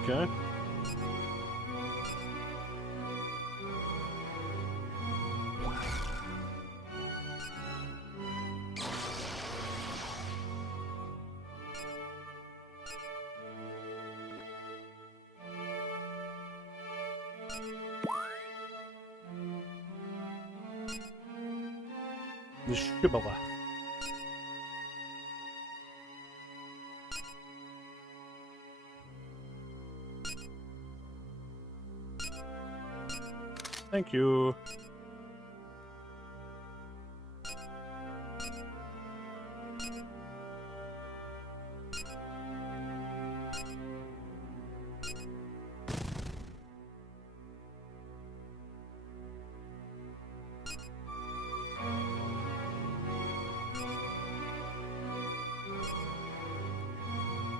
Okay. The Shibboleth. Thank you.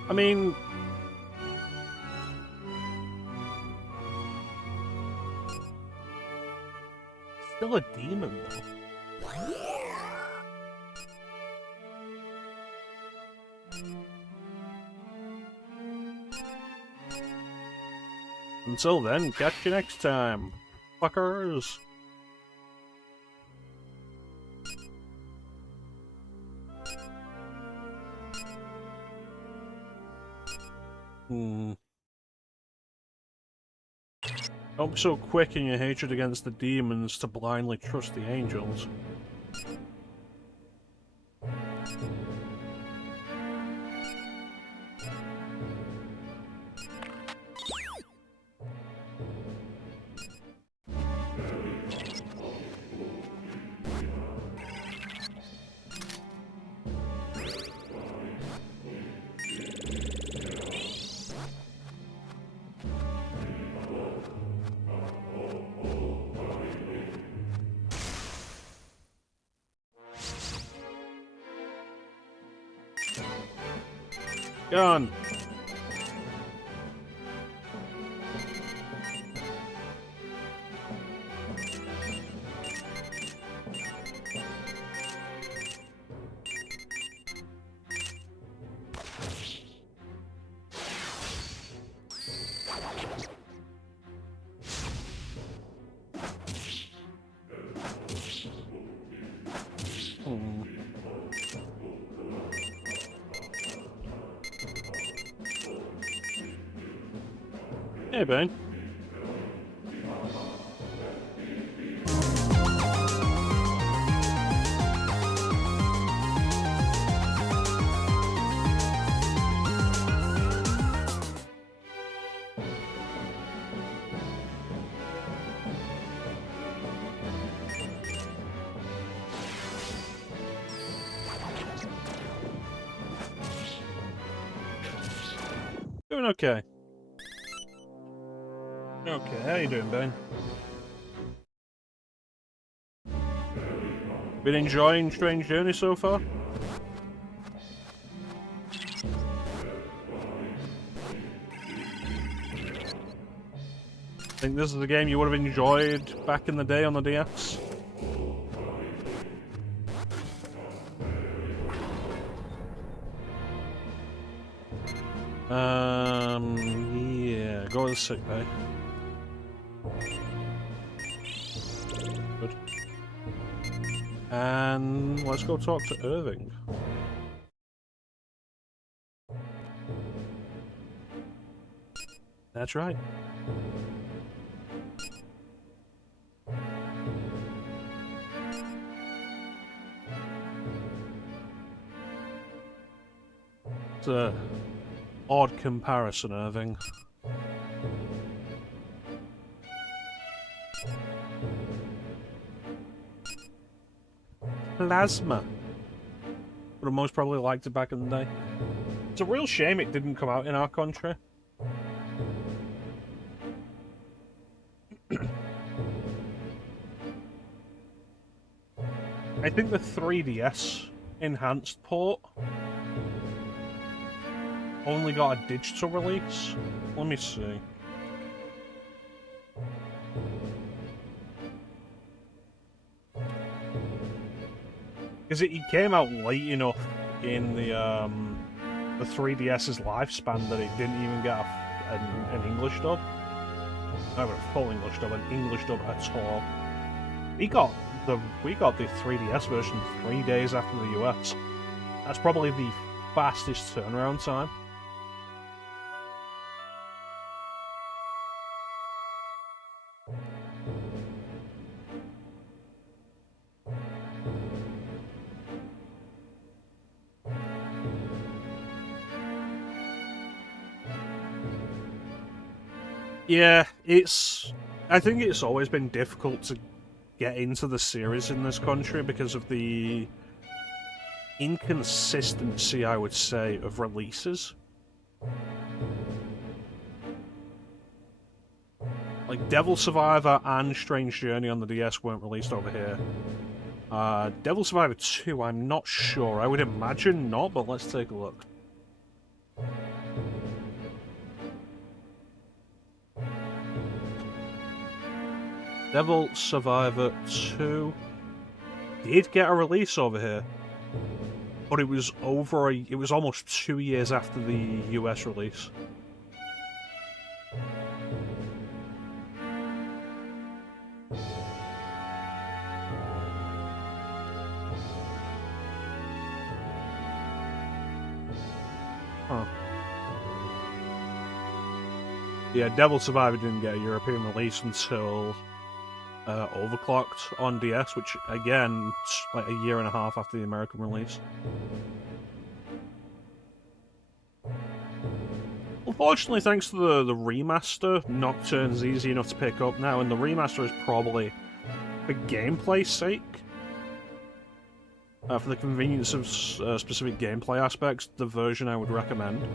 I mean, still a demon, though. Until then, catch you next time, fuckers. Don't be so quick in your hatred against the demons to blindly trust the angels. Gone. Hey, Ben. Doing okay. Okay, how you doing, Ben? Been enjoying Strange Journey so far? Think this is the game you would have enjoyed back in the day on the DS? Yeah, go to the sick bay. Good. And let's go talk to Irving. That's right. It's a odd comparison, Irving. Plasma. Would have most probably liked it back in the day. It's a real shame it didn't come out in our country. I think the 3DS enhanced port only got a digital release. Let me see. Because it came out late enough in the 3DS's lifespan that it didn't even get an English dub. Not a full English dub, an English dub at all. We got the 3DS version 3 days after the US. That's probably the fastest turnaround time. Yeah, I think it's always been difficult to get into the series in this country because of the inconsistency, I would say, of releases. Like, Devil Survivor and Strange Journey on the DS weren't released over here. Devil Survivor 2, I'm not sure. I would imagine not, but let's take a look. Devil Survivor 2 did get a release over here, but it was almost 2 years after the US release. Huh. Yeah, Devil Survivor didn't get a European release until Overclocked on DS, which again, like a year and a half after the American release. Unfortunately, thanks to the remaster, Nocturne's easy enough to pick up now, and the remaster is probably, for gameplay's sake, for the convenience of specific gameplay aspects, the version I would recommend.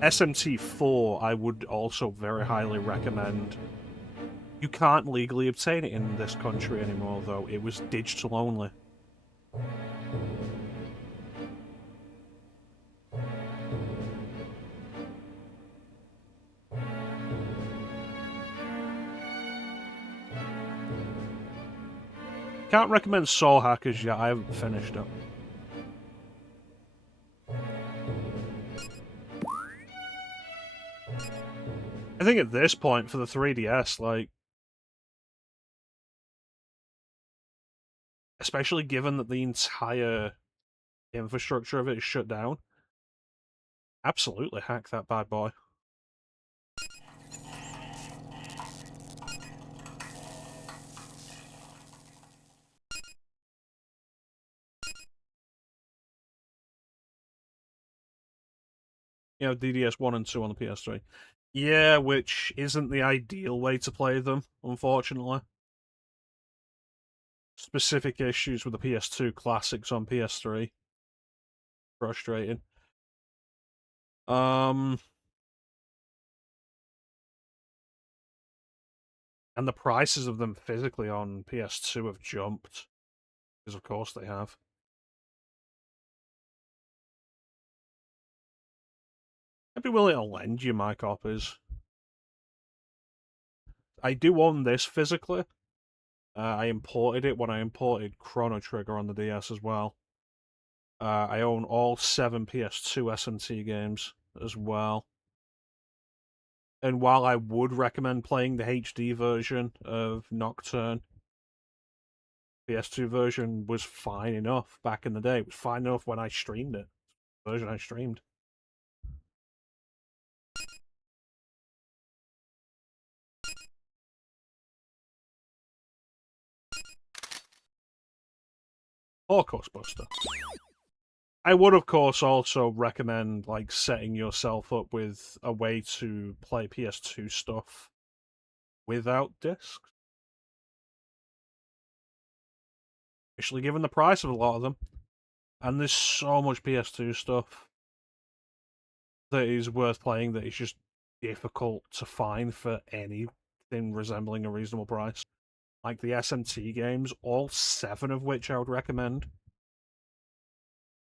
SMT4 I would also very highly recommend. You can't legally obtain it in this country anymore, though. It was digital only. Can't recommend Soul Hackers yet, I haven't finished it. I think at this point, for the 3DS, like... especially given that the entire infrastructure of it is shut down, absolutely hack that bad boy. You know, DDS 1 and 2 on the PS3. Yeah, which isn't the ideal way to play them, unfortunately. Specific issues with the PS2 classics on PS3. Frustrating. And the prices of them physically on PS2 have jumped. Because of course they have. I'd be willing to lend you my copies. I do own this physically. I imported it when I imported Chrono Trigger on the DS as well. I own all 7 PS2 SMT games as well. And while I would recommend playing the HD version of Nocturne, PS2 version was fine enough back in the day. It was fine enough when I streamed it. The version I streamed. Or Ghostbuster. I would, of course, also recommend like setting yourself up with a way to play PS2 stuff without discs. Especially given the price of a lot of them. And there's so much PS2 stuff that is worth playing that is just difficult to find for anything resembling a reasonable price. Like the SMT games, all 7 of which I would recommend.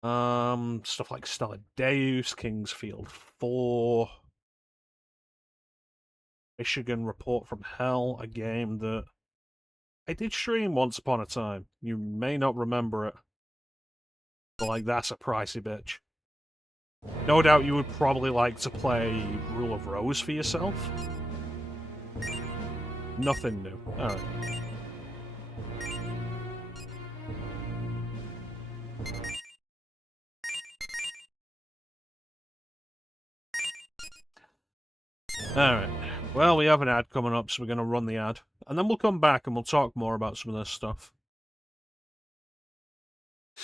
Stuff like Stellar Deus, King's Field 4, Michigan Report from Hell, a game that I did stream once upon a time. You may not remember it. But, like, that's a pricey bitch. No doubt you would probably like to play Rule of Rose for yourself. Nothing new. Alright. Alright. Well, we have an ad coming up, so we're going to run the ad. And then we'll come back and we'll talk more about some of this stuff.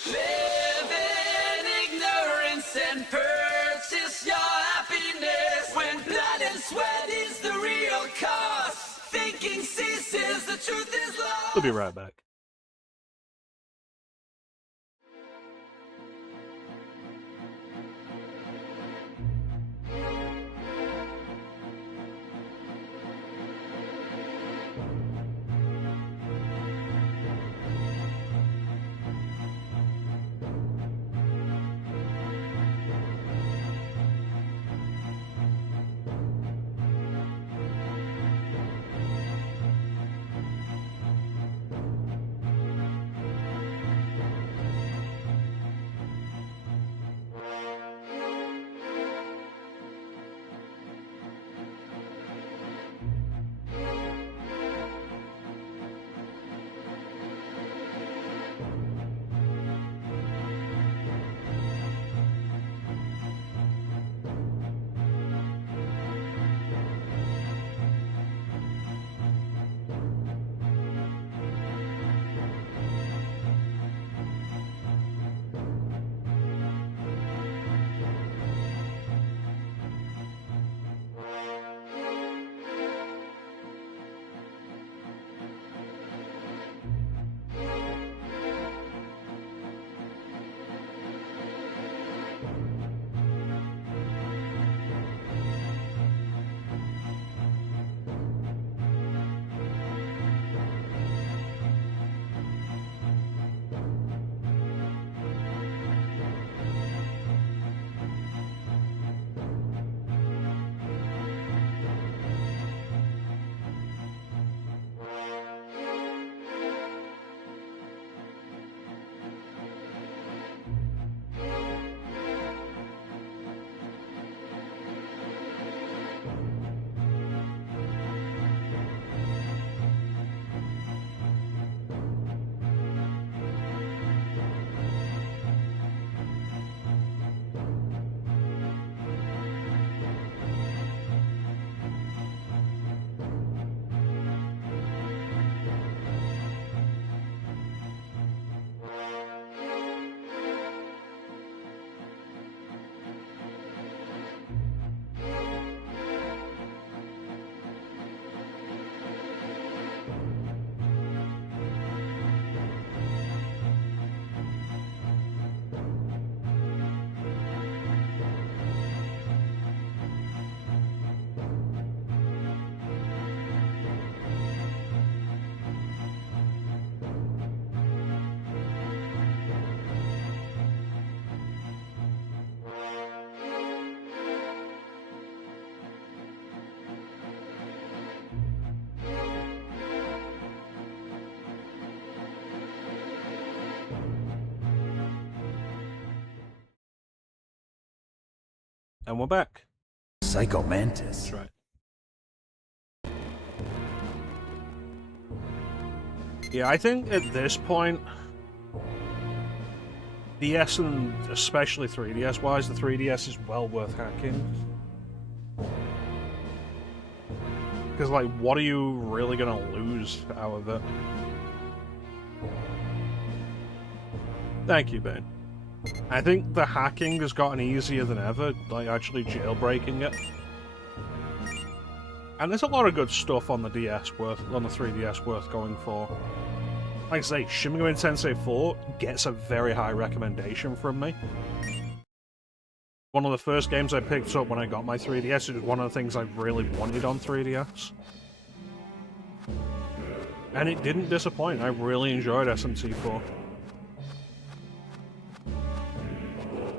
Live in ignorance and purchase your happiness when blood and sweat is the real cost. Thinking ceases, the truth is lost. We'll be right back. And we're back. Psycho Mantis. That's right. Yeah, I think at this point, DS and especially 3DS wise, the 3DS is well worth hacking. Because, like, what are you really gonna lose out of it? Thank you, Bane. I think the hacking has gotten easier than ever, like actually jailbreaking it. And there's a lot of good stuff on the 3DS worth going for. Like I say, Shin Megami Tensei 4 gets a very high recommendation from me. One of the first games I picked up when I got my 3DS, it was one of the things I really wanted on 3DS. And it didn't disappoint, I really enjoyed SMT4.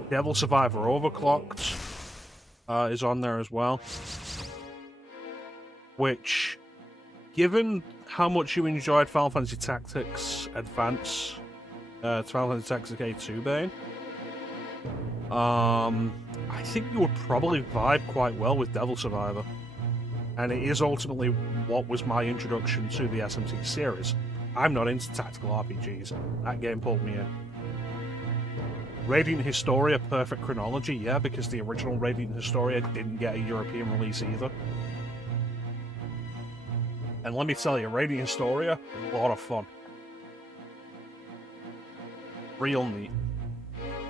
Devil Survivor Overclocked is on there as well. Which, given how much you enjoyed Final Fantasy Tactics Advance, Final Fantasy Tactics A2, Bane, I think you would probably vibe quite well with Devil Survivor. And it is ultimately what was my introduction to the SMT series. I'm not into tactical RPGs. That game pulled me in. Radiant Historia Perfect Chronology, yeah, because the original Radiant Historia didn't get a European release either. And let me tell you, Radiant Historia, a lot of fun. Real neat.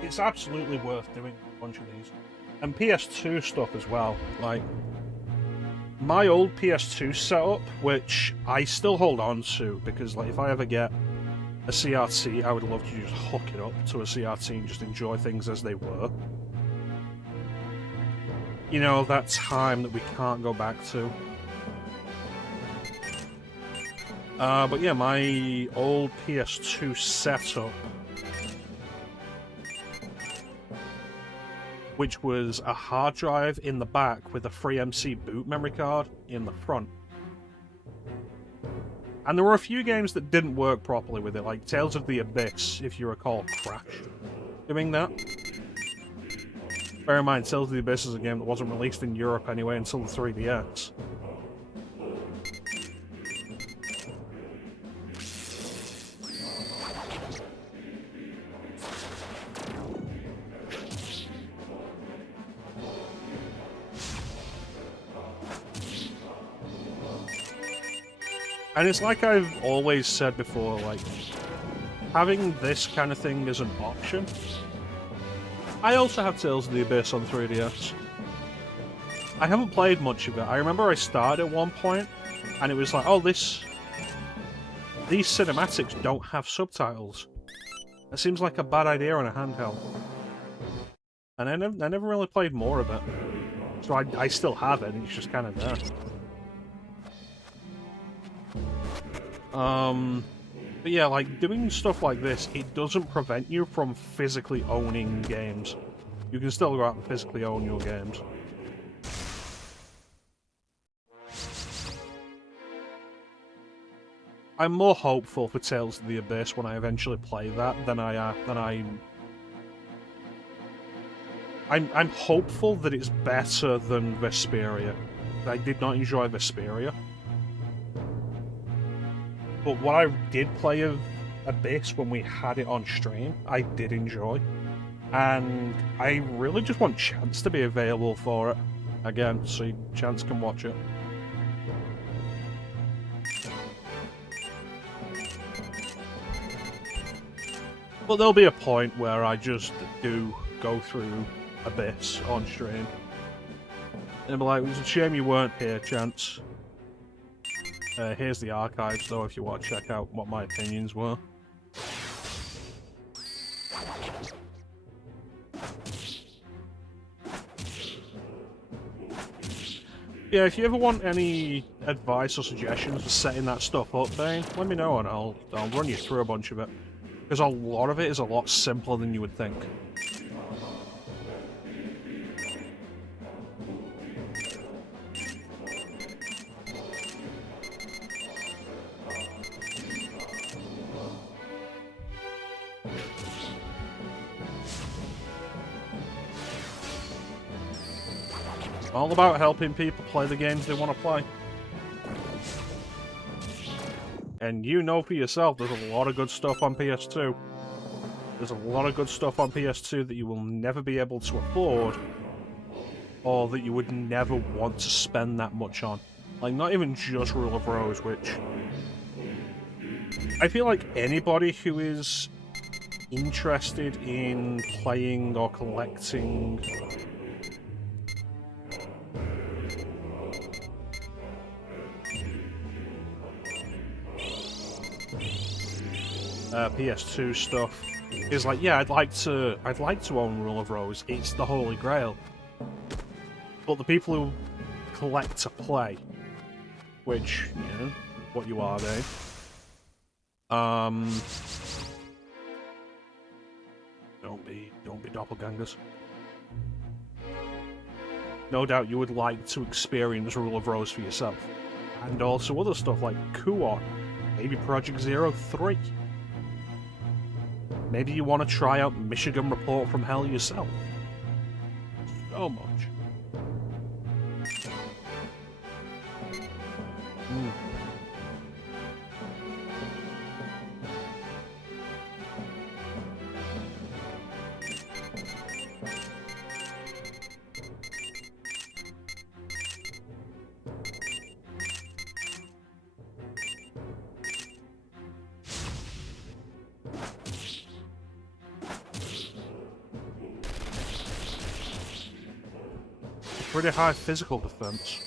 It's absolutely worth doing a bunch of these. And PS2 stuff as well. Like, my old PS2 setup, which I still hold on to, because like if I ever get a CRT, I would love to just hook it up to a CRT and just enjoy things as they were. You know, that time that we can't go back to. But yeah, my old PS2 setup, which was a hard drive in the back with a FreeMC boot memory card in the front. And there were a few games that didn't work properly with it, like Tales of the Abyss, if you recall, crashed doing that. Bear in mind, Tales of the Abyss is a game that wasn't released in Europe anyway until the 3DS. And it's like I've always said before, like, having this kind of thing as an option. I also have Tales of the Abyss on 3DS. I haven't played much of it. I remember I started at one point, and it was like, oh, these cinematics don't have subtitles. It seems like a bad idea on a handheld. And I never really played more of it. So I still have it, and it's just kind of there. But yeah, like, doing stuff like this, it doesn't prevent you from physically owning games. You can still go out and physically own your games. I'm more hopeful for Tales of the Abyss when I eventually play that I'm hopeful that it's better than Vesperia. I did not enjoy Vesperia. But what I did play of Abyss when we had it on stream, I did enjoy. And I really just want Chance to be available for it again, so Chance can watch it. But there'll be a point where I just do go through Abyss on stream. And I'll be like, it was a shame you weren't here, Chance. Here's the archives, though, if you want to check out what my opinions were. Yeah, if you ever want any advice or suggestions for setting that stuff up, Bane, let me know and I'll run you through a bunch of it. Because a lot of it is a lot simpler than you would think. All about helping people play the games they want to play. And you know for yourself, there's a lot of good stuff on PS2. There's a lot of good stuff on PS2 that you will never be able to afford, or that you would never want to spend that much on. Like, not even just Rule of Rose, which... I feel like anybody who is interested in playing or collecting PS2 stuff is like, yeah, I'd like to own Rule of Rose. It's the holy grail. But the people who collect to play, which, you know, what you are, Dave. Don't be doppelgangers. No doubt you would like to experience Rule of Rose for yourself. And also other stuff like Kuon, maybe Project Zero 3. Maybe you want to try out Michigan Report from Hell yourself. So much. Pretty high physical defense.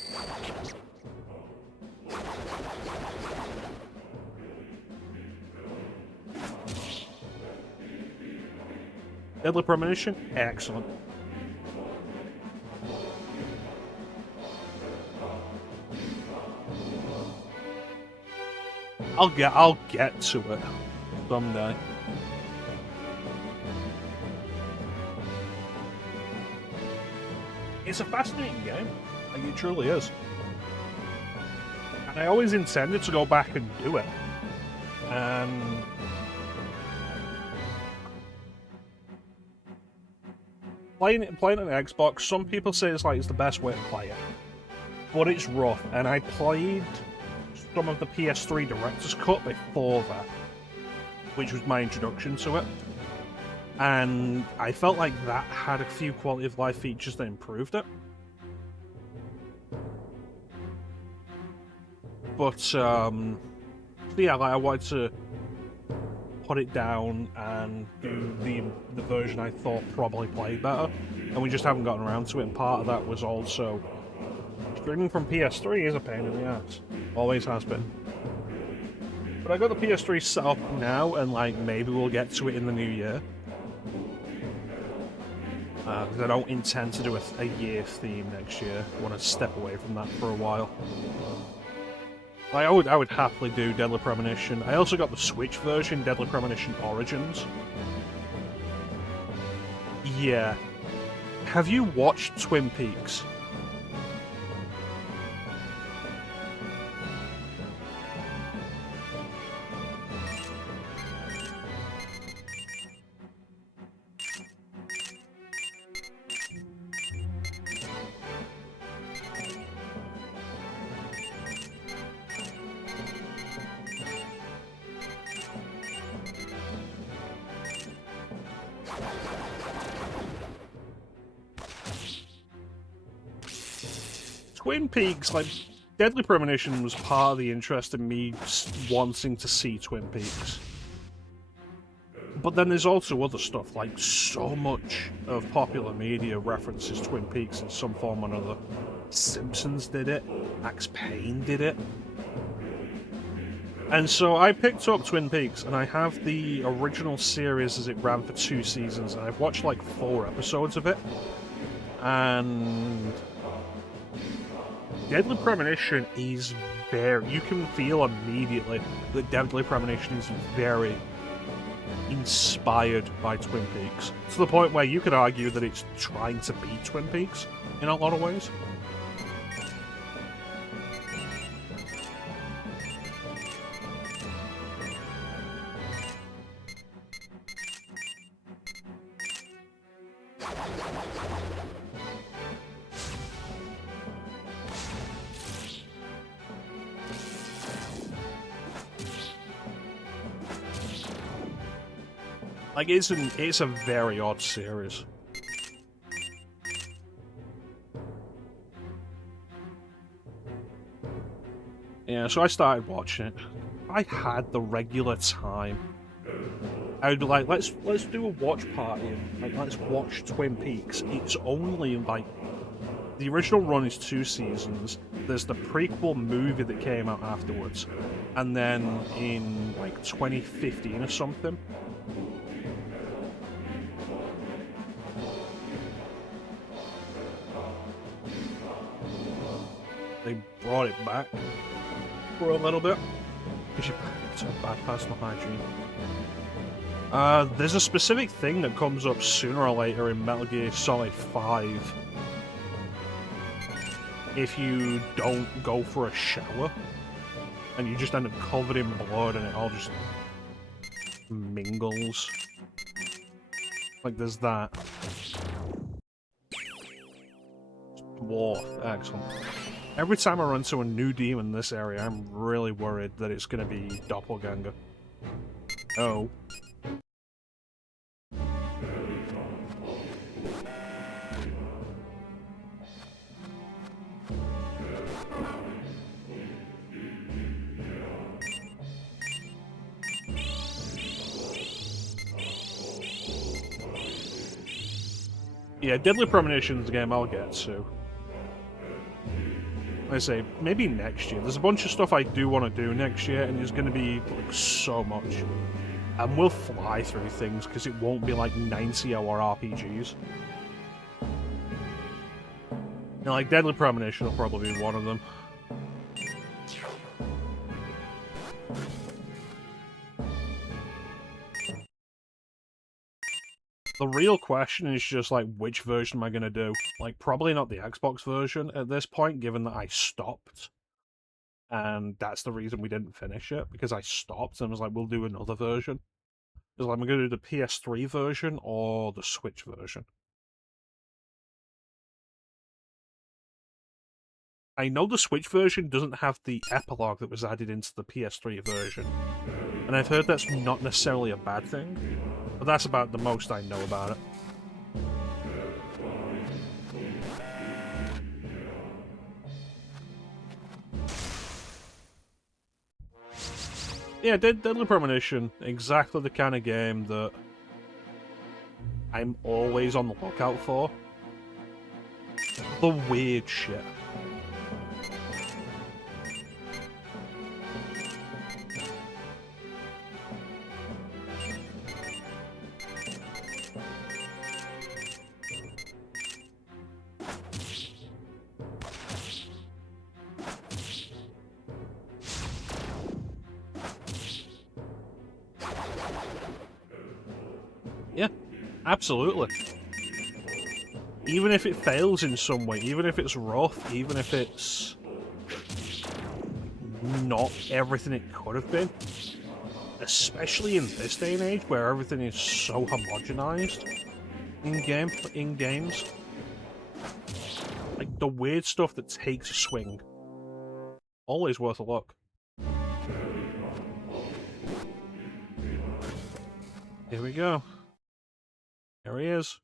Deadly Premonition? Excellent. I'll get to it someday. It's a fascinating game. Like, it truly is. And I always intended to go back and do it. And playing on Xbox, some people say it's the best way to play it. But it's rough, and I played some of the PS3 Director's Cut before that, which was my introduction to it. And I felt like that had a few quality of life features that improved it. But, yeah, I wanted to put it down and do the version I thought probably played better. And we just haven't gotten around to it, and part of that was also... streaming from PS3 is a pain in the ass. Always has been. But I got the PS3 set up now, and, maybe we'll get to it in the new year. Because I don't intend to do a year theme next year. I want to step away from that for a while. I would happily do Deadly Premonition. I also got the Switch version, Deadly Premonition Origins. Yeah. Have you watched Twin Peaks? Twin Peaks, Deadly Premonition was part of the interest in me wanting to see Twin Peaks. But then there's also other stuff, so much of popular media references Twin Peaks in some form or another. Simpsons did it, Max Payne did it. And so I picked up Twin Peaks, and I have the original series as it ran for 2 seasons, and I've watched 4 episodes of it. And Deadly Premonition is very... you can feel immediately that Deadly Premonition is very inspired by Twin Peaks. To the point where you could argue that it's trying to be Twin Peaks in a lot of ways. Like, it's a very odd series. Yeah, so I started watching it. I had the regular time. I would be like, let's do a watch party and like let's watch Twin Peaks. It's only like the original run is 2 seasons. There's the prequel movie that came out afterwards, and then in like 2015 or something. They brought it back for a little bit. Because it's a bad personal hygiene. There's a specific thing that comes up sooner or later in Metal Gear Solid 5. If you don't go for a shower, and you just end up covered in blood and it all just mingles. Like, there's that. Dwarf, excellent. Every time I run into a new demon in this area, I'm really worried that it's gonna be Doppelganger. Oh. Yeah, Deadly Premonition's a game I'll get to. Like I say, maybe next year. There's a bunch of stuff I do want to do next year, and it's going to be like so much. And we'll fly through things, because it won't be like 90-hour RPGs. And like, Deadly Premonition will probably be one of them. The real question is just, like, which version am I going to do? Like, probably not the Xbox version at this point, given that I stopped. And that's the reason we didn't finish it, because I stopped and was like, we'll do another version. Because like, I'm going to do the PS3 version or the Switch version. I know the Switch version doesn't have the epilogue that was added into the PS3 version. And I've heard that's not necessarily a bad thing. But that's about the most I know about it. Yeah, Deadly Premonition, exactly the kind of game that I'm always on the lookout for. The weird shit. Yeah, absolutely. Even if it fails in some way, even if it's rough, even if it's not everything it could have been, especially in this day and age where everything is so homogenized in games, like the weird stuff that takes a swing, always worth a look. Here we go. There he is.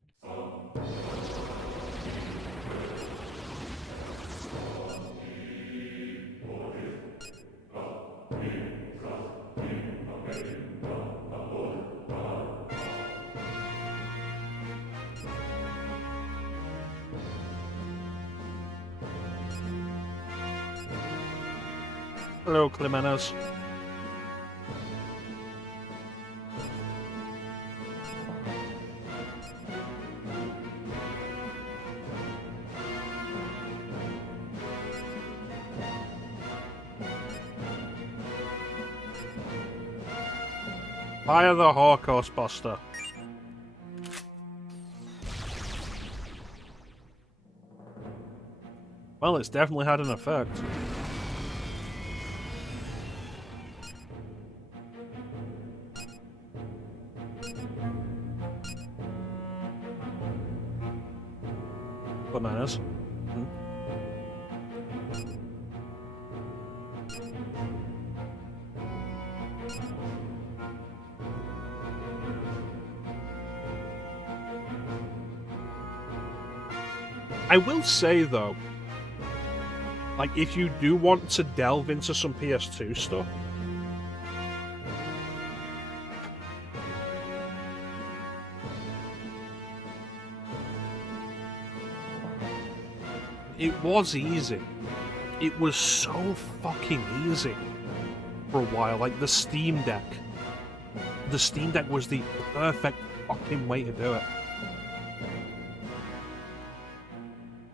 Hello, Clemenos. Fire the Holocaust Buster. Well, it's definitely had an effect. Bananas. Hmm. I will say though, like if you do want to delve into some PS2 stuff, it was easy. It was so fucking easy for a while. Like the Steam Deck. The Steam Deck was the perfect fucking way to do it.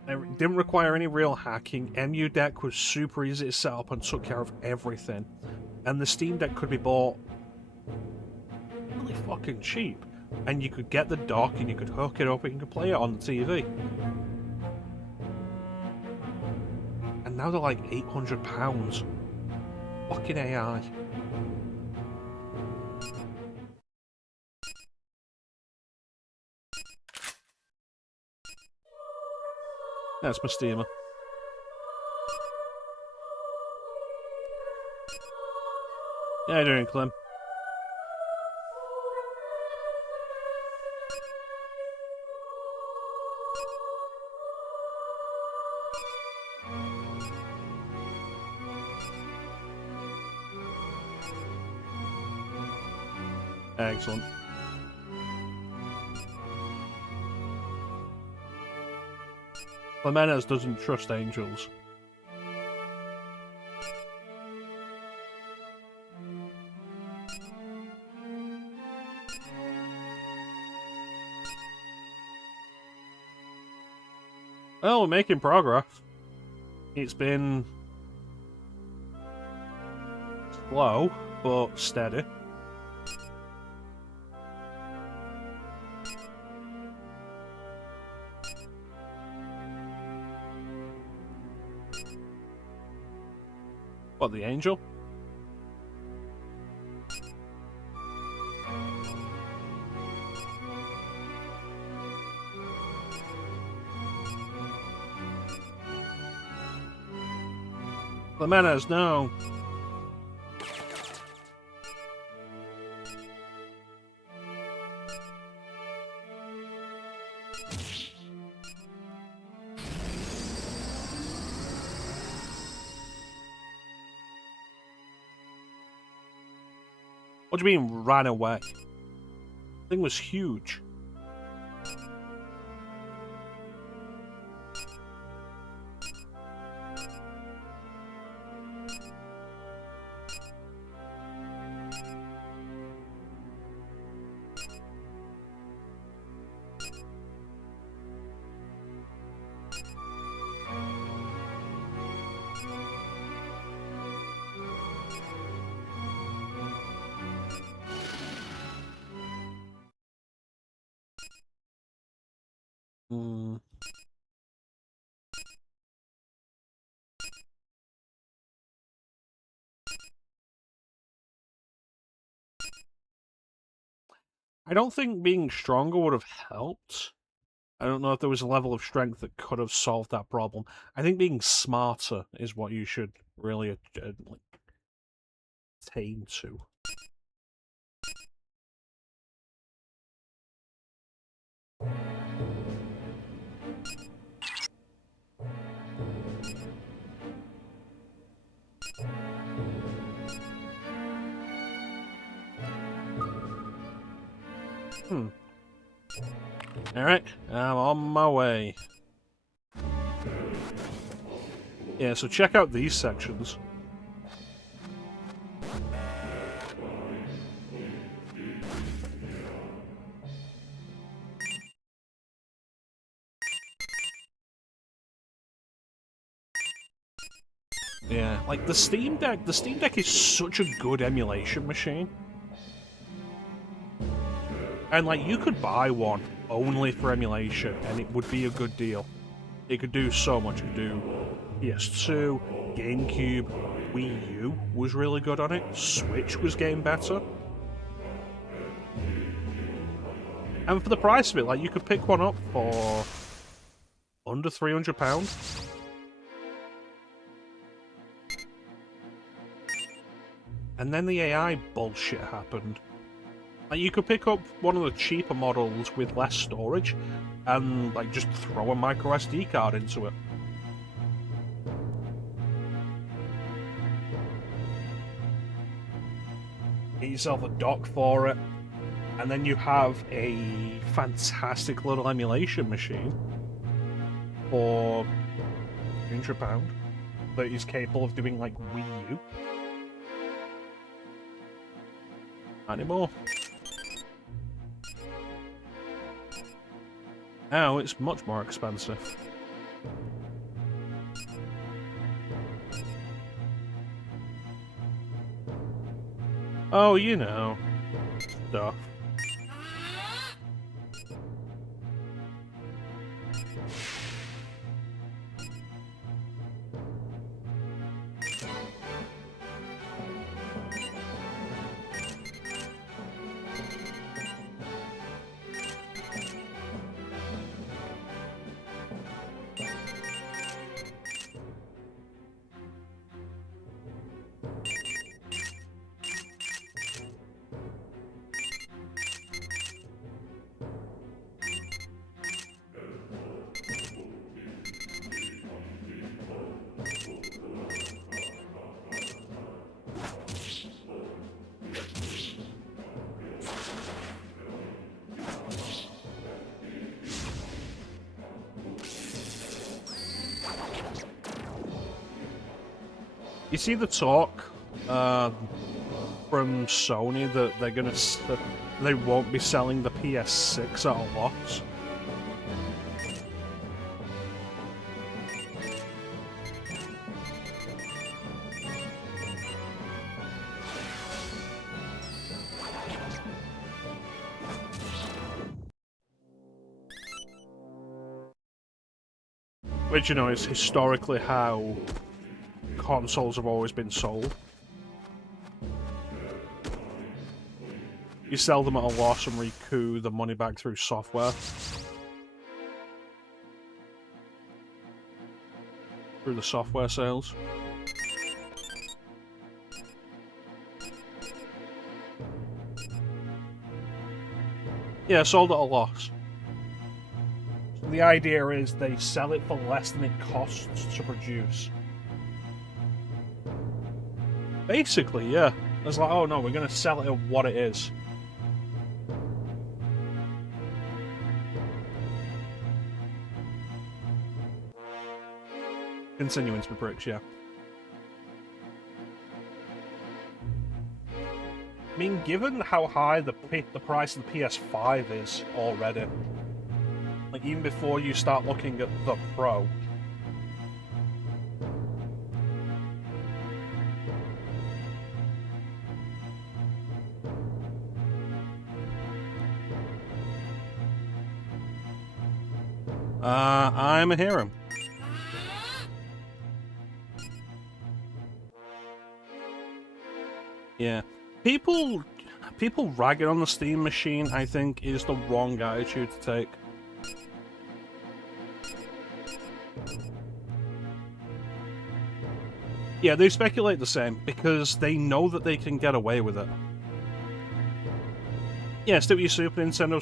It didn't require any real hacking. MU Deck was super easy to set up and took care of everything. And the Steam Deck could be bought really fucking cheap. And you could get the dock and you could hook it up and you could play it on the TV. And now they're like £800. Fucking AI. That's my steamer. Yeah, doing Clem. Excellent. Jimenez doesn't trust angels. Well, we're making progress. It's been slow, but steady. What, the angel? Jimenez, no. What do you mean, ran away? The thing was huge. I don't think being stronger would have helped. I don't know if there was a level of strength that could have solved that problem. I think being smarter is what you should really attain to. Alright, I'm on my way. Yeah, so check out these sections. Yeah, like the Steam Deck is such a good emulation machine. And like you could buy one only for emulation and it would be a good deal. It could do so much. It could do PS2, GameCube, Wii U was really good on it, Switch was getting better. And for the price of it, like you could pick one up for under £300. And then the AI bullshit happened. Like, you could pick up one of the cheaper models with less storage and like just throw a micro SD card into it. Get yourself a dock for it, and then you have a fantastic little emulation machine for £300 that is capable of doing like Wii U. Not anymore. Now it's much more expensive. Oh, you know, stuff. You see the talk from Sony that they're gonna they won't be selling the PS6 at a loss. Which, you know, is historically how consoles have always been sold. You sell them at a loss and recoup the money back through software. Through the software sales. Yeah, sold at a loss. So the idea is they sell it for less than it costs to produce. Basically, yeah. It's like, oh no, we're going to sell it at what it is. Continuing to be bricks, yeah. I mean, given how high the price of the PS5 is already, like even before you start looking at the Pro, I'm a hero. Yeah. People ragging on the Steam machine, I think, is the wrong attitude to take. Yeah, they speculate the same, because they know that they can get away with it. Yeah, stick with your Super Nintendo,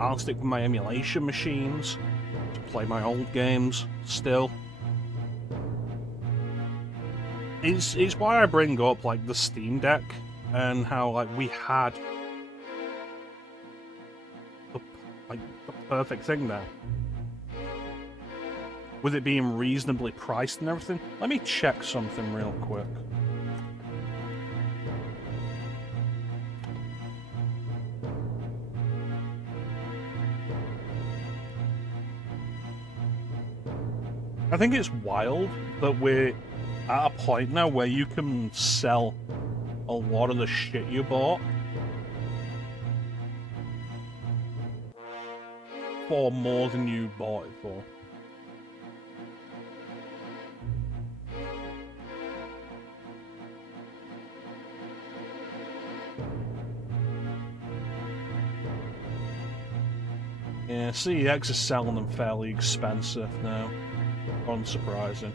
I'll stick with my emulation machines to play my old games, still. It's why I bring up, like, the Steam Deck, and how, like, we had the perfect thing there. With it being reasonably priced and everything. Let me check something real quick. I think it's wild that we're at a point now where you can sell a lot of the shit you bought for more than you bought it for. Yeah, CEX is selling them fairly expensive now. Unsurprising.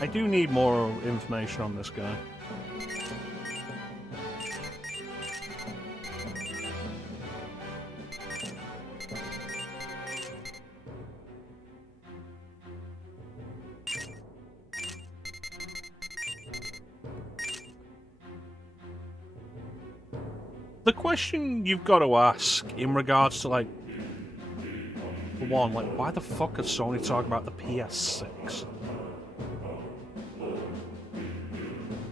I do need more information on this guy. The question you've got to ask in regards to, like, one, like, why the fuck is Sony talking about the PS6?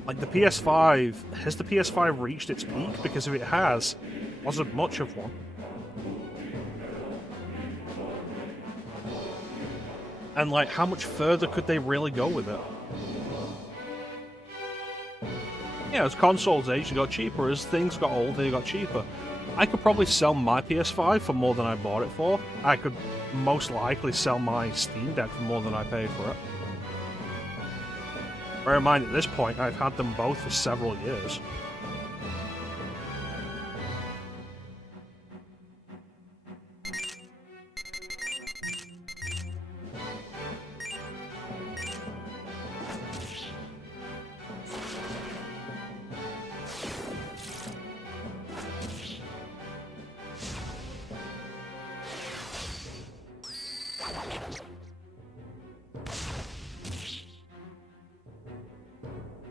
Like, the PS5, has the PS5 reached its peak? Because if it has, wasn't much of one. And, like, how much further could they really go with it? Yeah, as consoles aged, they got cheaper. As things got older, they got cheaper. I could probably sell my PS5 for more than I bought it for. I could most likely sell my Steam Deck for more than I paid for it. Bear in mind, at this point, I've had them both for several years.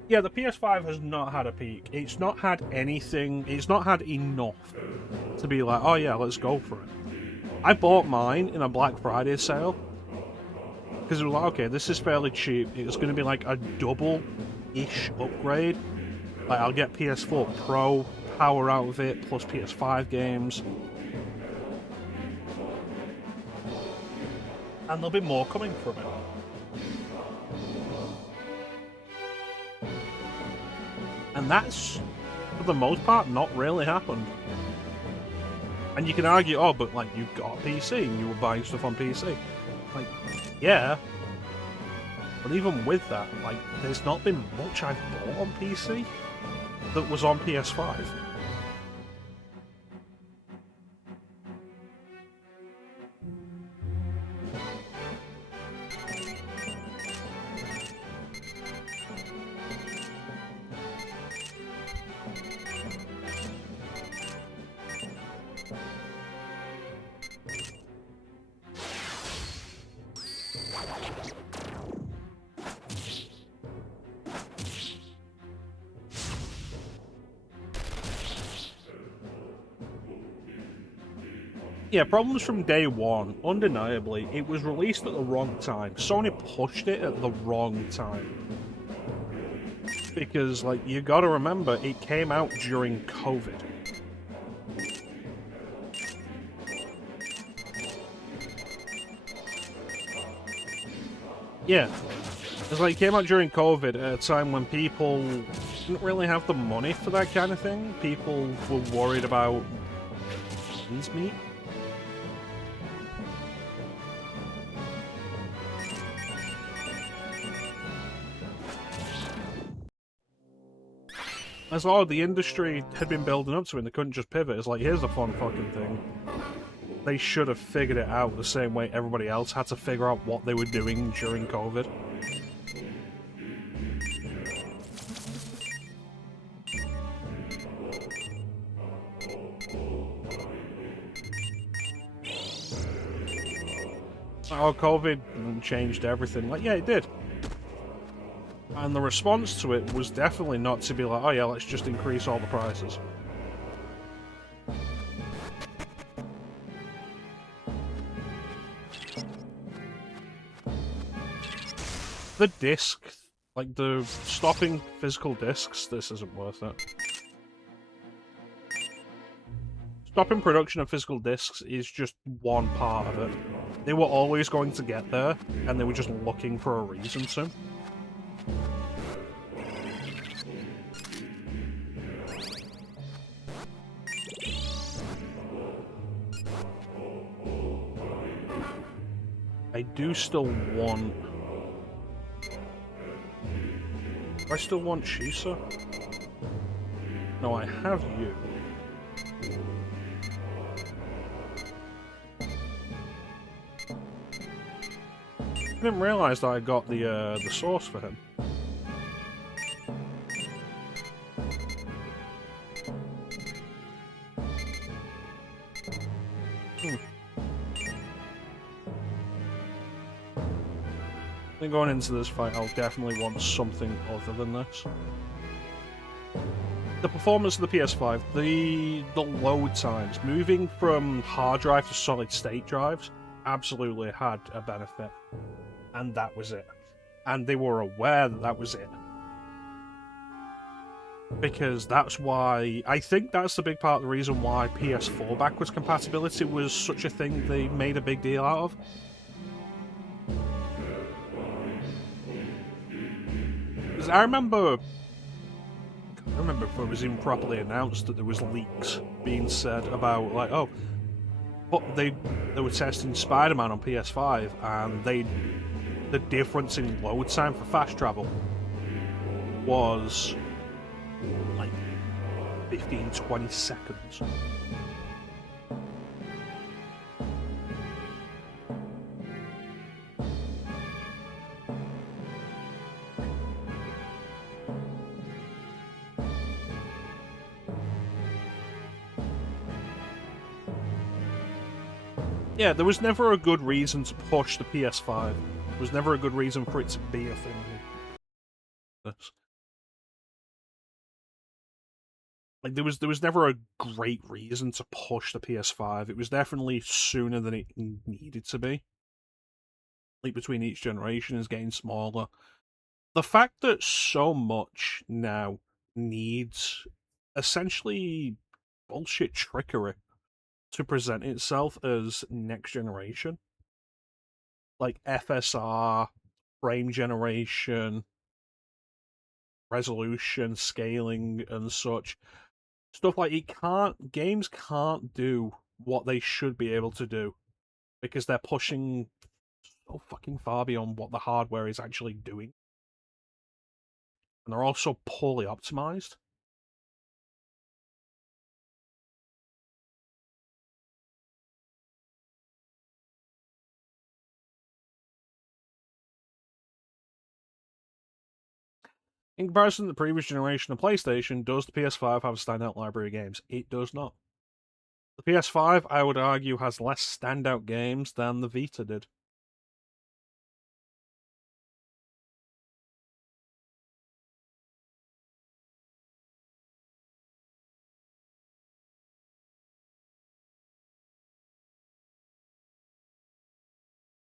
Yeah, the PS5 has not had a peak. It's not had anything, it's not had enough to be like, oh yeah, let's go for it. I bought mine in a Black Friday sale because it was like, okay, this is fairly cheap. It's going to be like a double-ish upgrade. Like, I'll get PS4 Pro power out of it, plus PS5 games. And there'll be more coming from it. And that's, for the most part, not really happened. And you can argue, oh, but, like, you got a PC and you were buying stuff on PC. Like, yeah. But even with that, like, there's not been much I've bought on PC that was on PS5. Yeah, problems from day one. Undeniably, it was released at the wrong time. Sony pushed it at the wrong time. Because, like, you gotta remember, it came out during COVID. Yeah. It's like, it came out during COVID at a time when people didn't really have the money for that kind of thing. People were worried about meat. As all the industry had been building up to it and they couldn't just pivot. It's like, here's a fun fucking thing. They should have figured it out the same way everybody else had to figure out what they were doing during COVID. Oh, COVID changed everything. Like, yeah, it did. And the response to it was definitely not to be like, oh yeah, let's just increase all the prices. The disc, like the stopping physical discs, this isn't worth it. Stopping production of physical discs is just one part of it. They were always going to get there, and they were just looking for a reason to. I do still want... Do I still want Shisa? No, I have you. I didn't realise that I got the source for him. I think going into this fight, I'll definitely want something other than this. The performance of the PS5, the load times, moving from hard drive to solid state drives, absolutely had a benefit. And that was it. And they were aware that that was it. Because that's why, I think that's the big part of the reason why PS4 backwards compatibility was such a thing they made a big deal out of. Because I remember if it was even properly announced that there was leaks being said about, like, oh, but they were testing Spider-Man on PS5, and the difference in load time for fast travel was like 15-20 seconds. Yeah, there was never a good reason to push the PS5. There was never a good reason for it to be a thing. Like there was never a great reason to push the PS5. It was definitely sooner than it needed to be. Like between each generation is getting smaller. The fact that so much now needs essentially bullshit trickery to present itself as next generation. Like FSR, frame generation, resolution, scaling, and such. Stuff like games can't do what they should be able to do because they're pushing so fucking far beyond what the hardware is actually doing. And they're also poorly optimized. In comparison to the previous generation of PlayStation, does the PS5 have a standout library of games? It does not. The PS5, I would argue, has less standout games than the Vita did.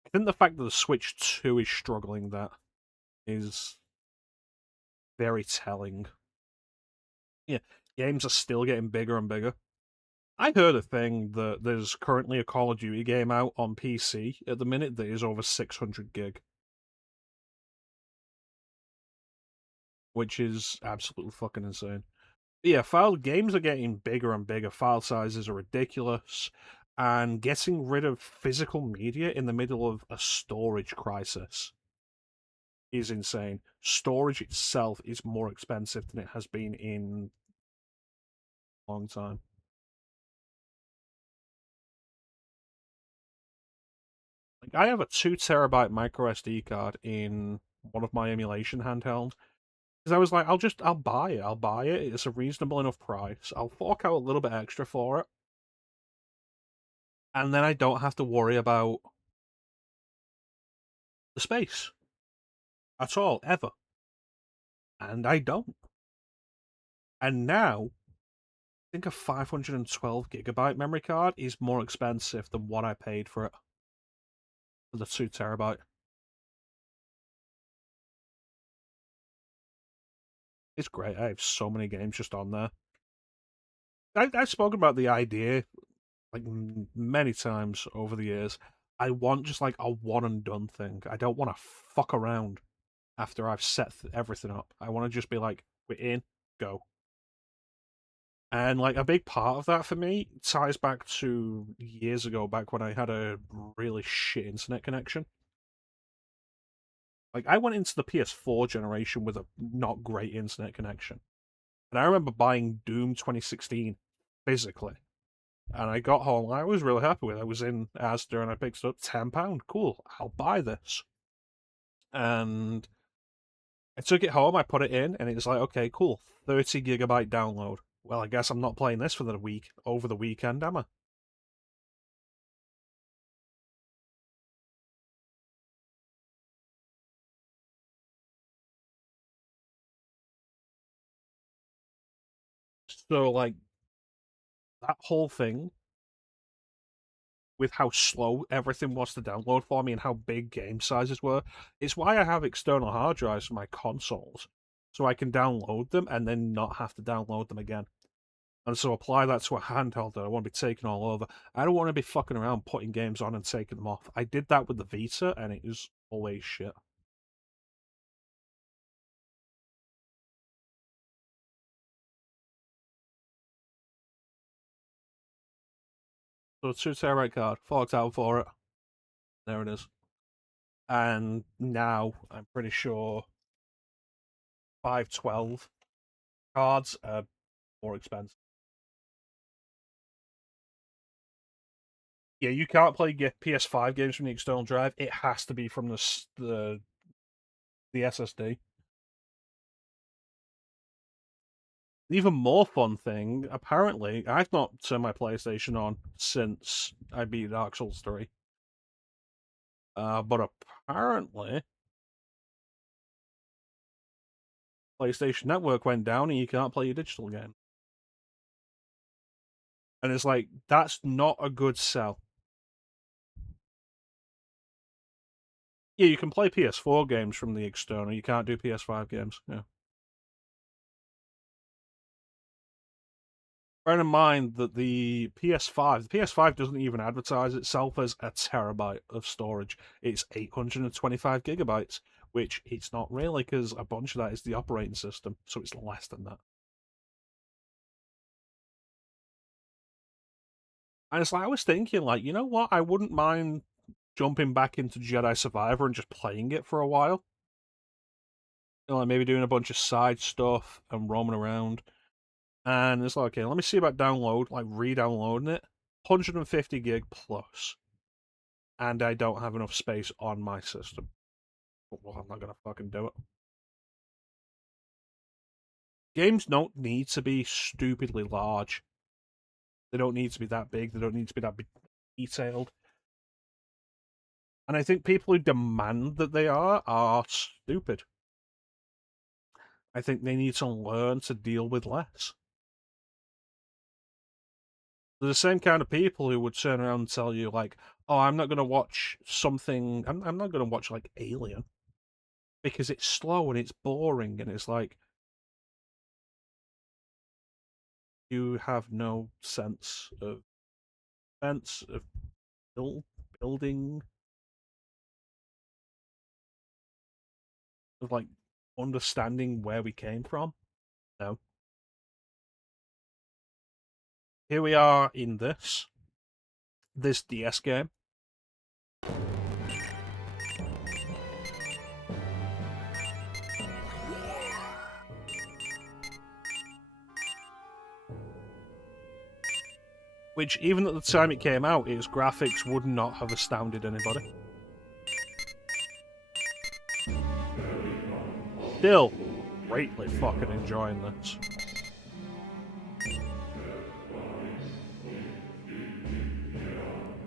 I think the fact that the Switch 2 is struggling that is very telling. Yeah, games are still getting bigger and bigger. I heard a thing that there's currently a Call of Duty game out on PC at the minute that is over 600 gig. Which is absolutely fucking insane. Yeah, file games are getting bigger and bigger. File sizes are ridiculous. And getting rid of physical media in the middle of a storage crisis is insane. Storage itself is more expensive than it has been in a long time. Like, I have a 2 terabyte micro SD card in one of my emulation handhelds. Because I was like, I'll buy it. I'll buy it. It's a reasonable enough price. I'll fork out a little bit extra for it. And then I don't have to worry about the space at all, ever. And I don't. And now, I think a 512 gigabyte memory card is more expensive than what I paid for it. For the 2 terabyte. It's great. I have so many games just on there. I've spoken about the idea like many times over the years. I want just like a one and done thing. I don't want to fuck around after I've set everything up. I want to just be like, we're in, go. And like a big part of that for me ties back to years ago, back when I had a really shit internet connection. Like I went into the PS4 generation with a not great internet connection. And I remember buying Doom 2016 physically. And I got home, I was really happy with it. I was in Asda and I picked it up £10. Cool, I'll buy this. And I took it home, I put it in, and it was like, okay, cool, 30 GB download. Well, I guess I'm not playing this for the week over the weekend, am I? So like that whole thing with how slow everything was to download for me and how big game sizes were, it's why I have external hard drives for my consoles, so I can download them and then not have to download them again. And so apply that to a handheld that I want to be taking all over. I don't want to be fucking around putting games on and taking them off. I did that with the Vita, and it was always shit. So 2 TB card, forked out for it. There it is. And now I'm pretty sure 512 cards are more expensive. Yeah, you can't play PS5 games from the external drive. It has to be from the SSD. The even more fun thing, apparently, I've not turned my PlayStation on since I beat Dark Souls 3. But apparently, PlayStation Network went down and you can't play your digital game. And it's like, that's not a good sell. Yeah, you can play PS4 games from the external, you can't do PS5 games. Yeah. Bear in mind that the PS5 doesn't even advertise itself as a terabyte of storage. It's 825 GB, which it's not really because a bunch of that is the operating system, so it's less than that. And it's like, I was thinking, like, you know what? I wouldn't mind jumping back into Jedi Survivor and just playing it for a while. You know, like maybe doing a bunch of side stuff and roaming around. And it's like, okay, let me see about re-downloading it. 150 gig plus. And I don't have enough space on my system. Well, I'm not gonna fucking do it. Games don't need to be stupidly large. They don't need to be that big. They don't need to be that detailed. And I think people who demand that they are stupid. I think they need to learn to deal with less. They're the same kind of people who would turn around and tell you, like, oh, I'm not going to watch something, I'm not going to watch, like, Alien, because it's slow and it's boring, and it's like, you have no sense of building, of, like, understanding where we came from. No. Here we are in this DS game. Which, even at the time it came out, its graphics would not have astounded anybody. Still, greatly fucking enjoying this.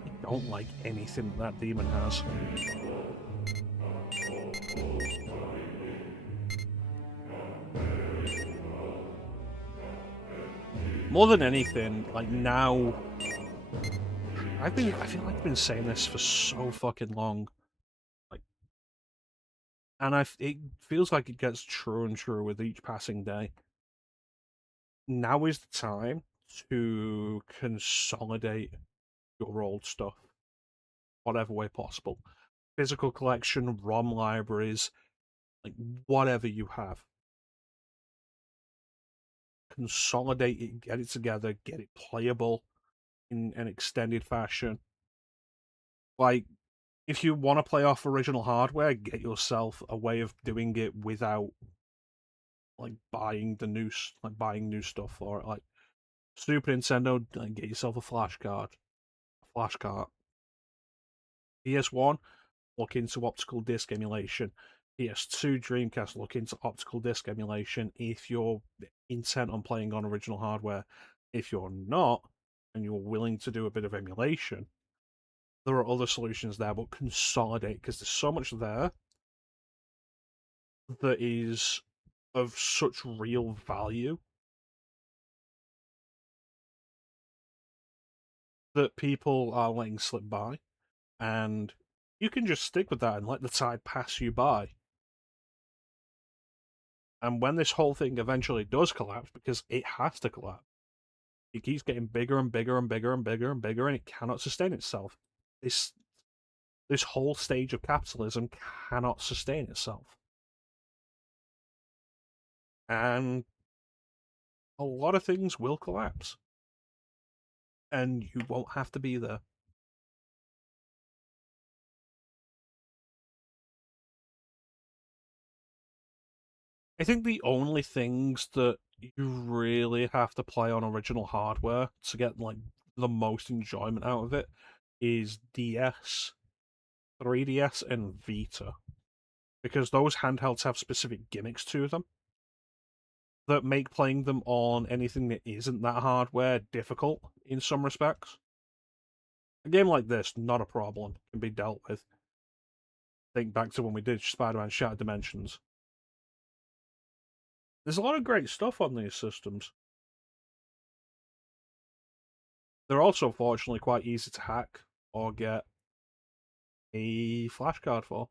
I don't like anything that demon has. More than anything, like now, I feel like I've been saying this for so fucking long, like, and it feels like it gets truer and truer with each passing day. Now is the time to consolidate your old stuff, whatever way possible. Physical collection, ROM libraries, like whatever you have. Consolidate it, get it together, get it playable in an extended fashion. Like, if you want to play off original hardware, get yourself a way of doing it without like buying new stuff for it. Like Super Nintendo, like, get yourself a flash card, a flash cart. PS1, look into optical disc emulation. PS2, Dreamcast, look into optical disc emulation if you're intent on playing on original hardware. If you're not, and you're willing to do a bit of emulation, there are other solutions there, but consolidate, because there's so much there that is of such real value that people are letting slip by, and you can just stick with that and let the tide pass you by. And when this whole thing eventually does collapse, because it has to collapse, it keeps getting bigger and bigger and bigger and bigger and bigger, and it cannot sustain itself. This whole stage of capitalism cannot sustain itself. And a lot of things will collapse. And you won't have to be there. I think the only things that you really have to play on original hardware to get like the most enjoyment out of it is DS, 3DS, and Vita. Because those handhelds have specific gimmicks to them that make playing them on anything that isn't that hardware difficult in some respects. A game like this, not a problem, can be dealt with. Think back to when we did Spider-Man Shattered Dimensions. There's a lot of great stuff on these systems. They're also, fortunately, quite easy to hack or get a flashcard for.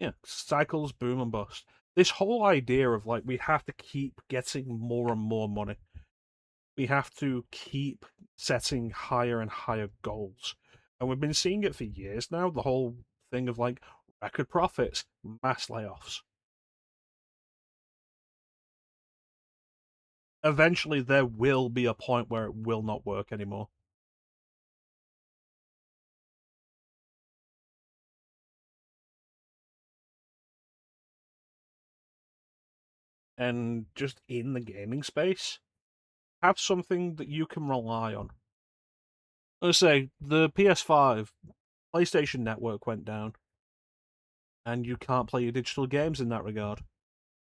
Yeah, cycles, boom and bust. This whole idea of like we have to keep getting more and more money. We have to keep setting higher and higher goals. And we've been seeing it for years now, the whole thing of like record profits, mass layoffs. Eventually there will be a point where it will not work anymore. And just in the gaming space, have something that you can rely on. Let's say the PS5 PlayStation Network went down, and you can't play your digital games in that regard.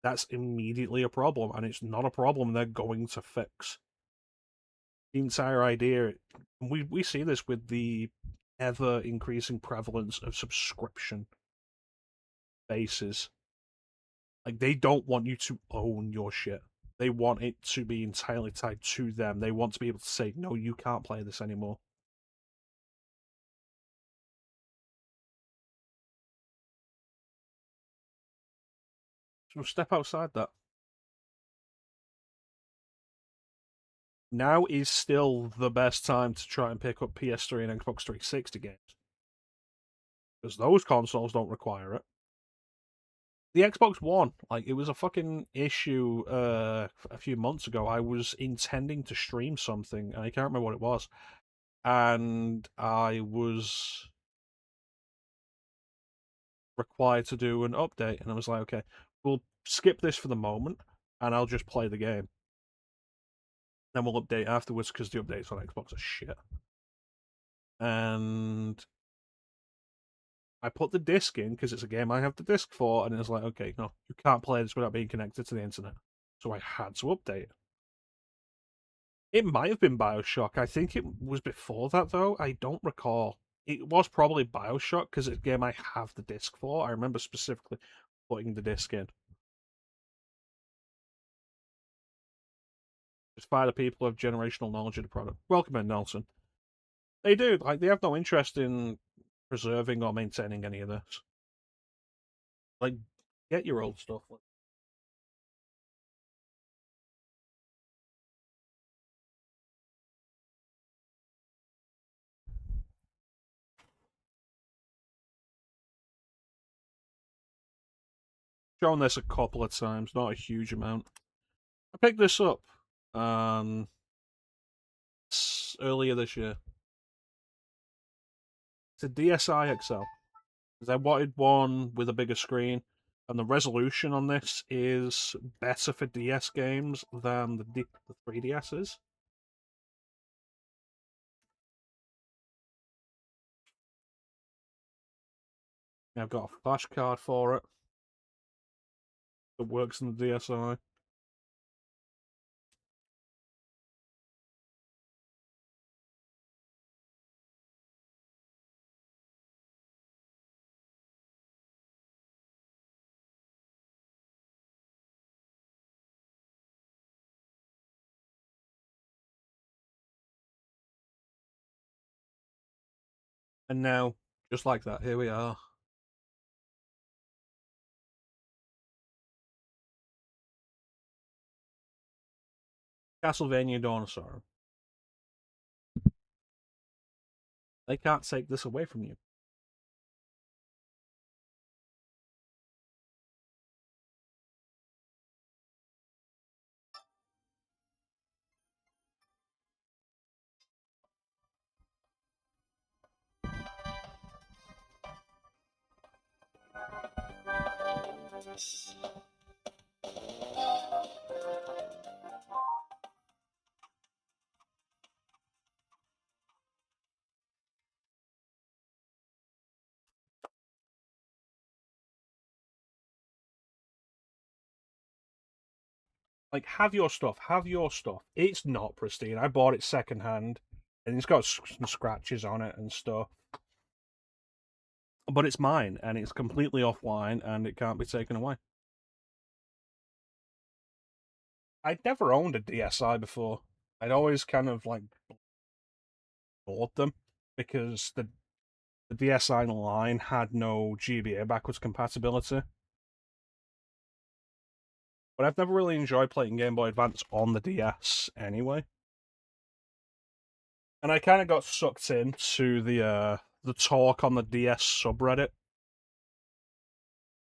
That's immediately a problem, and it's not a problem they're going to fix. The entire idea, we see this with the ever increasing prevalence of subscription bases. Like, they don't want you to own your shit. They want it to be entirely tied to them. They want to be able to say, no, you can't play this anymore. So step outside that. Now is still the best time to try and pick up PS3 and Xbox 360 games. Because those consoles don't require it. The Xbox One, like, it was a fucking issue a few months ago. I was intending to stream something, and I can't remember what it was. And I was required to do an update, and I was like, okay, we'll skip this for the moment, and I'll just play the game. Then we'll update afterwards, because the updates on Xbox are shit. And I put the disc in, because it's a game I have the disc for, and it was like, okay, no, you can't play this without being connected to the internet. So I had to update. It might have been Bioshock. I think it was before that, though. I don't recall. It was probably Bioshock, because it's a game I have the disc for. I remember specifically putting the disc in. Despite the people who have generational knowledge of the product. Welcome in, Nelson. They do. Like, they have no interest in preserving or maintaining any of this. Like, get your old stuff. Shown this a couple of times, not a huge amount. I picked this up um, earlier this year. It's a DSi XL. Because I wanted one with a bigger screen, and the resolution on this is better for DS games than the 3DS is. I've got a flash card for it. that works in the DSi. And now, just like that, here we are. Castlevania Dawn of Sorrow. They can't take this away from you. Like, have your stuff. Have your stuff. It's not pristine. I bought it secondhand, and it's got some scratches on it and stuff. But it's mine, and it's completely offline, and it can't be taken away. I'd never owned a DSi before. I'd always kind of like bought them because the DSi line had no GBA backwards compatibility. But I've never really enjoyed playing Game Boy Advance on the DS anyway. And I kind of got sucked into the talk on the DS subreddit,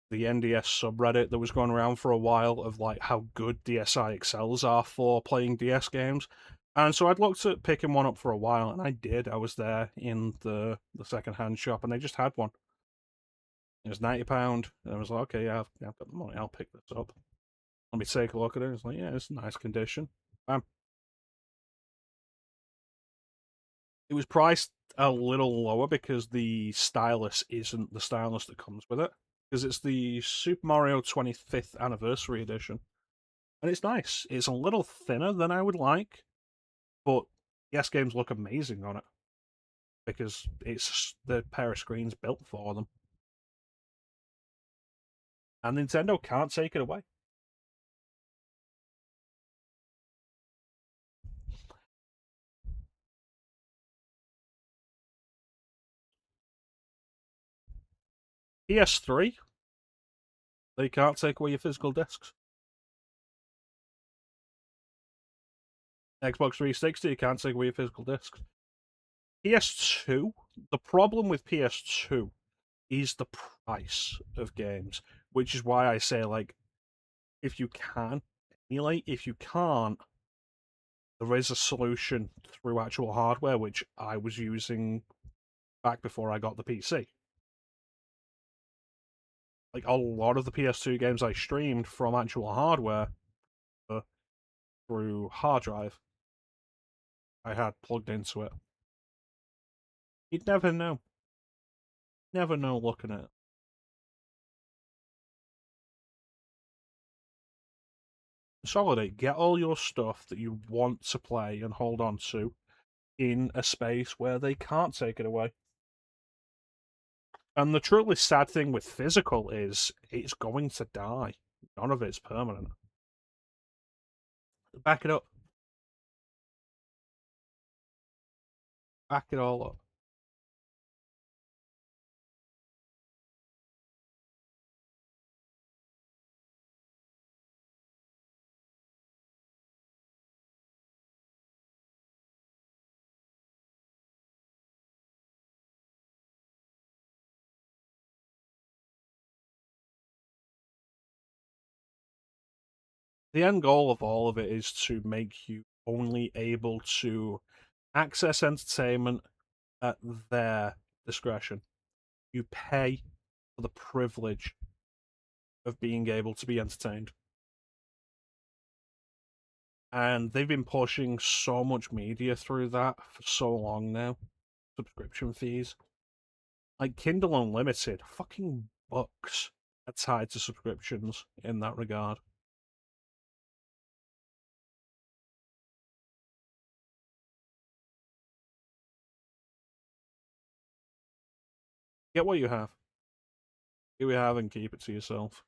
the NDS subreddit that was going around for a while of like how good DSi XLs are for playing DS games. And so I'd looked at picking one up for a while, and I did. I was there in the second-hand shop, and they just had one. It was £90, and I was like, okay, yeah, I've got the money, I'll pick this up. Let me take a look at it. It's like, yeah, it's in nice condition. Bam. It was priced a little lower because the stylus isn't the stylus that comes with it. Because it's the Super Mario 25th Anniversary Edition. And it's nice. It's a little thinner than I would like, but yes, games look amazing on it. Because it's the pair of screens built for them. And Nintendo can't take it away. PS3, they can't take away your physical discs. Xbox 360, you can't take away your physical discs. PS2, the problem with PS2 is the price of games, which is why I say, like, if you can emulate, if you can't, there is a solution through actual hardware, which I was using back before I got the PC. Like, a lot of the PS2 games I streamed from actual hardware through hard drive I had plugged into it. You'd never know. Never know looking at it. Consolidate. Get all your stuff that you want to play and hold on to in a space where they can't take it away. And the truly sad thing with physical is it's going to die. None of it's permanent. Back it up. Back it all up. The end goal of all of it is to make you only able to access entertainment at their discretion. You pay for the privilege of being able to be entertained. And they've been pushing so much media through that for so long now. Subscription fees. Like Kindle Unlimited, fucking bucks. tied to subscriptions in that regard. Get what you have. Get what you have and keep it to yourself.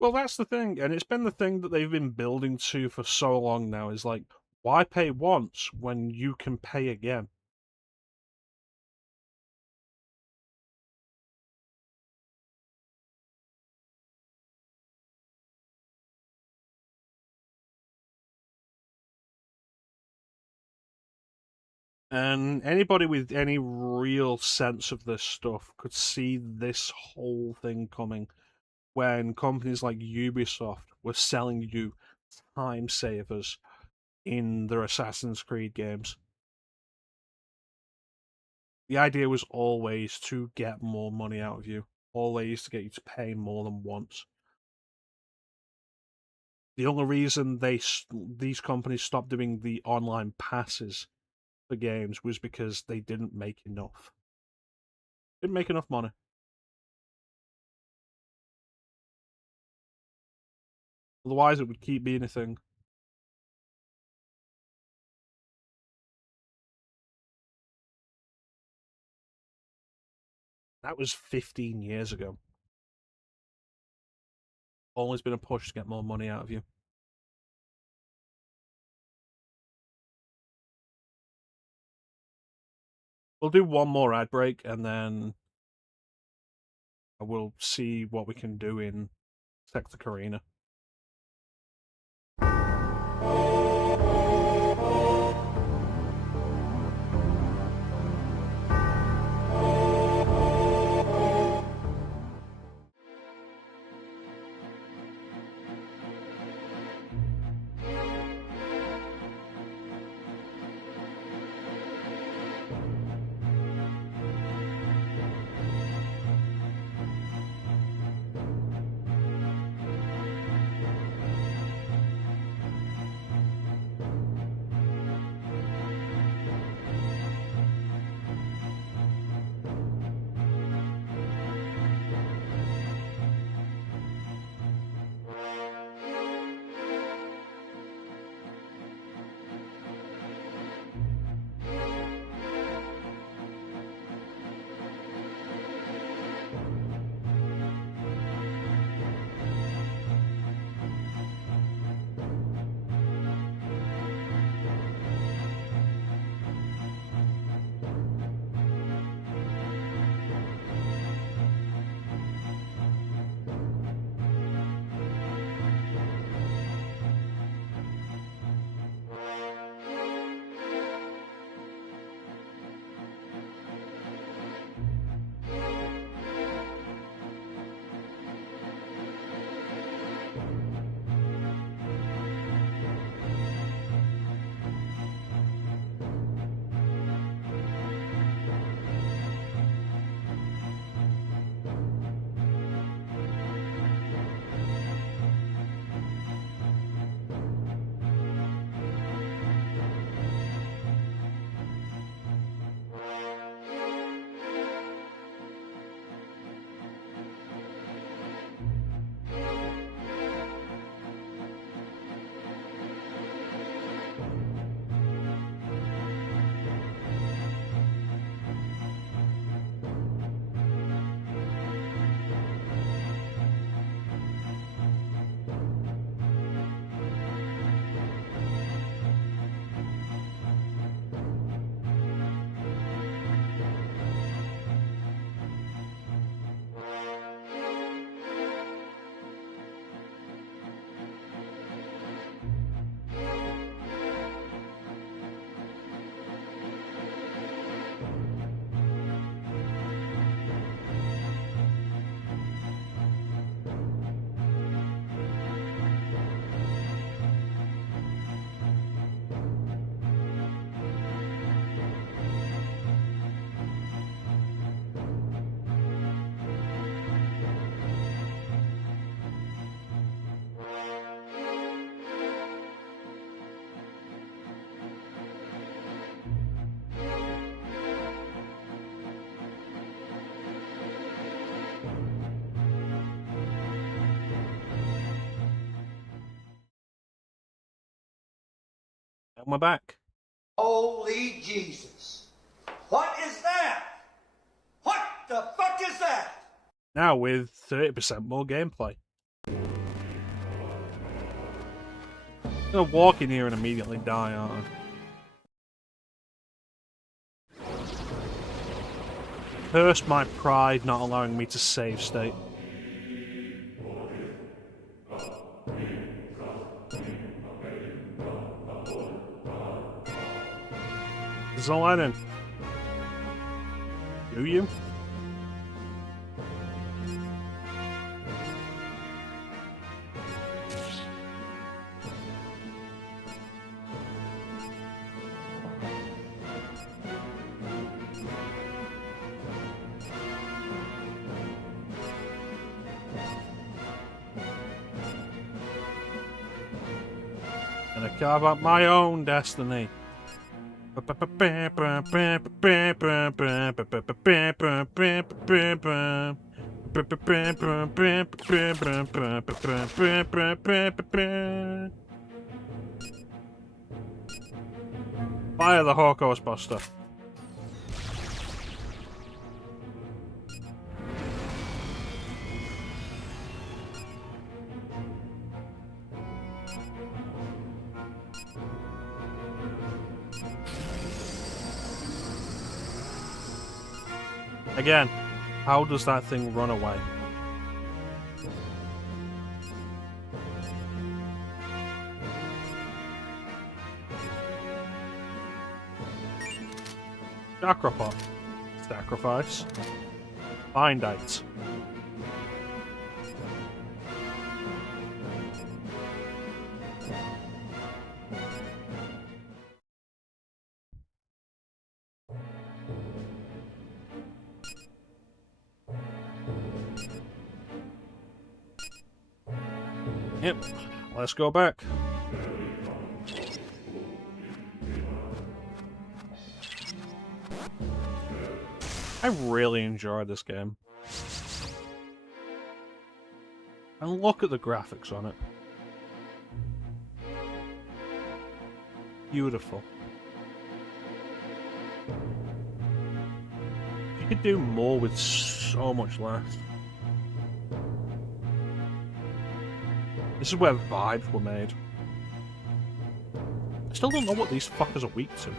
Well, that's the thing, and it's been the thing that they've been building to for so long now, is like, why pay once when you can pay again? And anybody with any real sense of this stuff could see this whole thing coming when companies like Ubisoft were selling you time savers in their Assassin's Creed games. The idea was always to get more money out of you, always to get you to pay more than once. The only reason these companies stopped doing the online passes for games was because they didn't make enough. Didn't make enough money. Otherwise, it would keep being a thing. That was 15 years ago. Always been a push to get more money out of you. We'll do one more ad break and then we'll see what we can do in Sector Carina. on my back. Holy Jesus. What is that? What the fuck is that? Now with 30% more gameplay. I'm gonna walk in here and immediately die, aren't I? Curse my pride not allowing me to save state. There's no light in. Do you? Gonna carve out my own destiny. Fire the Holocaust Buster. Again, how does that thing run away? Chakra Sacrifice. Bindite. Yep, let's go back. I really enjoyed this game. And look at the graphics on it. Beautiful. You could do more with so much less. This is where vibes were made. I still don't know what these fuckers are weak to.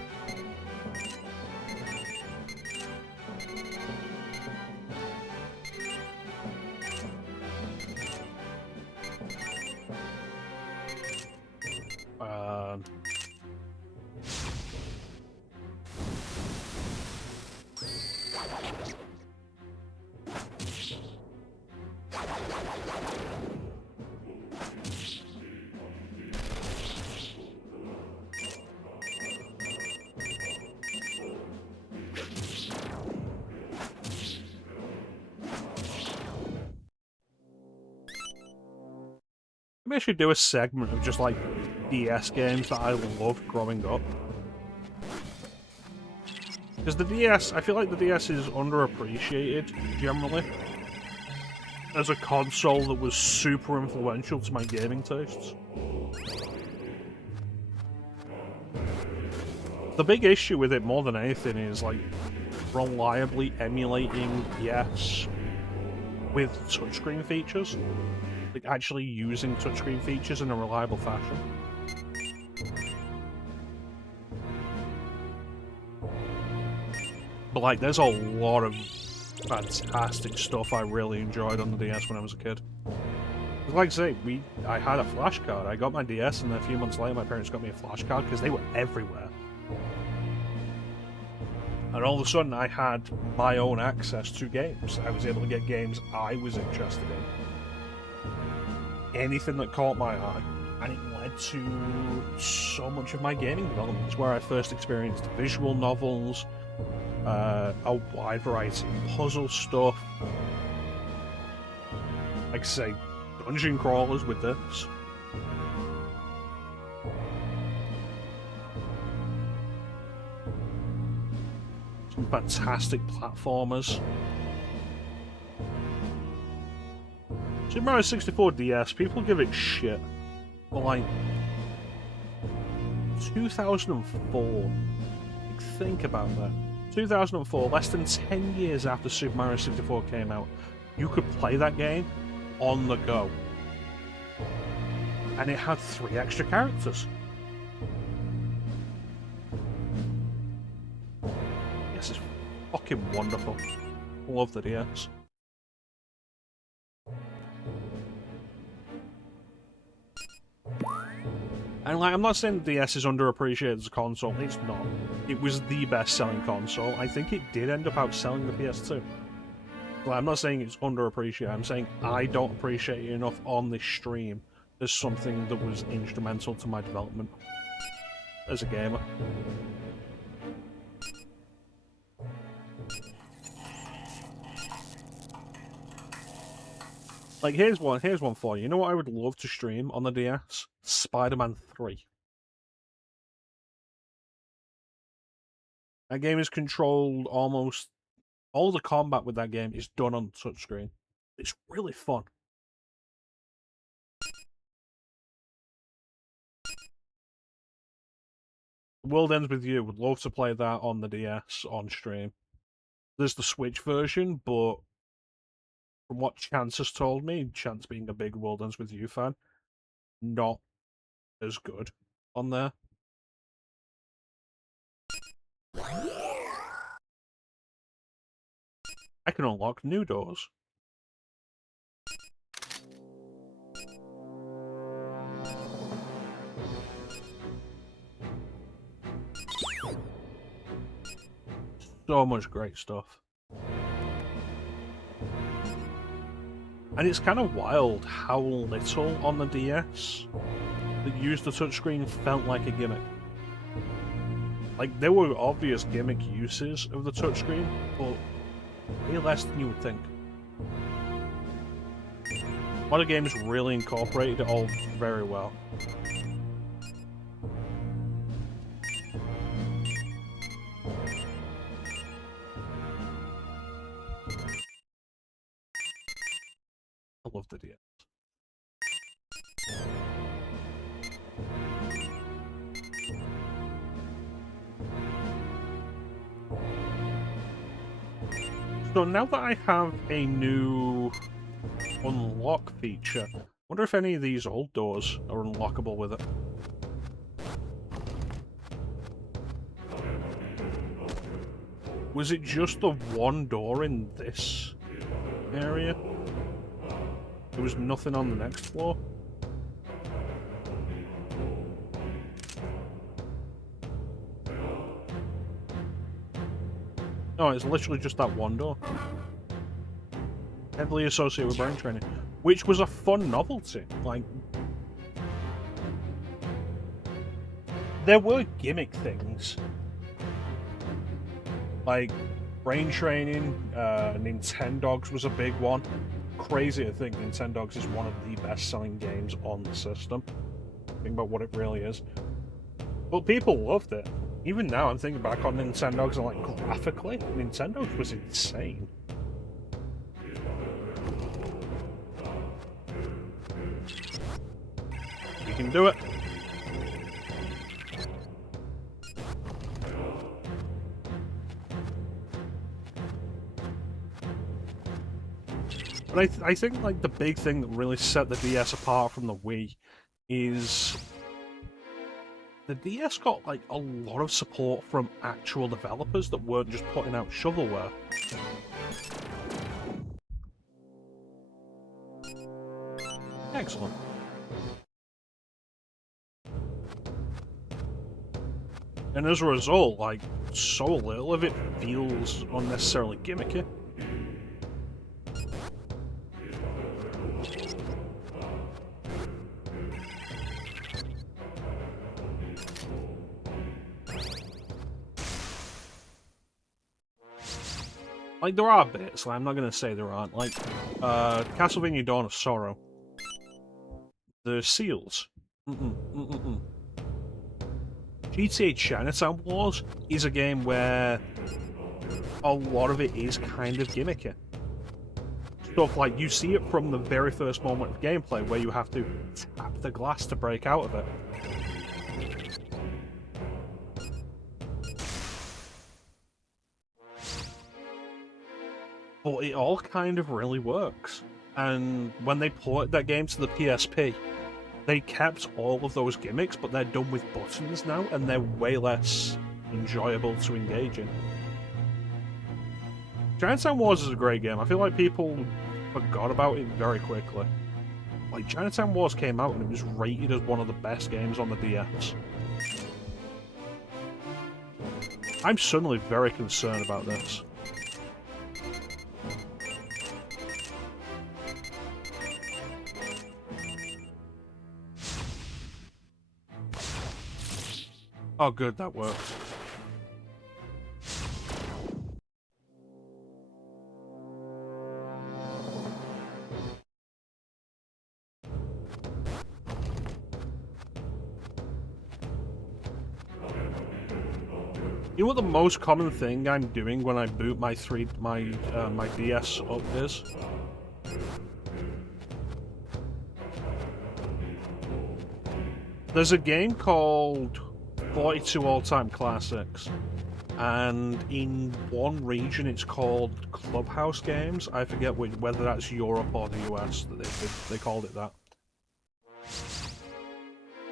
Maybe I should do a segment of just like DS games that I loved growing up. Because the DS, I feel like the DS is underappreciated generally as a console that was super influential to my gaming tastes. The big issue with it more than anything is like reliably emulating DS with touchscreen features. Like actually using touchscreen features in a reliable fashion. But like, there's a lot of fantastic stuff I really enjoyed on the DS when I was a kid. Like I say, I had a flash card. I got my DS, and then a few months later, my parents got me a flash card because they were everywhere. And all of a sudden, I had my own access to games. I was able to get games I was interested in. Anything that caught my eye, and it led to so much of my gaming development. It's where I first experienced visual novels, a wide variety of puzzle stuff, like I say, dungeon crawlers with this. Some fantastic platformers. Super Mario 64 DS, people give it shit. But like, 2004. Like, think about that. 2004, less than 10 years after Super Mario 64 came out, you could play that game on the go. And it had 3 extra characters. This is fucking wonderful. Love the DS. And like, I'm not saying the DS is underappreciated as a console, it's not. It was the best-selling console. I think it did end up outselling the PS2. Like, I'm not saying it's underappreciated, I'm saying I don't appreciate it enough on this stream as something that was instrumental to my development as a gamer. Like, here's one for you. You know what I would love to stream on the DS? Spider-Man 3. That game is controlled almost... All the combat with that game is done on touchscreen. It's really fun. World Ends With You. Would love to play that on the DS on stream. There's the Switch version, but from what Chance has told me, Chance being a big World Ends With You fan, not as good on there. I can unlock new doors. So much great stuff. And it's kind of wild how little on the DS that used the touchscreen felt like a gimmick. Like, there were obvious gimmick uses of the touchscreen, but way less than you would think. A lot of games really incorporated it all very well. I love the DS. So now that I have a new unlock feature, I wonder if any of these old doors are unlockable with it. Was it just the one door in this area? There was nothing on the next floor? No, it's literally just that one door. Heavily associated with brain training. Which was a fun novelty. Like, there were gimmick things. Like, brain training, Nintendogs was a big one. Crazy to think Nintendogs is one of the best-selling games on the system. Think about what it really is. But people loved it. Even now, I'm thinking back on Nintendogs and, like, graphically, Nintendogs was insane. You can do it. But I think, like, the big thing that really set the DS apart from the Wii is the DS got, like, a lot of support from actual developers that weren't just putting out shovelware. Excellent. And as a result, like, so little of it feels unnecessarily gimmicky. Like, there are bits, like, I'm not gonna say there aren't. Like, Castlevania Dawn of Sorrow. The seals. GTA Chinatown Wars is a game where a lot of it is kind of gimmicky. Stuff like, you see it from the very first moment of gameplay where you have to tap the glass to break out of it. but it all kind of really works. And when they ported that game to the PSP, they kept all of those gimmicks, but they're done with buttons now, and they're way less enjoyable to engage in. Chinatown Wars is a great game. I feel like people forgot about it very quickly. Like, Chinatown Wars came out and it was rated as one of the best games on the DS. I'm suddenly very concerned about this. Oh good, that worked. You know what the most common thing I'm doing when I boot my my DS up is? There's a game called 42 All-Time Classics, and in one region it's called Clubhouse Games. I forget whether that's Europe or the US that they called it that.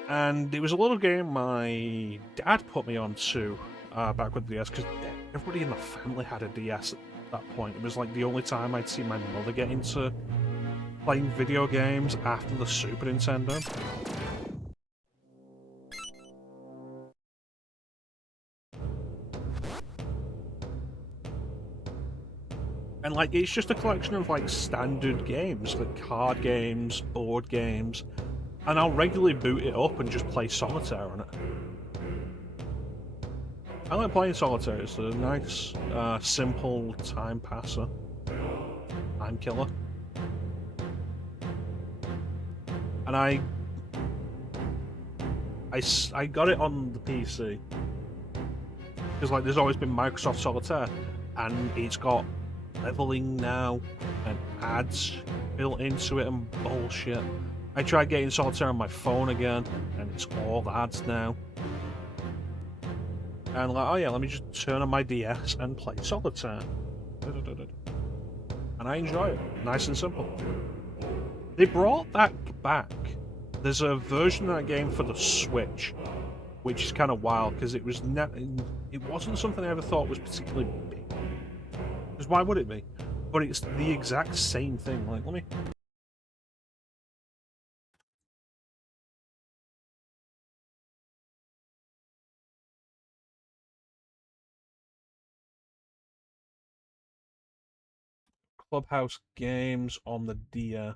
And it was a little game my dad put me on to back with the DS, because everybody in the family had a DS at that point. It was like the only time I'd see my mother get into playing video games after the Super Nintendo. And like, it's just a collection of like standard games, like card games, board games, and I'll regularly boot it up and just play solitaire on it. I like playing solitaire. It's a nice, simple time passer, time killer. And I got it on the PC because like there's always been Microsoft Solitaire, and it's got leveling now and ads built into it and bullshit. I tried getting Solitaire on my phone again, and it's all ads now. And like, oh yeah, let me just turn on my DS and play Solitaire. And I enjoy it. Nice and simple. They brought that back. There's a version of that game for the Switch, which is kind of wild, because it wasn't something I ever thought was particularly big. Because why would it be? But it's the exact same thing. Like, let me... Clubhouse games on the DS.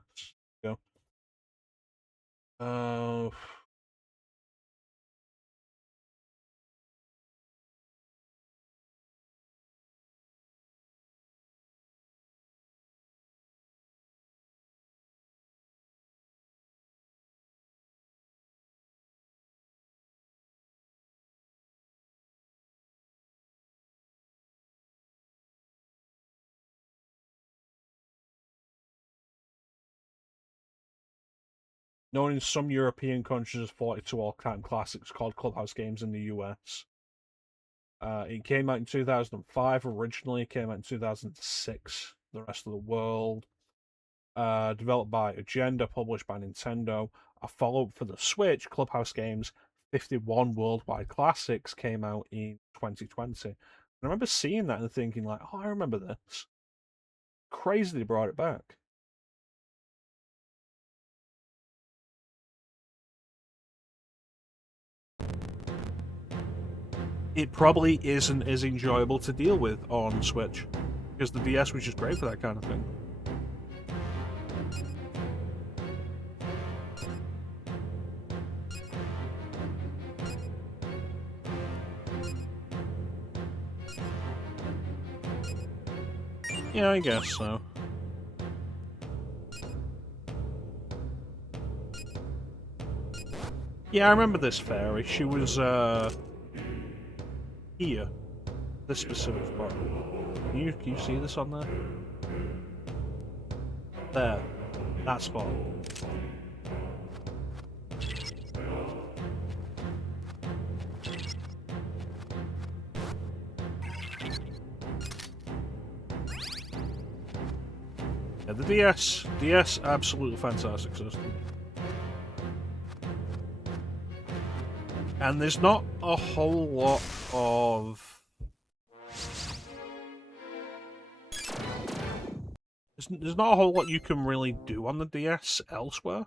Go. Known in some European countries as 42 all-time classics, called Clubhouse Games in the US. It came out in 2005 originally, it came out in 2006, the rest of the world. Developed by Agenda, published by Nintendo. A follow-up for the Switch, Clubhouse Games 51 Worldwide Classics, came out in 2020. And I remember seeing that and thinking like, oh, I remember this. Crazy they brought it back. It probably isn't as enjoyable to deal with on Switch, because the DS was just great for that kind of thing. Yeah, I guess so. Yeah, I remember this fairy. She was, here. This specific spot. Can you see this on there? There. That spot. Yeah, the DS, absolutely fantastic system. And there's not a whole lot of... There's not a whole lot you can really do on the DS elsewhere.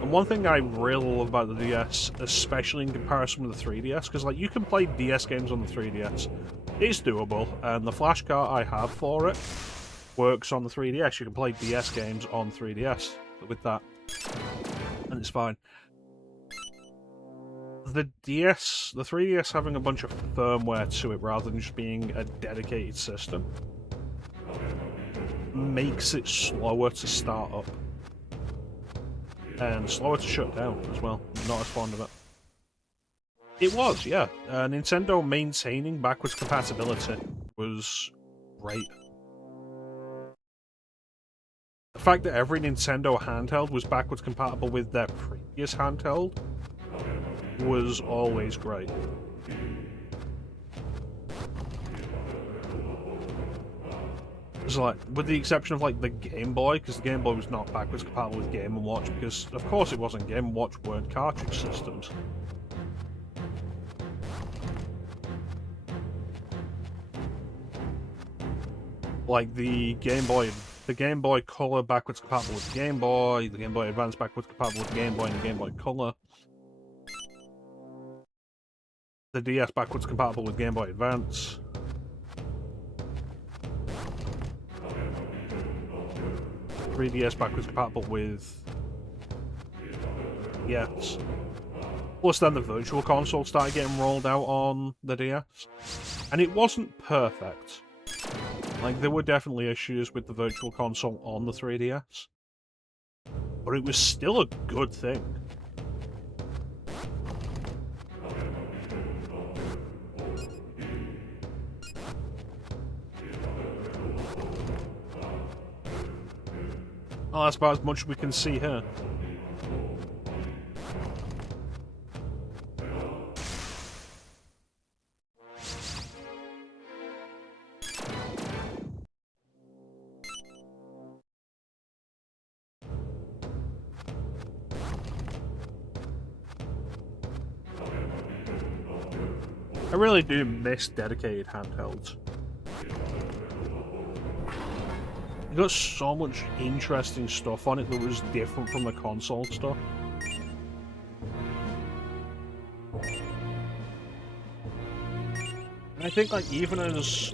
And one thing I really love about the DS, especially in comparison with the 3DS, because like you can play DS games on the 3DS, it's doable, and the flash card I have for it works on the 3DS. You can play DS games on 3DS with that, and it's fine. The 3DS having a bunch of firmware to it rather than just being a dedicated system makes it slower to start up. And slower to shut down as well. Not as fond of it. It was, yeah. Nintendo maintaining backwards compatibility was great. The fact that every Nintendo handheld was backwards compatible with their previous handheld was always great. It's like, with the exception of like the Game Boy, because the Game Boy was not backwards compatible with Game & Watch, because of course it wasn't. Game & Watch weren't cartridge systems. Like the Game Boy Color backwards compatible with the Game Boy Advance backwards compatible with the Game Boy and the Game Boy Color. The DS backwards compatible with Game Boy Advance. 3DS backwards compatible with... Yes. Plus then the Virtual Console started getting rolled out on the DS. And it wasn't perfect. Like, there were definitely issues with the Virtual Console on the 3DS. But it was still a good thing. Oh, that's about as much as we can see here. I really do miss dedicated handhelds. It got so much interesting stuff on it that was different from the console stuff. And I think, like, even as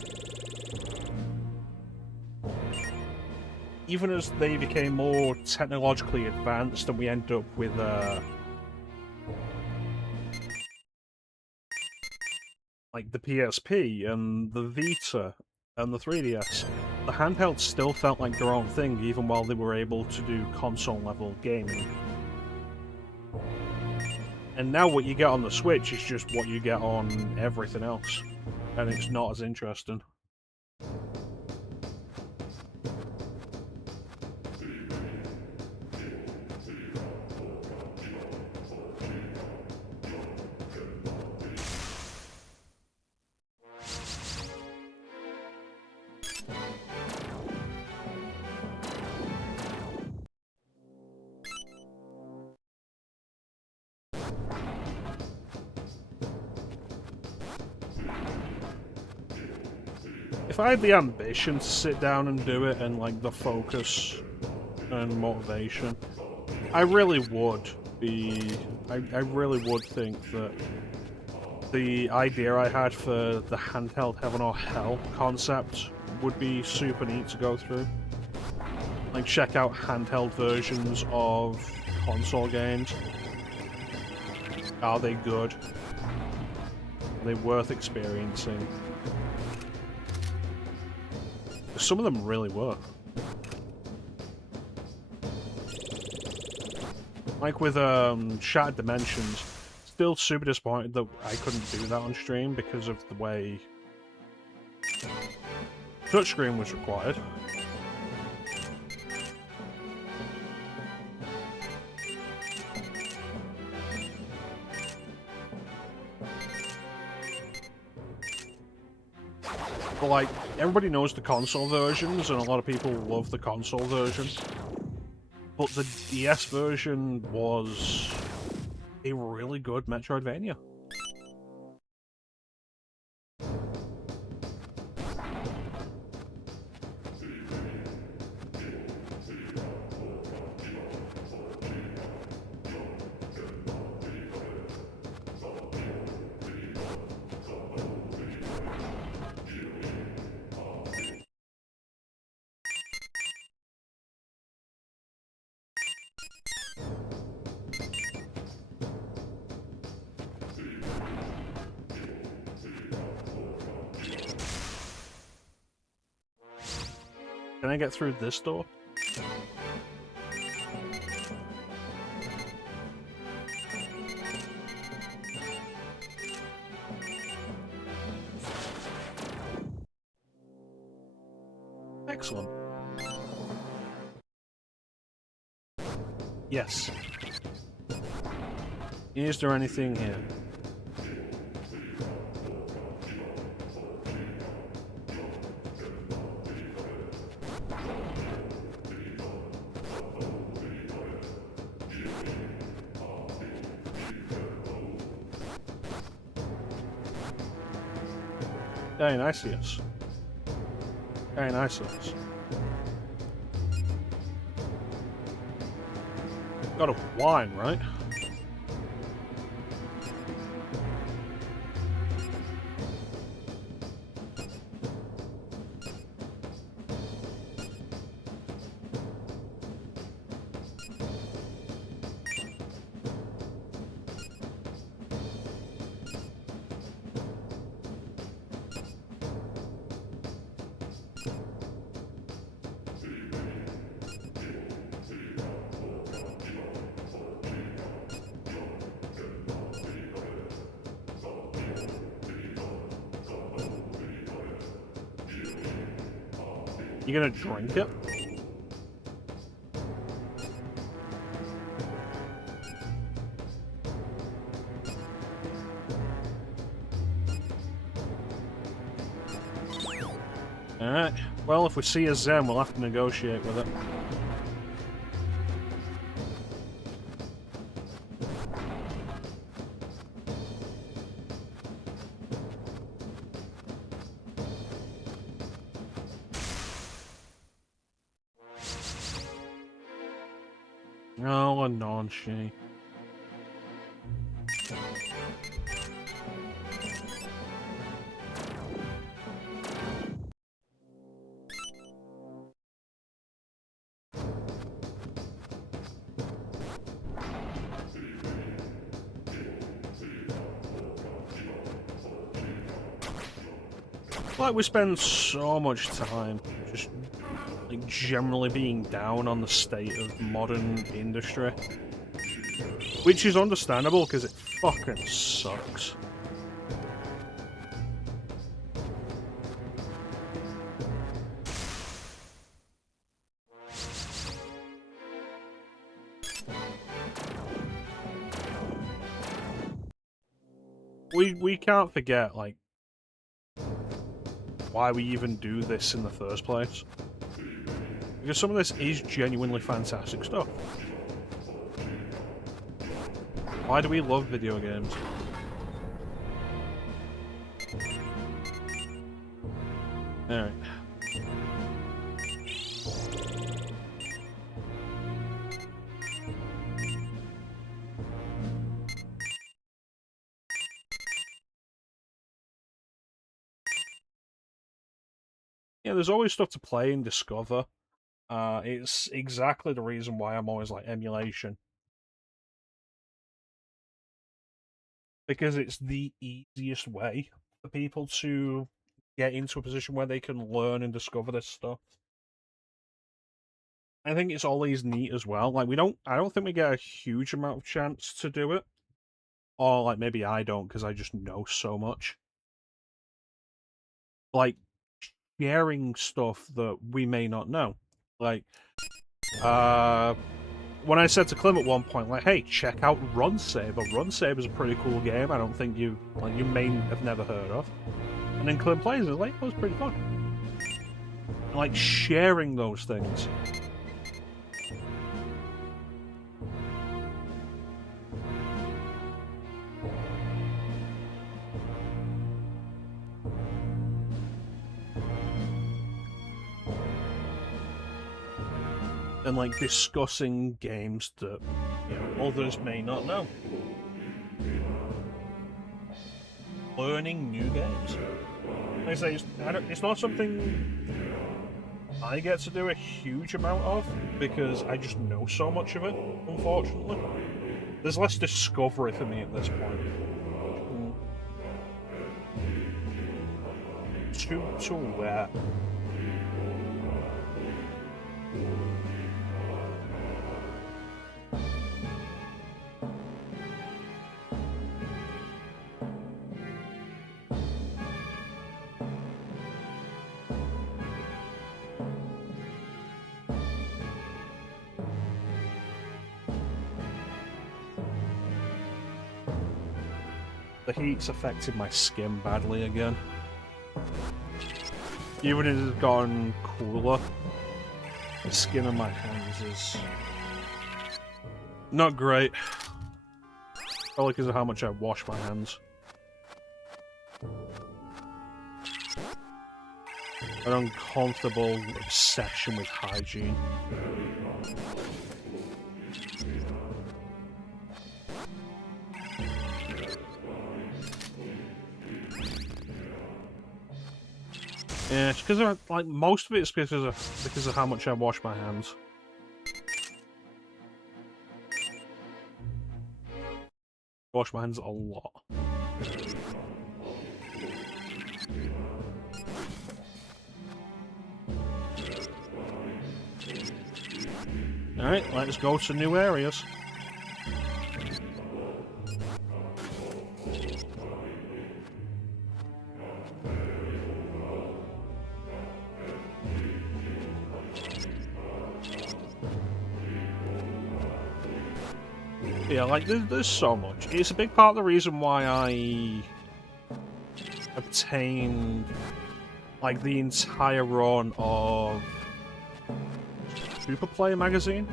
they became more technologically advanced and we end up with like the PSP and the Vita and the 3DS, the handhelds still felt like their own thing, even while they were able to do console-level gaming. And now what you get on the Switch is just what you get on everything else, and it's not as interesting. If I had the ambition to sit down and do it, and like the focus and motivation, I really would be. I really would think that the idea I had for the handheld heaven or hell concept would be super neat to go through. Like, check out handheld versions of console games. Are they good? Are they worth experiencing? Some of them really were. Like with Shattered Dimensions, still super disappointed that I couldn't do that on stream because of the way touchscreen was required. But, like, everybody knows the console versions, and a lot of people love the console version. But the DS version was a really good Metroidvania. Can I get through this door? Excellent. Yes. Is there anything here? Very nice, yes. Very nice, yes. Got a wine, right? You gonna drink it? Alright. Well, if we see a Zen, we'll have to negotiate with it. Oh, a non-she. Like, we spend so much time just, like, generally being down on the state of modern industry. Which is understandable, because it fucking sucks. We can't forget, like, why we even do this in the first place. Because some of this is genuinely fantastic stuff. Why do we love video games? Alright. Yeah, there's always stuff to play and discover. It's exactly the reason why I'm always like emulation. Because it's the easiest way for people to get into a position where they can learn and discover this stuff. I think it's always neat as well. Like, I don't think we get a huge amount of chance to do it. Or, like, maybe I don't, because I just know so much. Like, sharing stuff that we may not know. Like, when I said to Clem at one point, like, hey, check out Run Saber. Run Saber's a pretty cool game. I don't think you may have never heard of. And then Clint plays it, like, it was pretty fun. And, like, sharing those things. And, like, discussing games that, you know, others may not know. Learning new games. Like I say, it's not something I get to do a huge amount of, because I just know so much of it, unfortunately. There's less discovery for me at this point. Too aware. The heat's affected my skin badly again. Even as it's gotten cooler, the skin on my hands is not great. Probably because of how much I wash my hands. An uncomfortable obsession with hygiene. Yeah, it's because of, like, most of it is because of how much I wash my hands. Wash my hands a lot. Alright, let's go to new areas. Yeah, like, there's so much. It's a big part of the reason why I obtained, like, the entire run of Super Player magazine.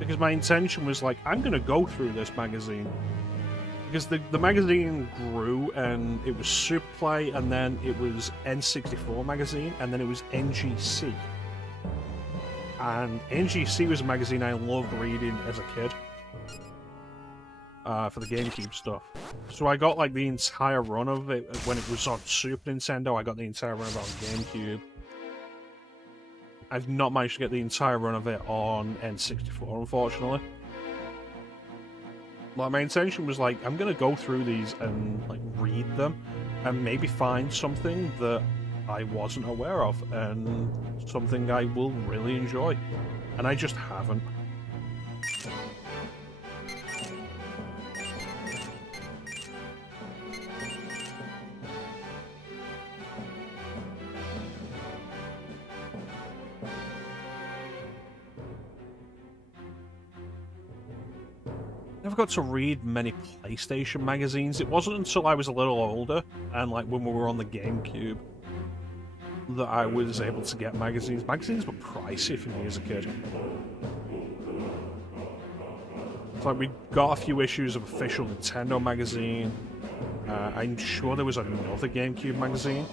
Because my intention was, like, I'm gonna go through this magazine. Because the magazine grew, and it was Super Play, and then it was N64 magazine, and then it was NGC. And NGC was a magazine I loved reading as a kid. For the GameCube stuff. So I got, like, the entire run of it when it was on Super Nintendo. I got the entire run of it on GameCube. I've not managed to get the entire run of it on N64, unfortunately. Like, my intention was, like, I'm gonna go through these and, like, read them, and maybe find something that I wasn't aware of, and something I will really enjoy. And I just haven't. Never got to read many PlayStation magazines. It wasn't until I was a little older, and, like, when we were on the GameCube, that I was able to get magazines. Magazines were pricey for me as a kid. It's like, we got a few issues of official Nintendo magazine. I'm sure there was another GameCube magazine.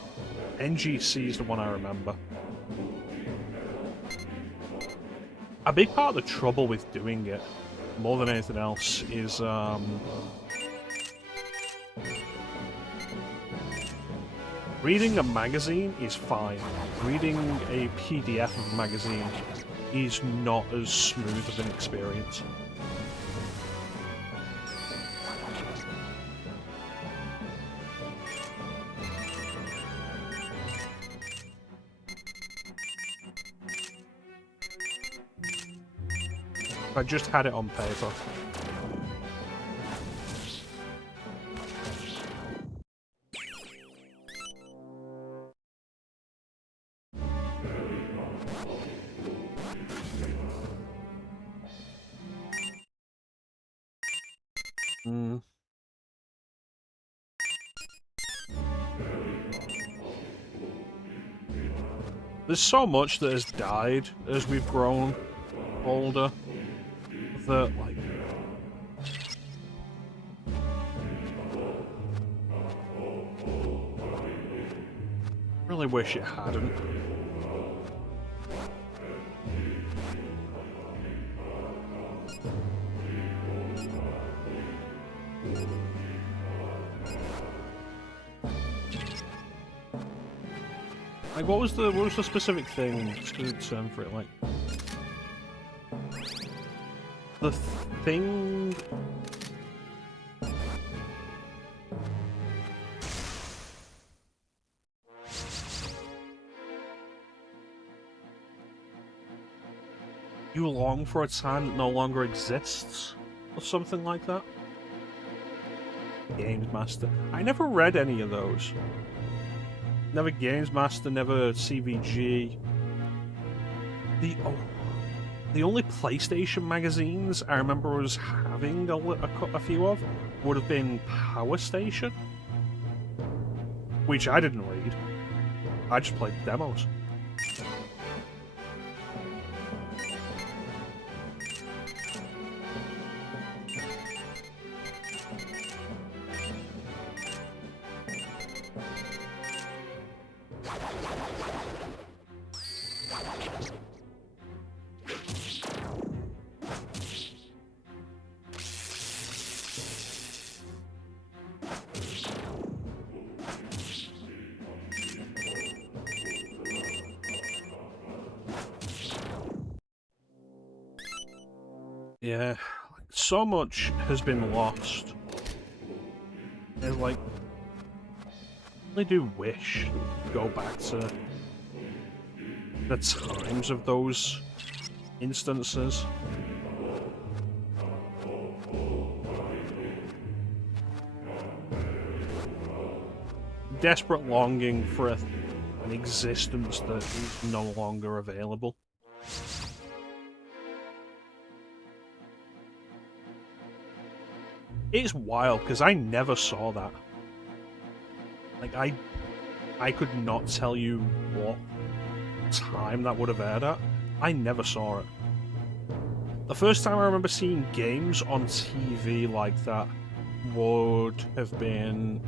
NGC is the one I remember. A big part of the trouble with doing it, more than anything else, is reading a magazine is fine. Reading a PDF of a magazine is not as smooth of an experience. I just had it on paper. There's so much that has died as we've grown older that, like... I really wish it hadn't. Like, what was the specific thing? Just a term for it, like the thing. You long for a time that no longer exists, or something like that. Games Master. I never read any of those. Never Games Master, never CVG. The only PlayStation magazines I remember us having a few of would have been Power Station, which I didn't read. I just played the demos. Yeah, so much has been lost. And like, I do wish to go back to the times of those instances. Desperate longing for an existence that is no longer available. It's wild, because I never saw that. Like, I could not tell you what time that would have aired at. I never saw it. The first time I remember seeing games on TV like that would have been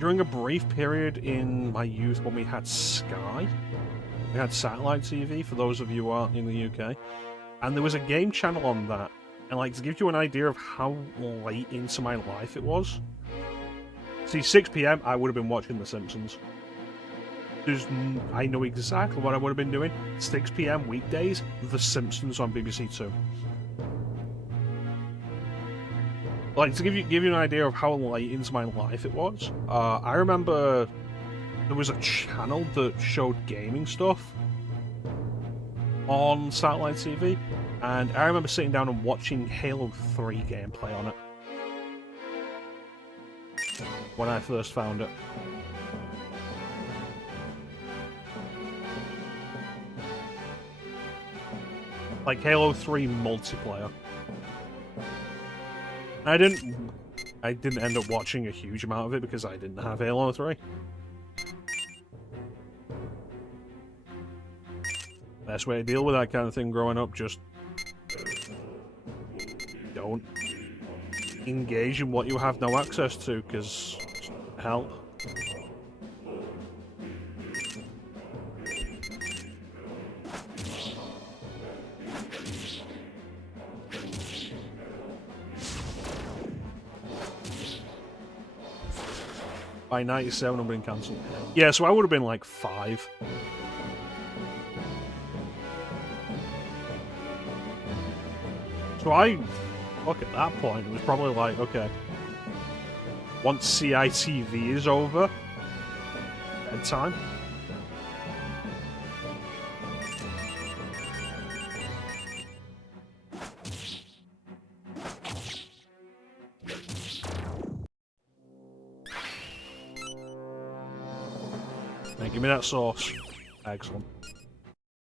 during a brief period in my youth when we had Sky. We had satellite TV, for those of you who aren't in the UK. And there was a game channel on that. And like, to give you an idea of how late into my life it was. See, 6 PM, I would have been watching The Simpsons. I know exactly what I would have been doing. 6 PM weekdays, The Simpsons on BBC Two. Like, to give you an idea of how late into my life it was, I remember there was a channel that showed gaming stuff on satellite TV, and I remember sitting down and watching Halo 3 gameplay on it when I first found it. Like Halo 3 multiplayer. I didn't end up watching a huge amount of it because I didn't have Halo 3. Best way to deal with that kind of thing growing up, just don't engage in what you have no access to, because help. By 97, I'm being cancelled. Yeah, so I would have been like 5. So look, at that point, it was probably like, okay, once CITV is over, bedtime. Now, give me that sauce. Excellent.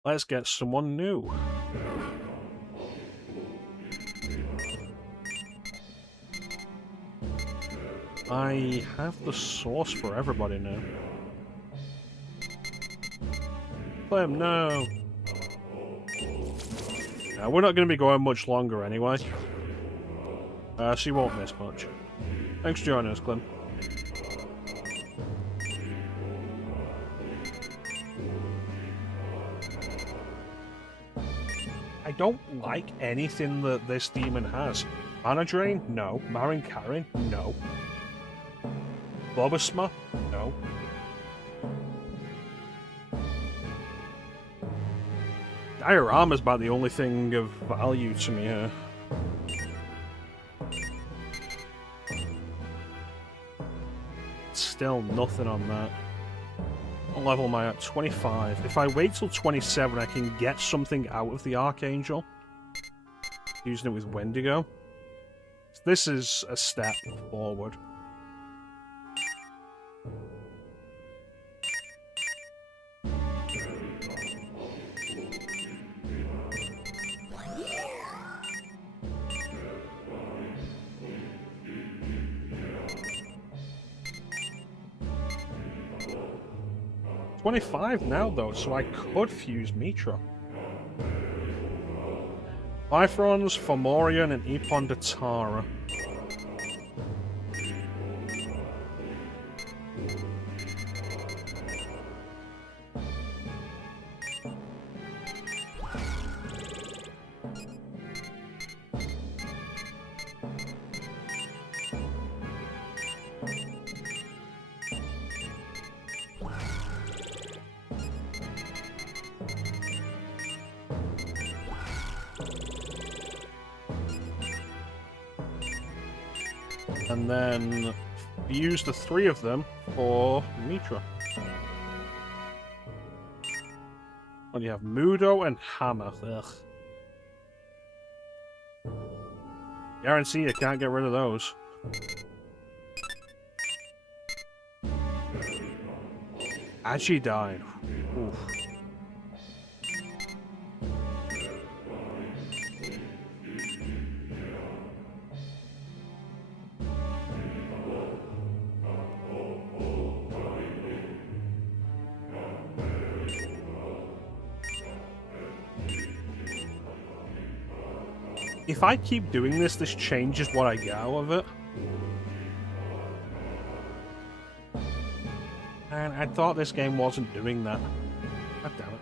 Let's get someone new. I have the sauce for everybody now. Clem, no. We're not going to be going much longer anyway. So you won't miss much. Thanks for joining us, Clem. I don't like anything that this demon has. Mana Drain? No. Marin Karin? No. Bobasma? No. Diorama's about the only thing of value to me here. Still nothing on that. What level am I at? 25. If I wait till 27, I can get something out of the Archangel. Using it with Wendigo. This is a step forward. $25 now though, so I could fuse Mitra. Bifrons, Fomorian, and Epon de Tara. And then use the 3 of them for Mitra. And you have Mudo and Hammer. Ugh. Guarantee you can't get rid of those. Agi died. Oof. If I keep doing this, this changes what I get out of it. And I thought this game wasn't doing that. God damn it.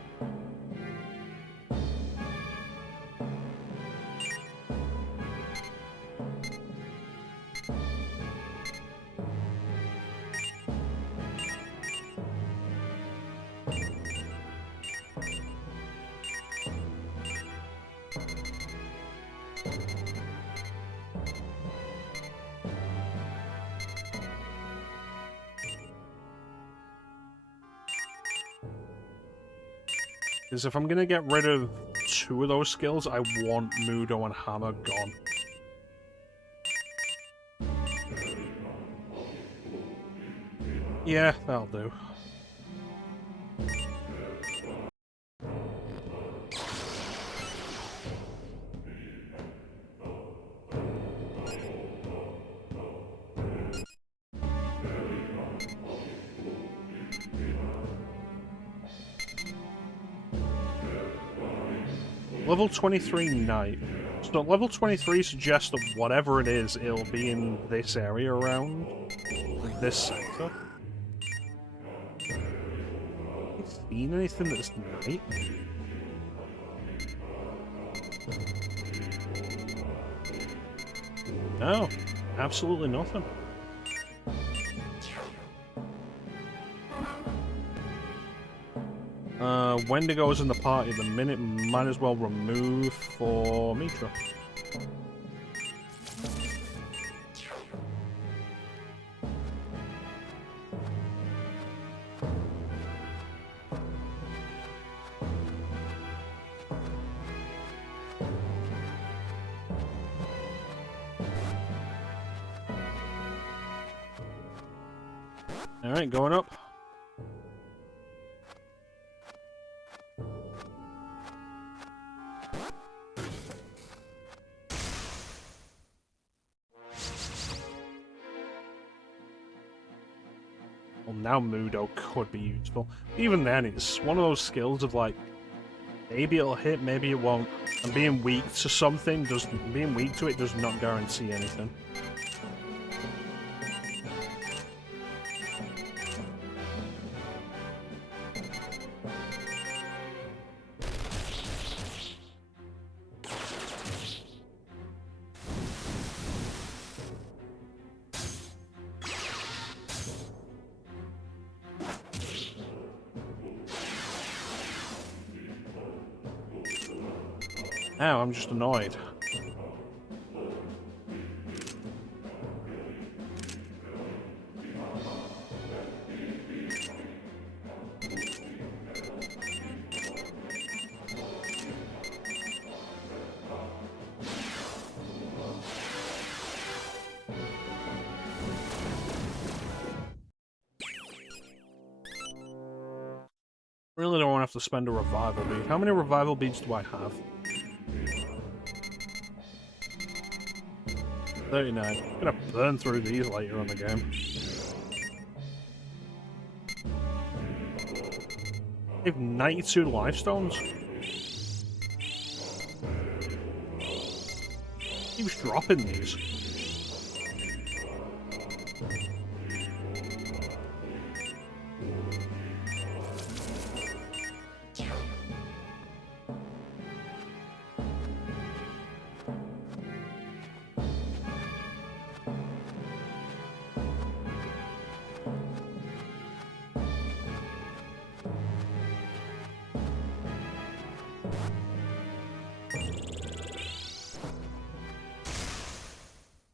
Because if I'm going to get rid of 2 of those skills, I want Mudo and Hammer gone. Yeah, that'll do. Level 23 Knight. So level 23 suggests that whatever it is, it'll be in this area around this sector. Have you seen anything that's Knight? No, absolutely nothing. Wendigo's in the party at the minute, might as well remove for Mitra. Alright, going up. now Mudo could be useful. Even then, it's one of those skills of like, maybe it'll hit, maybe it won't. And being weak to something being weak to it does not guarantee anything. Ow, I'm just annoyed. Really don't want to have to spend a revival bead. How many revival beads do I have? 39. I'm gonna burn through these later in the game. I have 92 life stones. Keeps dropping these.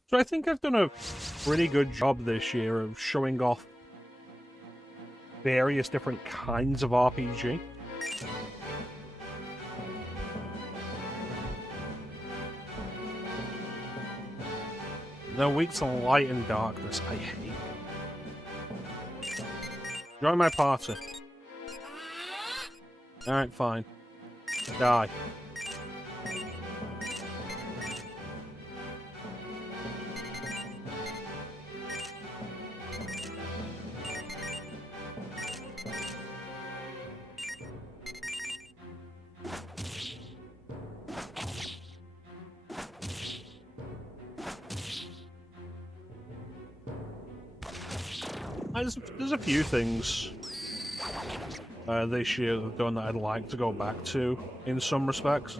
So I think I've done a pretty good job this year of showing off various different kinds of RPG. They're weak to light and darkness, I hate. Join my party. Alright, fine. Die. There's a few things this year that I've done that I'd like to go back to in some respects.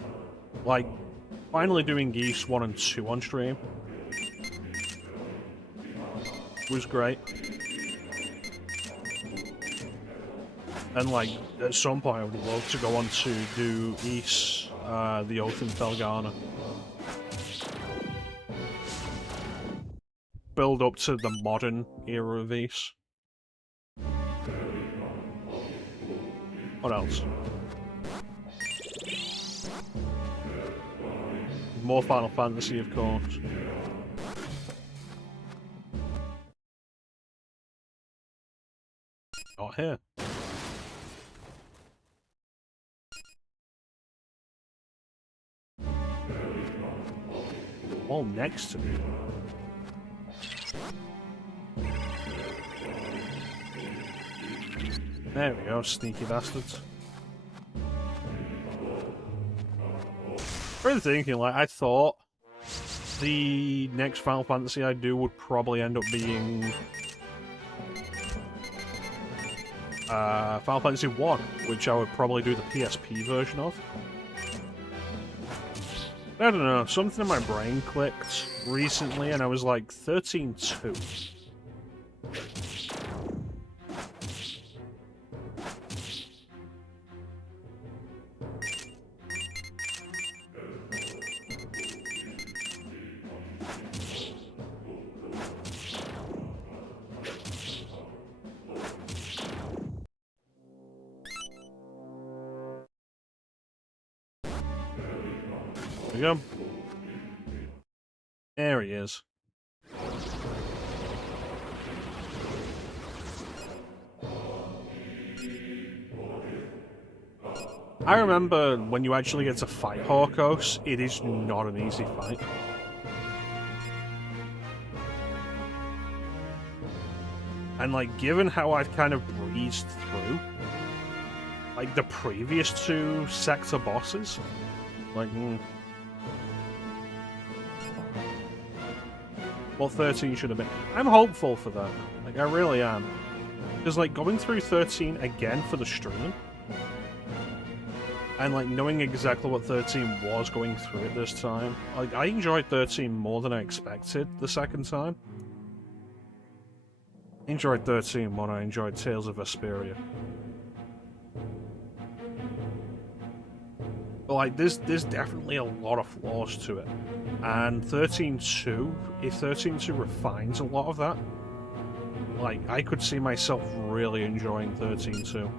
Like, finally doing Geese 1 and 2 on stream was great. And like, at some point I would love to go on to do Ys, the Oath in Felghana. Build up to the modern era of Ys. What else? More Final Fantasy, of course. Not here. All next to me. There we go, sneaky bastards. Really thinking, like, I thought the next Final Fantasy I do would probably end up being Final Fantasy 1, which I would probably do the PSP version of. I don't know, something in my brain clicked recently and I was like, 13-2. There we go. There he is. I remember when you actually get to fight Hawkos, it is not an easy fight. And, like, given how I've kind of breezed through, like, the previous 2 sector bosses, like, what 13 should have been. I'm hopeful for that. Like, I really am. Because, like, going through 13 again for the stream, and, like, knowing exactly what 13 was going through it this time, like, I enjoyed 13 more than I expected the second time. I enjoyed 13 more than I enjoyed Tales of Vesperia. But, like, there's definitely a lot of flaws to it. And 13.2, if 13.2 refines a lot of that, like, I could see myself really enjoying 13.2.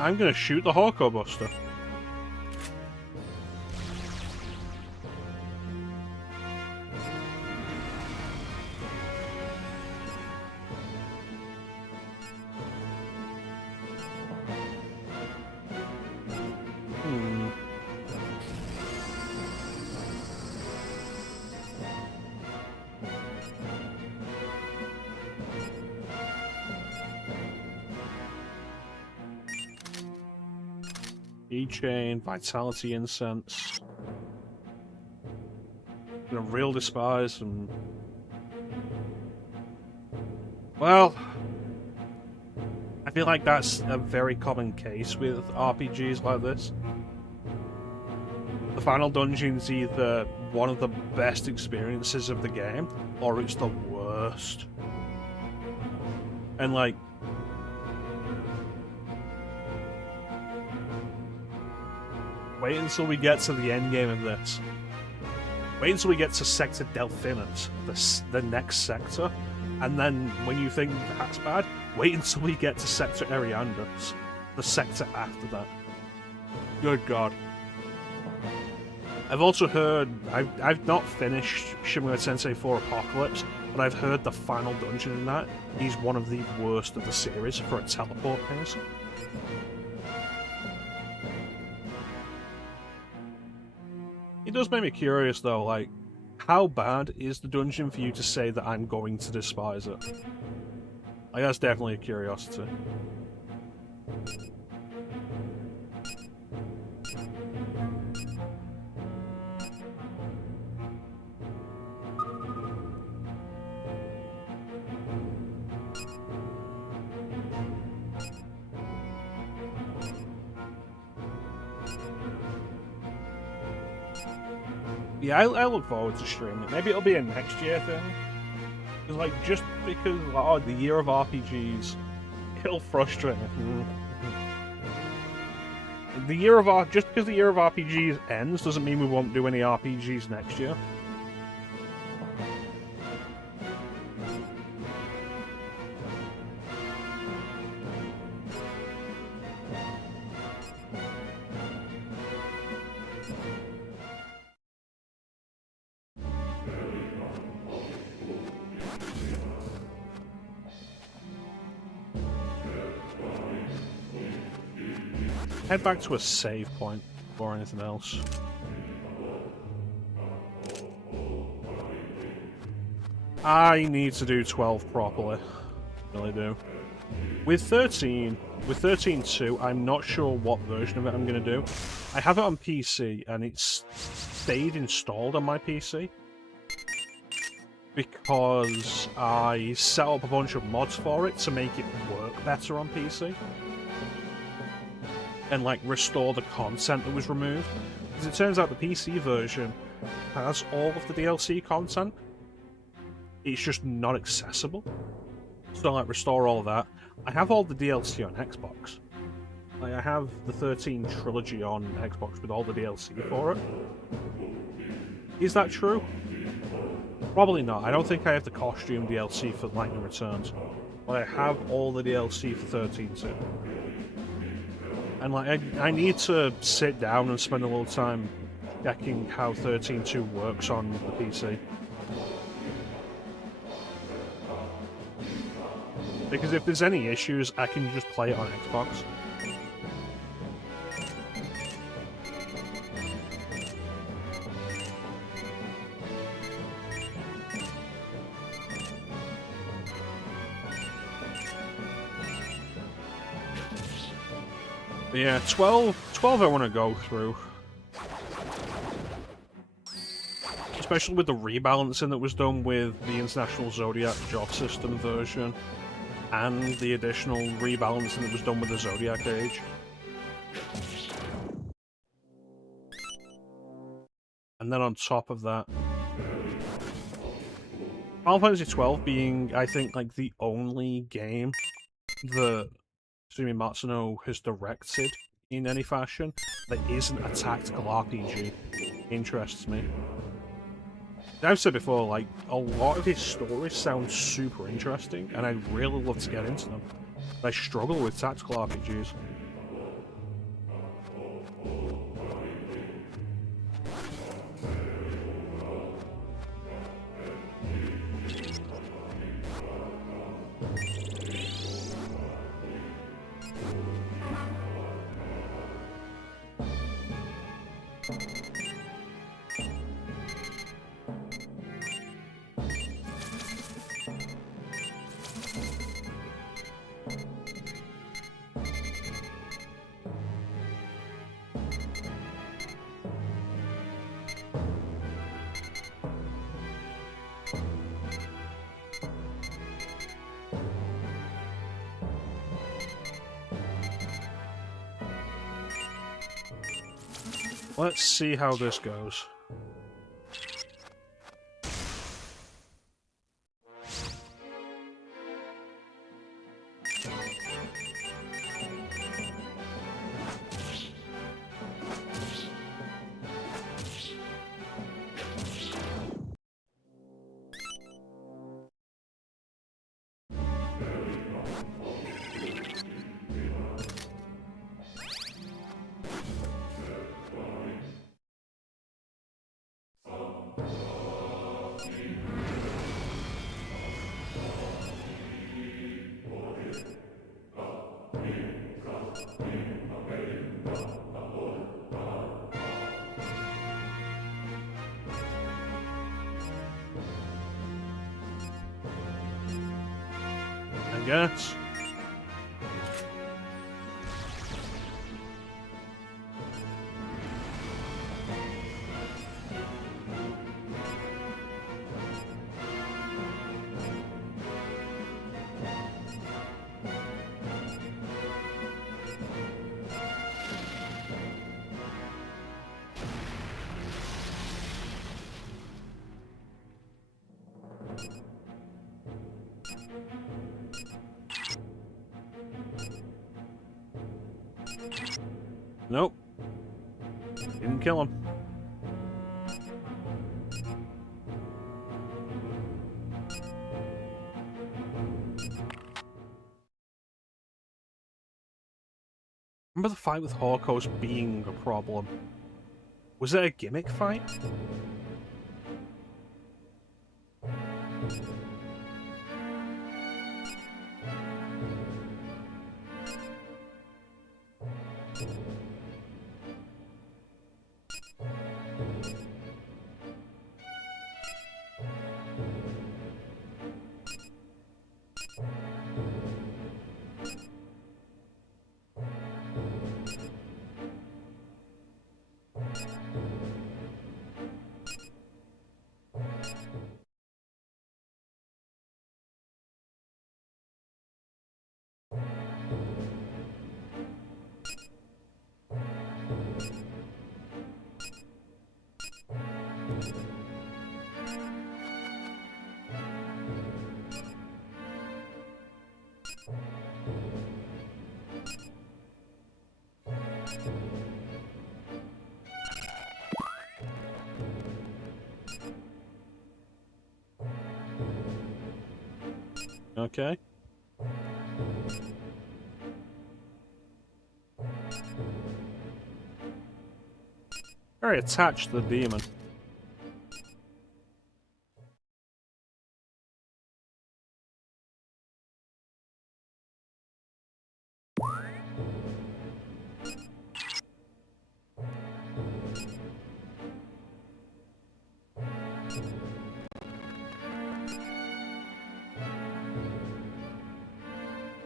I'm gonna shoot the Hawko Buster. Keychain, Vitality Incense, Real Despise, and... Well... I feel like that's a very common case with RPGs like this. The final dungeon's either one of the best experiences of the game, or it's the worst. And, like... Wait until we get to the end game of this. Wait until we get to Sector Delphinus, the next sector, and then when you think that's bad, wait until we get to Sector Eriandus, the sector after that. Good God. I've also heard, I've not finished Shin Megami Tensei 4 Apocalypse, but I've heard the final dungeon in that is one of the worst of the series for a teleport pace. It does make me curious, though, like, how bad is the dungeon for you to say that I'm going to despise it? Like, that's definitely a curiosity. Yeah, I look forward to streaming it. Maybe it'll be a next year thing. Because, like, just because, like, oh, the year of RPGs, it'll frustrate me. Just because the year of RPGs ends doesn't mean we won't do any RPGs next year. Head back to a save point before anything else. I need to do 12 properly. Really do. With 13.2, I'm not sure what version of it I'm going to do. I have it on PC, and it's stayed installed on my PC. Because I set up a bunch of mods for it to make it work better on PC. And, like, restore the content that was removed. Because it turns out the PC version has all of the DLC content. It's just not accessible. So, like, restore all of that. I have all the DLC on Xbox. Like, I have the 13 trilogy on Xbox with all the DLC for it. Is that true? Probably not. I don't think I have the costume DLC for Lightning Returns. But I have all the DLC for 13.2. And, like, I need to sit down and spend a little time checking how 13.2 works on the PC. Because if there's any issues, I can just play it on Xbox. But yeah, 12 I want to go through. Especially with the rebalancing that was done with the International Zodiac job system version, and the additional rebalancing that was done with the Zodiac Age. And then on top of that, Final Fantasy XII being, I think, like the only game that Sumi Matsuno has directed in any fashion that isn't a tactical RPG interests me. I've said before, like, a lot of his stories sound super interesting, and I'd really love to get into them. But I struggle with tactical RPGs. Let's see how this goes. I guess. Nope. Didn't kill him. Remember the fight with Holocaust being a problem? Was it a gimmick fight? Okay. Very attached to the demon.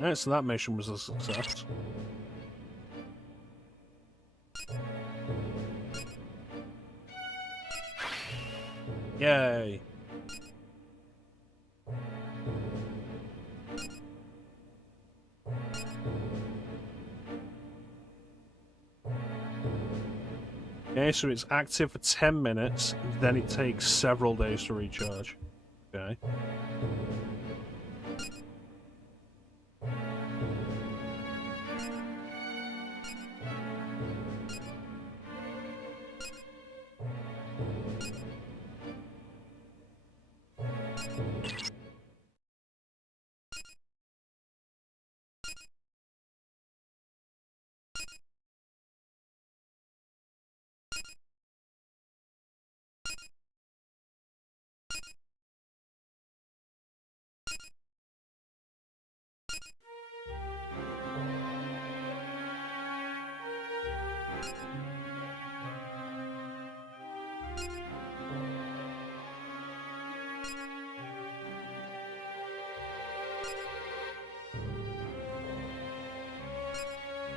Alright, so that mission was a success. Yay. Okay, so it's active for 10 minutes, then it takes several days to recharge. Okay.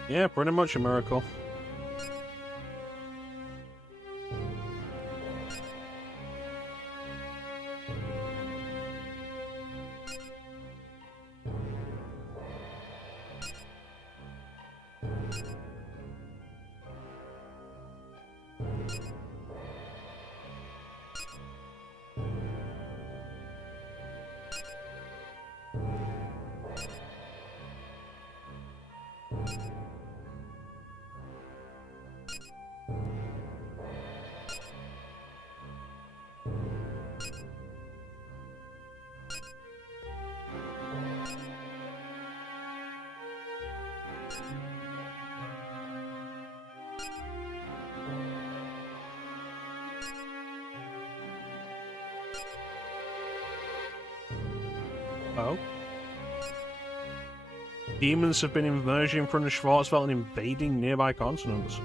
Yeah, pretty much a miracle. Oh. Demons have been emerging from the Schwartzwelt and invading nearby continents.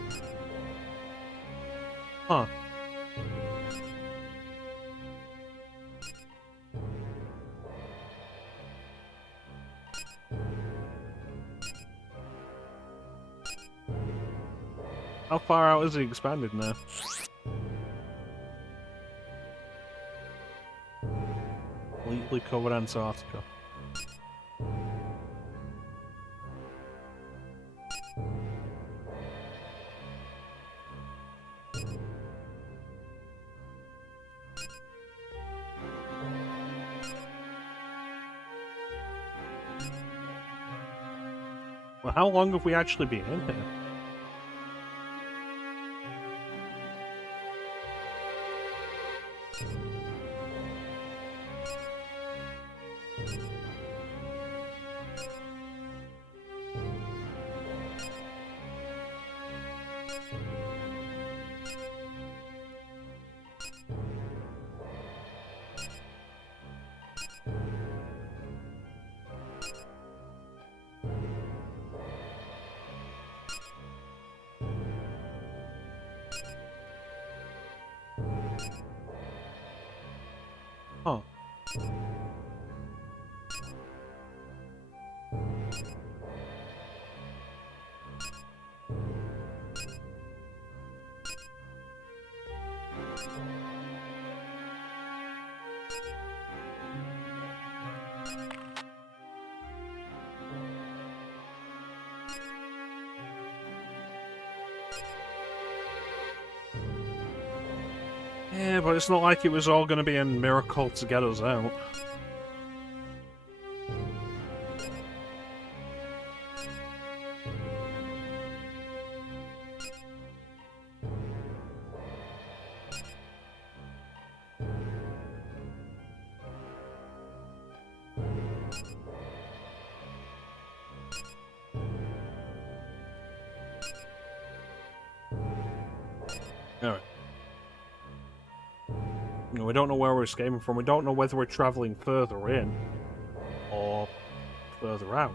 Huh. How far out has he expanded now? Completely covered Antarctica. Well, how long have we actually been in here? Huh. Yeah, but it's not like it was all going to be a miracle to get us out. Alright. We don't know where we're escaping from. We don't know whether we're travelling further in or further out.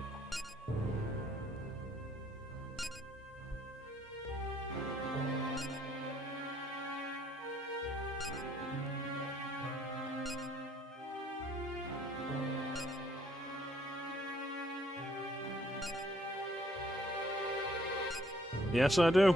Yes, I do.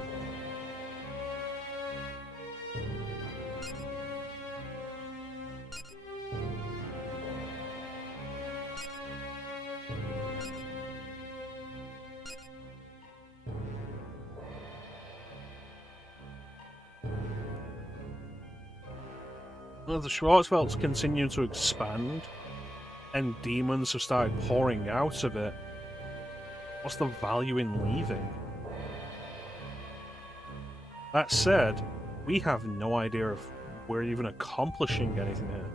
As the Schwartzwelt's continue to expand, and demons have started pouring out of it, what's the value in leaving? That said, we have no idea if we're even accomplishing anything here.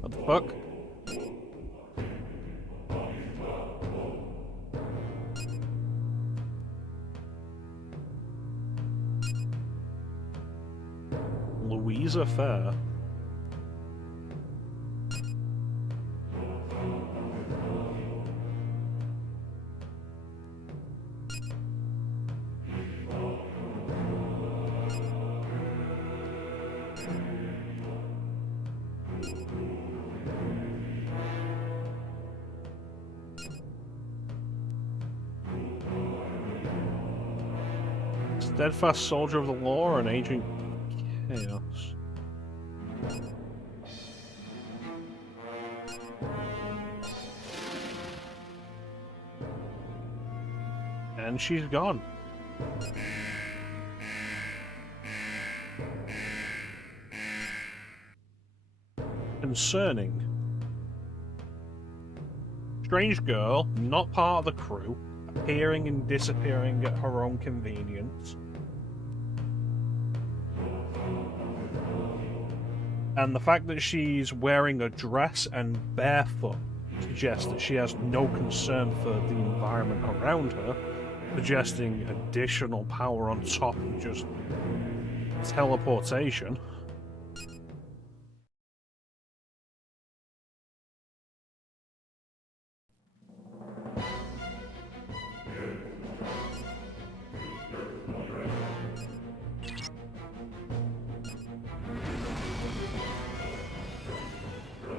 What the fuck? Louisa Fair? Steadfast soldier of the law and agent chaos. And she's gone. Concerning. Strange girl, not part of the crew, appearing and disappearing at her own convenience. And the fact that she's wearing a dress and barefoot suggests that she has no concern for the environment around her, suggesting additional power on top of just teleportation.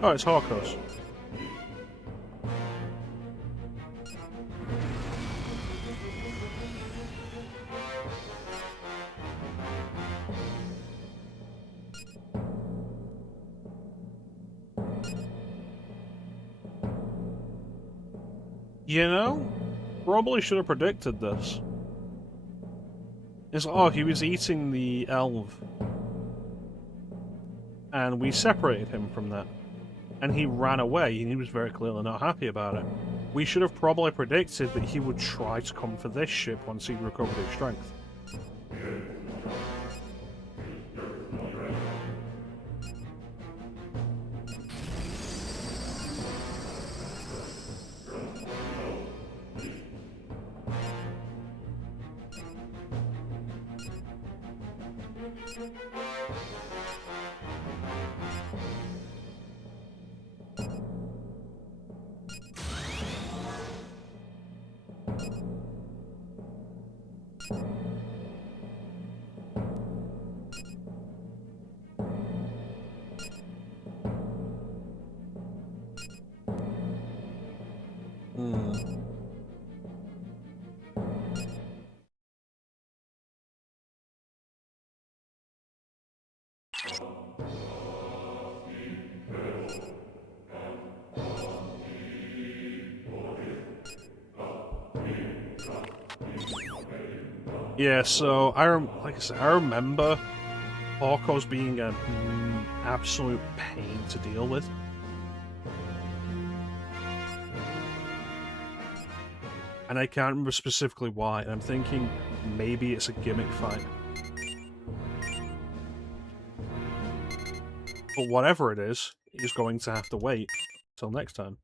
Oh, it's Hawkos. You know, probably should have predicted this. It's, oh, he was eating the elf. And we separated him from that. And he ran away, and he was very clearly not happy about it. We should have probably predicted that he would try to come for this ship once he'd recovered his strength. Yeah, so like I said, I remember Hawkos being an absolute pain to deal with. And I can't remember specifically why, and I'm thinking maybe it's a gimmick fight. But whatever it is going to have to wait till next time.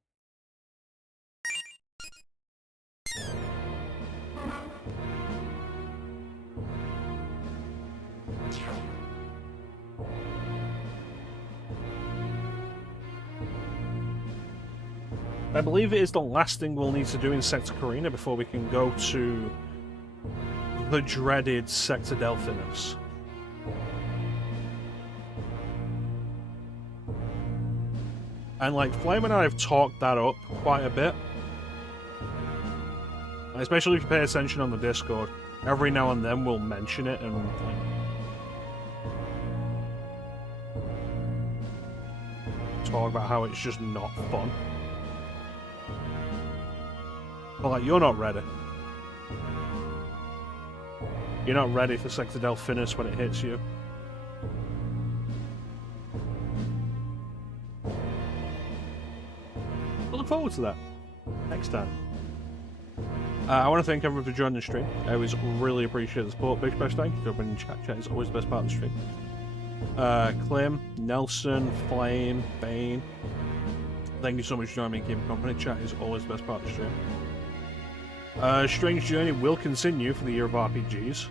I believe it is the last thing we'll need to do in Sector Carina before we can go to the dreaded Sector Delphinus. And like, Flame and I have talked that up quite a bit. Especially if you pay attention on the Discord. Every now and then we'll mention it and like, talk about how it's just not fun. But like, you're not ready. You're not ready for Sector Delphinus when it hits you. I look forward to that next time. I want to thank everyone for joining the stream. I always really appreciate the support. Big special thank you to everyone in chat. Chat is always the best part of the stream. Clem, Nelson, Flame, Bane. Thank you so much for joining me and keeping company. Chat is always the best part of the stream. Strange Journey will continue for the year of RPGs.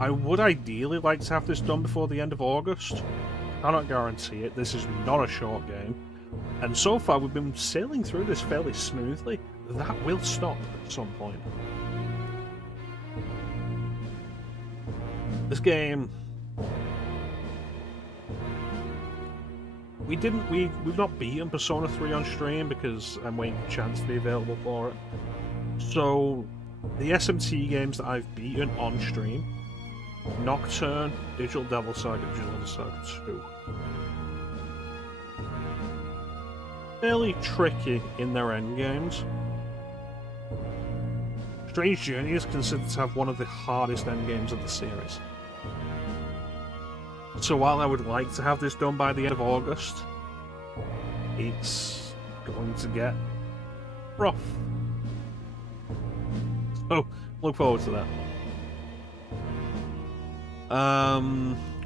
I would ideally like to have this done before the end of August. Cannot guarantee it. This is not a short game. And so far we've been sailing through this fairly smoothly. That will stop at some point. This game... We've not beaten Persona 3 on stream because I'm waiting for Chance to be available for it. So, the SMT games that I've beaten on stream, Nocturne, Digital Devil Saga, Digital Devil Saga 2. Fairly tricky in their endgames. Strange Journey is considered to have one of the hardest endgames of the series. So while I would like to have this done by the end of August, it's going to get rough. So, look forward to that.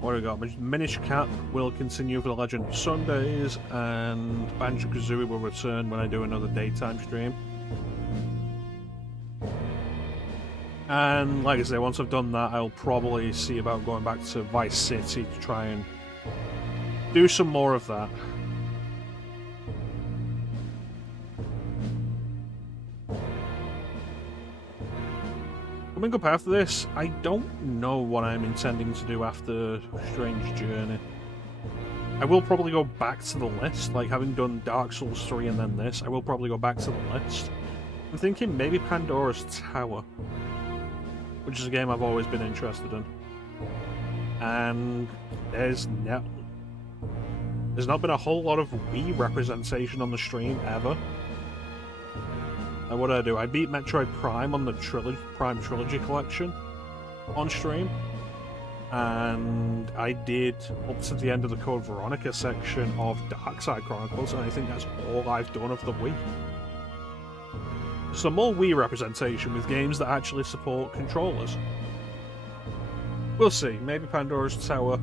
What do we got? Minish Cap will continue for the Legend of Sundays, and Banjo-Kazooie will return when I do another daytime stream. And like I say, once I've done that, I'll probably see about going back to Vice City to try and do some more of that. Coming up after this, I don't know what I'm intending to do after Strange Journey. I will probably go back to the list, like having done Dark Souls 3 and then this, I will probably go back to the list. I'm thinking maybe Pandora's Tower, which is a game I've always been interested in. And there's not been a whole lot of Wii representation on the stream ever. And what did I do? I beat Metroid Prime on the Prime Trilogy Collection on stream. And I did up to the end of the Code Veronica section of Darkside Chronicles, and I think that's all I've done of the Wii. Some more Wii representation with games that actually support controllers. We'll see. Maybe Pandora's Tower.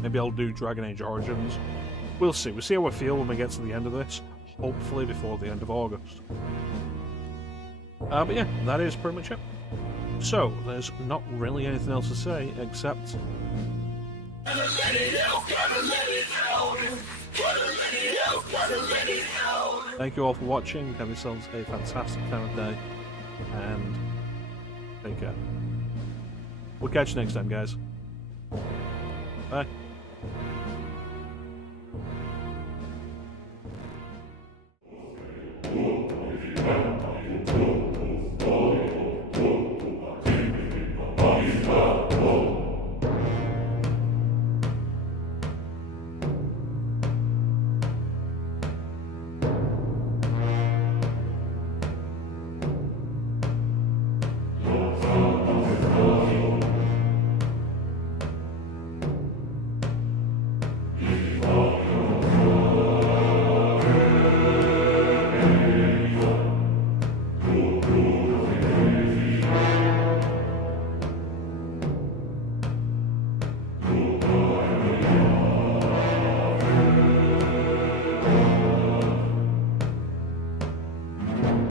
Maybe I'll do Dragon Age Origins. We'll see. We'll see how I feel when we get to the end of this. Hopefully before the end of August. But yeah, that is pretty much it. So, there's not really anything else to say except... Thank you all for watching. Have yourselves a fantastic time of day. And take care. We'll catch you next time, guys. Bye.